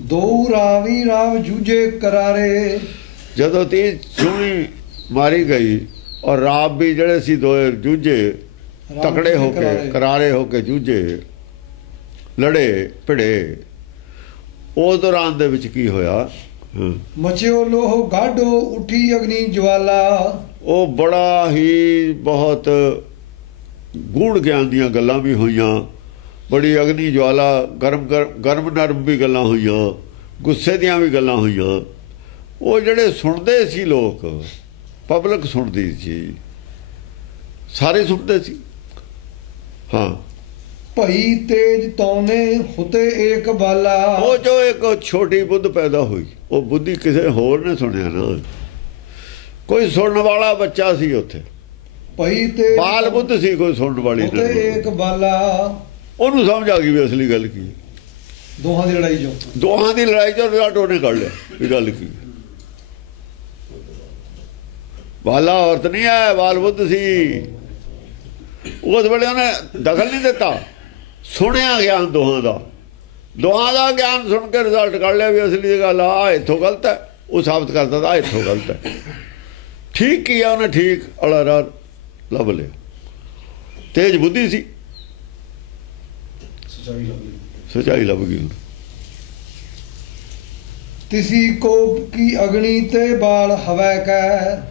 ਦੋ ਰਾਵੀ ਰਾਵ ਜੂਝੇ ਕਰਾਰੇ। ਜਦੋਂ 30 ਛੂਹਣੀ ਮਾਰੀ ਗਈ ਔਰ ਰਾਵ ਵੀ ਜਿਹੜੇ ਸੀ ਦੋਏ ਜੂਝੇ, ਤਕੜੇ ਹੋ ਕੇ, ਕਰਾਰੇ ਹੋ ਕੇ ਜੂਝੇ, ਲੜੇ ਭਿੜੇ। ਉਸ ਦੌਰਾਨ ਦੇ ਵਿੱਚ ਕੀ ਹੋਇਆ? ਮਚਿਓ ਲੋਹ ਗਾਢੋ ਉੱਠੀ ਅਗਨੀ ਜਵਾਲਾ। ਉਹ ਬੜਾ ਹੀ ਬਹੁਤ ਗੂੜ ਗਿਆਨ ਦੀਆਂ ਗੱਲਾਂ ਵੀ ਹੋਈਆਂ, ਬੜੀ ਅਗਨੀ ਜਵਾਲਾ, ਗਰਮ ਨਰਮ ਵੀ ਗੱਲਾਂ ਹੋਈਆਂ, ਗੁੱਸੇ ਦੀਆਂ ਵੀ ਗੱਲਾਂ ਹੋਈਆਂ। ਉਹ ਜਿਹੜੇ ਸੁਣਦੇ ਸੀ ਲੋਕ, ਪਬਲਿਕ ਸੁਣਦੀ ਸੀ, ਸਾਰੇ ਸੁਣਦੇ ਸੀ। ਹਾਂ, ਭਈ ਤੇਜ ਤੌਨੇ ਹੁਤੇ ਏਕ ਬਾਲਾ। ਉਹ ਜੋ ਇੱਕ ਛੋਟੀ ਬੁੱਧ ਪੈਦਾ ਹੋਈ, ਉਹ ਬੁੱਧੀ ਕਿਸੇ ਹੋਰ ਨੇ ਸੁਣਿਆ ਨਾ, ਕੋਈ ਸੁਣਨ ਵਾਲਾ ਬੱਚਾ ਸੀ ਉੱਥੇ। ਭਈ ਤੇ ਬਾਲ ਬੁੱਧ ਸੀ, ਕੋਈ ਸੁਣਨ ਵਾਲੀ ਹੁਤੇ ਏਕ ਬਾਲਾ। ਉਹਨੂੰ ਸਮਝ ਆ ਗਈ ਵੀ ਅਸਲੀ ਗੱਲ ਕੀ ਹੈ। ਦੋਹਾਂ ਦੀ ਲੜਾਈ ਜੋ, ਦੋਹਾਂ ਦੀ ਲੜਾਈ ਚੋਂ ਰਿਜ਼ਲਟ ਉਹਨੇ ਕੱਢ ਲਿਆ ਵੀ ਗੱਲ ਕੀ। ਬਾਲਾ ਔਰਤ ਨਹੀਂ ਹੈ, ਬਾਲ ਬੁੱਧ ਸੀ। ਉਸ ਵੇਲੇ ਉਹਨੇ ਦਖਲ ਨਹੀਂ ਦਿੱਤਾ, ਸੁਣਿਆ ਗਿਆਨ ਦੋਹਾਂ ਦਾ ਗਿਆਨ ਸੁਣ ਕੇ ਰਿਜ਼ਲਟ ਕੱਢ ਲਿਆ ਵੀ ਅਸਲੀ ਦੀ ਗੱਲ ਆ, ਇੱਥੋਂ ਗਲਤ ਹੈ। ਉਹ ਸਾਬਤ ਕਰਦਾ ਤਾਂ ਇੱਥੋਂ ਗਲਤ ਹੈ। ਠੀਕ ਕੀ ਆ, ਉਹਨੇ ਠੀਕ ਵਾਲਾ ਰਾਹ ਲੱਭ ਲਿਆ। ਤੇਜ ਬੁੱਧੀ ਸੀ, ਸੱਚਾਈ ਲੱਭ ਗਈ। ਤਿਸੀ ਕੋਪ ਕੀ ਅਗਨੀ ਤੇ ਬਾਲ ਹਵੈ ਕੈ।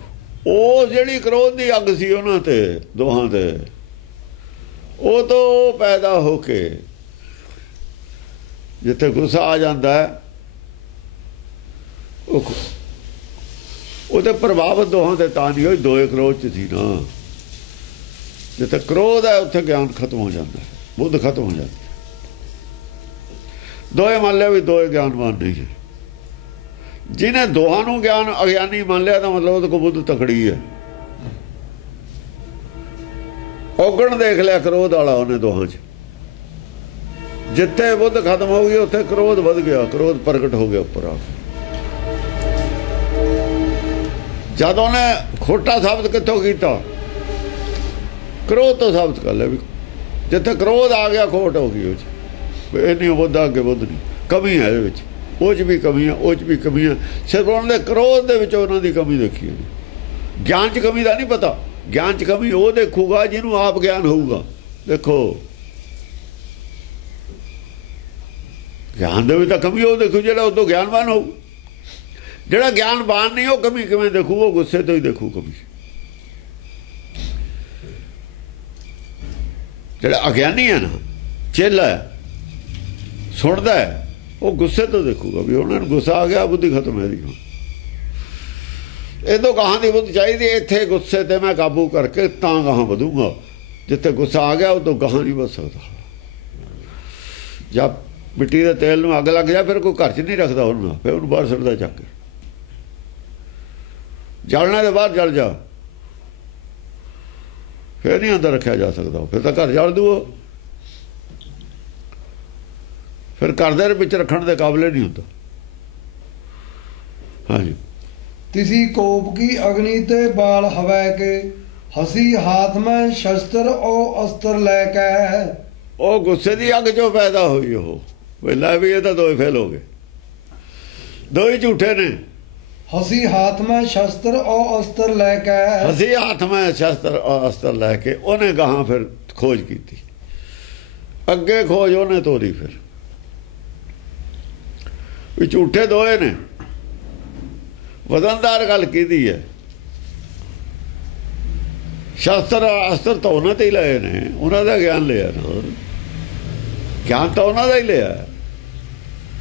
ਉਹ ਜਿਹੜੀ ਕ੍ਰੋਧ ਦੀ ਅੱਗ ਸੀ ਉਹਨਾਂ ਤੇ, ਦੋਹਾਂ ਤੇ, ਉਹ ਤੋਂ ਪੈਦਾ ਹੋ ਕੇ ਜਿੱਥੇ ਗੁੱਸਾ ਆ ਜਾਂਦਾ ਹੈ, ਉਹਦੇ ਪ੍ਰਭਾਵ ਦੋਹਾਂ ਤੇ ਤਾਂ ਨਹੀਂ ਹੋਈ। ਦੋਏ ਕ੍ਰੋਧ ਚ ਸੀ ਨਾ। ਜਿੱਥੇ ਕ੍ਰੋਧ ਹੈ ਉੱਥੇ ਗਿਆਨ ਖਤਮ ਹੋ ਜਾਂਦਾ, ਬੁੱਧ ਖਤਮ ਹੋ ਜਾਂਦੀ। ਦੋਏ ਮੰਨ ਲਿਆ ਵੀ ਦੋਏ ਗਿਆਨਵਾਨ ਨਹੀਂ ਹੈ। ਜਿਹਨੇ ਦੋਹਾਂ ਨੂੰ ਗਿਆਨ ਅਗਿਆਨੀ ਮੰਨ ਲਿਆ ਤਾਂ ਮਤਲਬ ਉਹਦੇ ਕੋਲ ਬੁੱਧ ਤਕੜੀ ਹੈ। ਔਗਣ ਦੇਖ ਲਿਆ ਕ੍ਰੋਧ ਵਾਲਾ ਉਹਨੇ ਦੋਹਾਂ 'ਚ। ਜਿੱਥੇ ਬੁੱਧ ਖਤਮ ਹੋ ਗਈ ਉੱਥੇ ਕ੍ਰੋਧ ਵੱਧ ਗਿਆ, ਕ੍ਰੋਧ ਪ੍ਰਗਟ ਹੋ ਗਿਆ ਉੱਪਰ ਆ। ਜਦ ਉਹਨੇ ਖੋਟਾ ਸਾਬਤ ਕਿੱਥੋਂ ਕੀਤਾ? ਕ੍ਰੋਧ ਤੋਂ ਸਾਬਤ ਕਰ ਲਿਆ ਵੀ ਜਿੱਥੇ ਕ੍ਰੋਧ ਆ ਗਿਆ ਖੋਟ ਹੋ ਗਈ। ਉਹ 'ਚ ਇਹ ਨਹੀਂ ਬੁੱਧ ਅੱਗੇ ਬੁੱਧ ਨਹੀਂ, ਕਮੀ ਹੈ ਇਹਦੇ ਵਿੱਚ। ਉਹ 'ਚ ਵੀ ਕਮੀ ਆ, ਉਹ 'ਚ ਵੀ ਕਮੀ ਆ। ਸਿਰਫ ਉਹਨਾਂ ਦੇ ਕ੍ਰੋਧ ਦੇ ਵਿੱਚ ਉਹਨਾਂ ਦੀ ਕਮੀ ਦੇਖੀ। ਗਿਆਨ 'ਚ ਕਮੀ ਦਾ ਨਹੀਂ ਪਤਾ। ਗਿਆਨ 'ਚ ਕਮੀ ਉਹ ਦੇਖੂਗਾ ਜਿਹਨੂੰ ਆਪ ਗਿਆਨ ਹੋਊਗਾ। ਦੇਖੋ ਗਿਆਨ ਦੇ ਵਿੱਚ ਤਾਂ ਕਮੀ ਉਹ ਦੇਖੂ ਜਿਹੜਾ ਉਦੋਂ ਗਿਆਨਵਾਨ ਹੋਊ। ਜਿਹੜਾ ਗਿਆਨਵਾਨ ਨਹੀਂ ਉਹ ਕਮੀ ਕਿਵੇਂ ਦੇਖੂ? ਉਹ ਗੁੱਸੇ ਤੋਂ ਹੀ ਦੇਖੂ ਕਮੀ। ਜਿਹੜਾ ਅਗਿਆਨੀ ਹੈ ਨਾ, ਚੇਲਾ ਸੁਣਦਾ ਹੈ, ਉਹ ਗੁੱਸੇ ਤੋਂ ਦੇਖੂਗਾ ਵੀ ਉਹਨਾਂ ਨੂੰ ਗੁੱਸਾ ਆ ਗਿਆ, ਬੁੱਧੀ ਖਤਮ ਹੈ ਦੀ। ਇਹ ਤੋਂ ਗਾਹਾਂ ਦੀ ਬੁੱਧ ਚਾਹੀਦੀ। ਇੱਥੇ ਗੁੱਸੇ ਤੇ ਮੈਂ ਕਾਬੂ ਕਰਕੇ ਤਾਂ ਗਾਹਾਂ ਵਧੂਗਾ। ਜਿੱਥੇ ਗੁੱਸਾ ਆ ਗਿਆ ਉਹ ਤੋਂ ਗਾਹਾਂ ਨਹੀਂ ਵਧ ਸਕਦਾ। ਜਦ ਮਿੱਟੀ ਦੇ ਤੇਲ ਨੂੰ ਅੱਗ ਲੱਗ ਜਾ ਫਿਰ ਕੋਈ ਘਰ 'ਚ ਨਹੀਂ ਰੱਖਦਾ ਉਹਨੂੰ, ਫਿਰ ਉਹਨੂੰ ਬਾਹਰ ਸੁੱਟਦਾ ਚੱਕ ਕੇ। ਜਲਣਾ ਦੇ ਬਾਹਰ ਜਲ ਜਾ, ਫਿਰ ਨਹੀਂ ਅੰਦਰ ਰੱਖਿਆ ਜਾ ਸਕਦਾ। ਫਿਰ ਤਾਂ ਘਰ ਜਲ ਦੂ, ਫਿਰ ਘਰ ਦੇ ਵਿੱਚ ਰੱਖਣ ਦੇ ਕਾਬਲੇ ਨਹੀਂ ਹੁੰਦਾ। ਹਾਂਜੀ। तिसी कोप की अग्नि ते बाल हवै के हसी हाथ में शस्त्र ओ अस्त्र लेके। ਉਹ ਗੁੱਸੇ ਦੀ ਅੱਗ ਚੋਂ ਪੈਦਾ ਹੋਈ। ਉਹ ਵੇਲਾ ਵੀ ਇਹ ਤਾਂ ਦੋਏ ਫੇਲ ਹੋ ਗਏ, ਦੋਏ ਝੂਠੇ ਨੇ। हसी हाथ में शस्त्र ओ अस्त्र लेके। ਹਸੀ ਹੱਥ ਮੈਂ ਸ਼ਸਤਰ ਅਸਤਰ ਲੈ ਕੇ ਉਹਨੇ ਗਾਹਾਂ ਫਿਰ ਖੋਜ ਕੀਤੀ। ਅੱਗੇ ਖੋਜ ਉਹਨੇ ਤੋਰੀ। ਫਿਰ ਵੀ ਝੂਠੇ ਦੋਏ ਨੇ। ਵਜ਼ਨਦਾਰ ਗੱਲ ਕੀਤੀ ਹੈ। ਸ਼ਸਤਰ ਅਸਤਰ ਤਾਂ ਉਹਨਾਂ ਤੇ ਹੀ ਲਏ ਨੇ, ਉਹਨਾਂ ਦਾ ਗਿਆਨ ਲਿਆ ਨਾ। ਗਿਆਨ ਤਾਂ ਉਹਨਾਂ ਦਾ ਹੀ ਲਿਆ।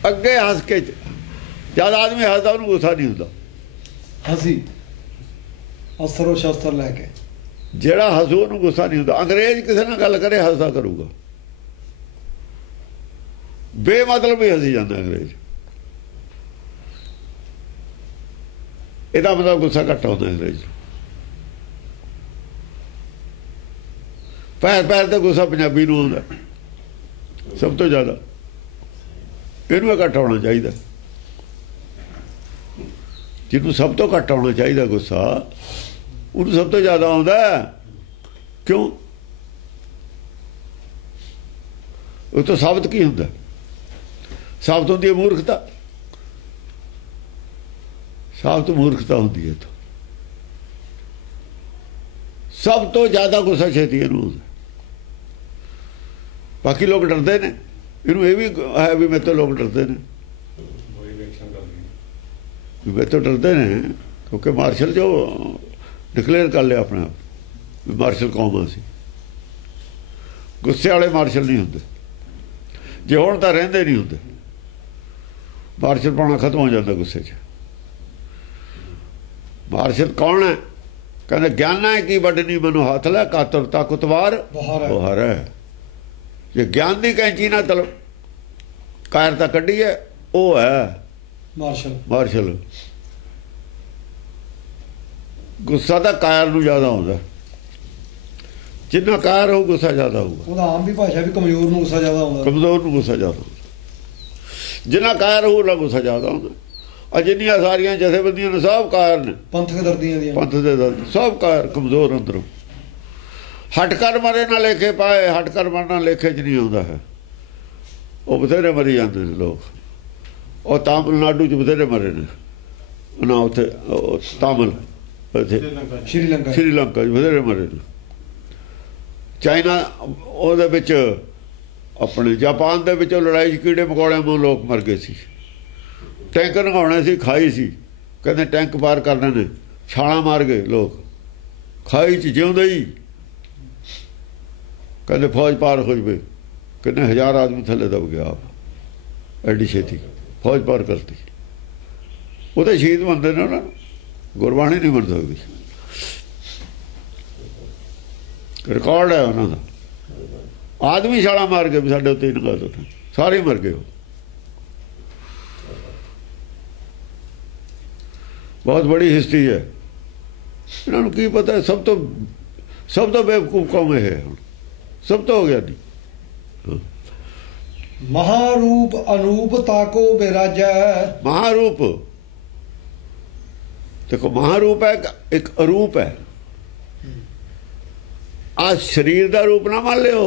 ਅੱਗੇ ਹੱਸ ਕੇ ਜਦ ਆਦਮੀ ਹੱਸਦਾ ਉਹਨੂੰ ਗੁੱਸਾ ਨਹੀਂ ਹੁੰਦਾ। हसी अस्त्र और शस्त्र लेके। ਜਿਹੜਾ ਹੱਸੂ ਉਹਨੂੰ ਗੁੱਸਾ ਨਹੀਂ ਹੁੰਦਾ। ਅੰਗਰੇਜ਼ ਕਿਸੇ ਨਾਲ ਗੱਲ ਕਰੇ ਹੱਸਦਾ ਕਰੂਗਾ, ਬੇਮਤਲਬ ਹੀ ਹੱਸੀ ਜਾਂਦਾ ਅੰਗਰੇਜ਼। ਇਹਦਾ ਮਤਲਬ ਗੁੱਸਾ ਘੱਟ ਆਉਂਦਾ ਅੰਗਰੇਜ਼ ਨੂੰ। ਪੈਰ ਤੇ ਗੁੱਸਾ ਪੰਜਾਬੀ ਨੂੰ ਆਉਂਦਾ ਸਭ ਤੋਂ ਜ਼ਿਆਦਾ। ਇਹਨੂੰ ਘੱਟ ਆਉਣਾ ਚਾਹੀਦਾ। ਜਿਹਨੂੰ ਸਭ ਤੋਂ ਘੱਟ ਆਉਣਾ ਚਾਹੀਦਾ ਗੁੱਸਾ, ਉਹਨੂੰ ਸਭ ਤੋਂ ਜ਼ਿਆਦਾ ਆਉਂਦਾ। ਕਿਉਂ? ਉਹ ਤੋਂ ਸਾਬਤ ਕੀ ਹੁੰਦਾ? ਸਾਬਤ ਹੁੰਦੀ ਹੈ ਮੂਰਖਤਾ। ਸਾਬਤ ਮੂਰਖਤਾ ਹੁੰਦੀ ਹੈ। ਸਭ ਤੋਂ ਜ਼ਿਆਦਾ ਗੁੱਸਾ ਛੇਤੀ ਇਹਨੂੰ ਹੁੰਦਾ। ਬਾਕੀ ਲੋਕ ਡਰਦੇ ਨੇ, ਇਹਨੂੰ ਇਹ ਵੀ ਹੈ ਵੀ ਮੇਰੇ ਤੋਂ ਲੋਕ ਡਰਦੇ ਨੇ। ਮੇਰੇ ਤੋਂ ਡਰਦੇ ਨੇ ਕਿਉਂਕਿ ਮਾਰਸ਼ਲ ਜੋ ਡਿਕਲੇਅਰ ਕਰ ਲਿਆ ਆਪਣੇ ਆਪ, ਮਾਰਸ਼ਲ ਕੌਮ ਅਸੀਂ। ਗੁੱਸੇ ਵਾਲੇ ਮਾਰਸ਼ਲ ਨਹੀਂ ਹੁੰਦੇ। ਜੇ ਹੁਣ ਤਾਂ ਰਹਿੰਦੇ ਨਹੀਂ ਹੁੰਦੇ। ਮਾਰਸ਼ਲ ਪਾਉਣਾ ਖਤਮ ਹੋ ਜਾਂਦਾ ਗੁੱਸੇ 'ਚ। ਮਾਰਸ਼ਲ ਕੌਣ ਹੈ? ਕਹਿੰਦੇ ਗਿਆਨਾ ਹੈ ਕੀ ਵੱਢਣੀ ਮੈਨੂੰ ਹੱਥ ਲੈ, ਕਾਤਰ ਤਾਕਤਵਾਰ ਬੁਹਾਰ ਹੈ। ਜੇ ਗਿਆਨ ਦੀ ਕੈਂਚੀ ਨਾਲ ਤਲ ਕਾਇਰਤਾ ਕੱਢੀ ਹੈ, ਉਹ ਹੈ ਮਾਰਸ਼ਲ। ਗੁੱਸਾ ਤਾਂ ਕਾਇਰ ਨੂੰ ਜ਼ਿਆਦਾ ਆਉਂਦਾ। ਜਿੰਨਾ ਕਾਇਰ ਹੋਊ ਗੁੱਸਾ ਜ਼ਿਆਦਾ ਹੋਊਗਾ। ਉਹਦਾ ਆਮ ਵੀ ਭਾਸ਼ਾ ਵੀ ਕਮਜ਼ੋਰ ਨੂੰ ਗੁੱਸਾ ਜ਼ਿਆਦਾ ਆਉਂਦਾ। ਕਮਜ਼ੋਰ ਨੂੰ ਗੁੱਸਾ ਜ਼ਿਆਦਾ ਆਉਂਦਾ। ਜਿੰਨਾ ਕਾਇਰ ਹੋਊ ਉਹਦਾ ਗੁੱਸਾ ਜ਼ਿਆਦਾ ਆਉਂਦਾ। ਆ ਜਿੰਨੀਆਂ ਸਾਰੀਆਂ ਜਥੇਬੰਦੀਆਂ ਨੇ ਸਭ ਕਾਇਰ ਨੇ। ਪੰਥਕ ਦਰਦੀਆਂ ਦੀਆਂ, ਪੰਥ ਦੇ ਦਰਦ ਸਭ ਕਾਇਰ, ਕਮਜ਼ੋਰ ਅੰਦਰੋਂ। ਹਟ ਕਰ ਮਰੇ ਨਾ ਲੇਖੇ ਪਾਏ। ਹਟ ਕਰ ਮਰਨਾ ਲੇਖੇ 'ਚ ਨਹੀਂ ਆਉਂਦਾ ਹੈ। ਉਹ ਬਥੇਰੇ ਮਰੀ ਜਾਂਦੇ ਨੇ ਲੋਕ। ਉਹ ਤਾਮਿਲਨਾਡੂ 'ਚ ਬਥੇਰੇ ਮਰੇ ਨੇ ਨਾ। ਉੱਥੇ ਤਾਮਿਲ ਸ਼੍ਰੀਲੰਕਾ 'ਚ ਬਥੇਰੇ ਮਰੇ ਨੇ। ਚਾਈਨਾ ਉਹਦੇ ਵਿੱਚ ਆਪਣੇ ਜਾਪਾਨ ਦੇ ਵਿੱਚ ਲੜਾਈ 'ਚ ਕੀੜੇ ਮਕੌੜਿਆਂ ਨੂੰ ਲੋਕ ਮਰ ਗਏ ਸੀ। ਟੈਂਕ ਲੰਘਾਉਣੇ ਸੀ, ਖਾਈ ਸੀ। ਕਹਿੰਦੇ ਟੈਂਕ ਪਾਰ ਕਰਨੇ ਨੇ, ਛਾਲਾਂ ਮਾਰ ਗਏ ਲੋਕ ਖਾਈ 'ਚ ਜਿਉਂਦੇ ਹੀ। ਕਹਿੰਦੇ ਫੌਜ ਪਾਰ ਹੋ ਜਾਵੇ। ਕਿੰਨੇ ਹਜ਼ਾਰ ਆਦਮੀ ਥੱਲੇ ਦਬ ਗਿਆ ਐਡੀ ਛੇਤੀ ਫੌਜ ਪਾਰ ਕਰਤੀ। ਉਹਦੇ ਸ਼ਹੀਦ ਮੰਨਦੇ ਨੇ ਉਹਨਾਂ ਨੂੰ, ਗੁਰਬਾਣੀ ਨਹੀਂ ਮੰਨ ਸਕਦੀ। ਰਿਕਾਰਡ ਹੈ ਉਹਨਾਂ ਦਾ। ਆਦਮੀ ਛਾਲਾਂ ਮਾਰ ਕੇ ਵੀ ਸਾਡੇ ਉੱਤੇ ਨਿਗਾਹ ਤੋਂ ਸਾਰੇ ਮਰ ਗਏ। ਬਹੁਤ ਬੜੀ ਹਿਸਟਰੀ ਹੈ। ਇਹਨਾਂ ਨੂੰ ਕੀ ਪਤਾ? ਸਭ ਤੋਂ ਬੇਵਕੂਫ ਕੌਮ ਇਹ ਹੈ। ਸਭ ਤੋਂ ਹੋ ਗਿਆ ਨਹੀਂ। महारूप अनूप ताको बिराजा। महारूप देखो, महारूप है एक अरूप है। आज शरीर का रूप ना मान लियो।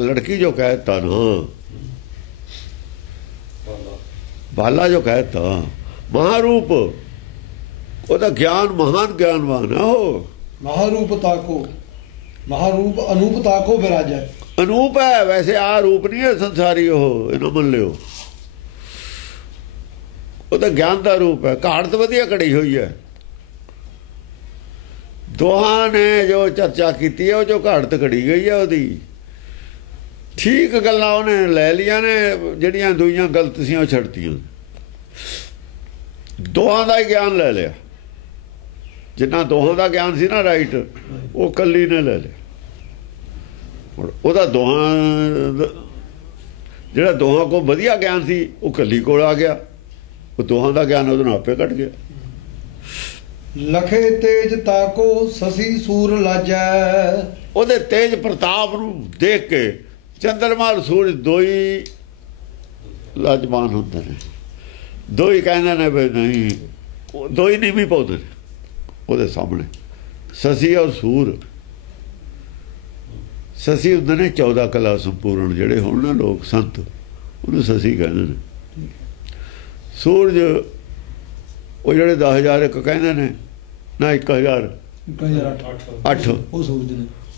लड़की जो कहता ना, बाला जो कहता महारूप, ਉਹਦਾ ਗਿਆਨ ਮਹਾਨ ਗਿਆਨਵਾਨ ਹੈ। ਉਹ महारूप ताको, महारूप अनूप ताको बिराजा। अनूप है वैसे, आ रूप नहीं है संसारी। ਉਹ ਇਹਨੂੰ ਮੰਨ ਲਿਓ। ਉਹ ਤਾਂ ਗਿਆਨ ਦਾ ਰੂਪ ਹੈ। ਘਾੜਤ ਵਧੀਆ ਘੜੀ ਹੋਈ ਹੈ। ਦੋਹਾਂ ਨੇ ਜੋ ਚਰਚਾ ਕੀਤੀ ਹੈ, ਉਹ ਜੋ ਘਾੜਤ ਘੜੀ ਗਈ ਹੈ ਉਹਦੀ, ਠੀਕ ਗੱਲਾਂ ਉਹਨੇ ਲੈ ਲੀਆਂ ਨੇ। ਜਿਹੜੀਆਂ ਦੂਈਆਂ ਗਲਤ ਸੀ ਉਹ ਛੱਡਤੀਆਂ। ਦੋਹਾਂ ਦਾ ਹੀ ਗਿਆਨ ਲੈ ਲਿਆ। ਜਿੰਨਾ ਦੋਹਾਂ ਦਾ ਗਿਆਨ ਸੀ ਨਾ ਰਾਈਟ, ਉਹ ਕੱਲੀ ਨੇ ਲੈ ਲਿਆ। ਹੁਣ ਉਹਦਾ ਦੋਹਾਂ ਜਿਹੜਾ ਦੋਹਾਂ ਕੋਲ ਵਧੀਆ ਗਿਆਨ ਸੀ ਉਹ ਕੱਲੀ ਕੋਲ ਆ ਗਿਆ, ਉਹ ਦੋਹਾਂ ਦਾ ਗਿਆਨ ਉਹਦੇ ਨਾਲ ਆਪੇ ਘਟ ਗਿਆ। ਲਖੇ ਤੇਜ ਤਾਕੋ ਸਸੀ ਸੂਰ ਲਾਜੈ। ਉਹਦੇ ਤੇਜ ਪ੍ਰਤਾਪ ਨੂੰ ਦੇਖ ਕੇ ਚੰਦਰਮਾ ਸੂਰਜ ਦੋਈ ਲਾਜਮਾਨ ਹੁੰਦੇ ਨੇ, ਦੋਈ ਕਹਿੰਦੇ ਨੇ ਵੀ ਨਹੀਂ, ਦੋਈ ਨਹੀਂ ਵੀ ਪਾਉਂਦੇ ਨੇ ਉਹਦੇ ਸਾਹਮਣੇ। ਸਸੀ ਔਰ ਸੂਰ, ਸਸੀ ਹੁੰਦੇ ਨੇ 14 ਕਲਾ ਸੰਪੂਰਨ, ਜਿਹੜੇ ਹੁਣ ਨਾ ਲੋਕ ਸੰਤ ਉਹਨੂੰ ਸਸੀ ਕਹਿੰਦੇ ਨੇ। ਸੂਰਜ ਉਹ ਜਿਹੜੇ 10,001 ਕਹਿੰਦੇ ਨੇ ਨਾ, 1008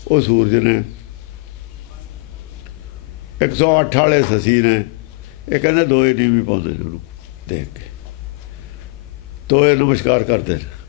ਉਹ ਸੂਰਜ ਨੇ। 108 ਵਾਲੇ ਸਸੀ ਨੇ। ਇਹ ਕਹਿੰਦੇ ਦੋਏ ਨਹੀਂ ਵੀ ਪਾਉਂਦੇ ਨੇ ਉਹਨੂੰ ਦੇਖ ਕੇ, ਦੋਏ ਨਮਸਕਾਰ ਕਰਦੇ ਨੇ।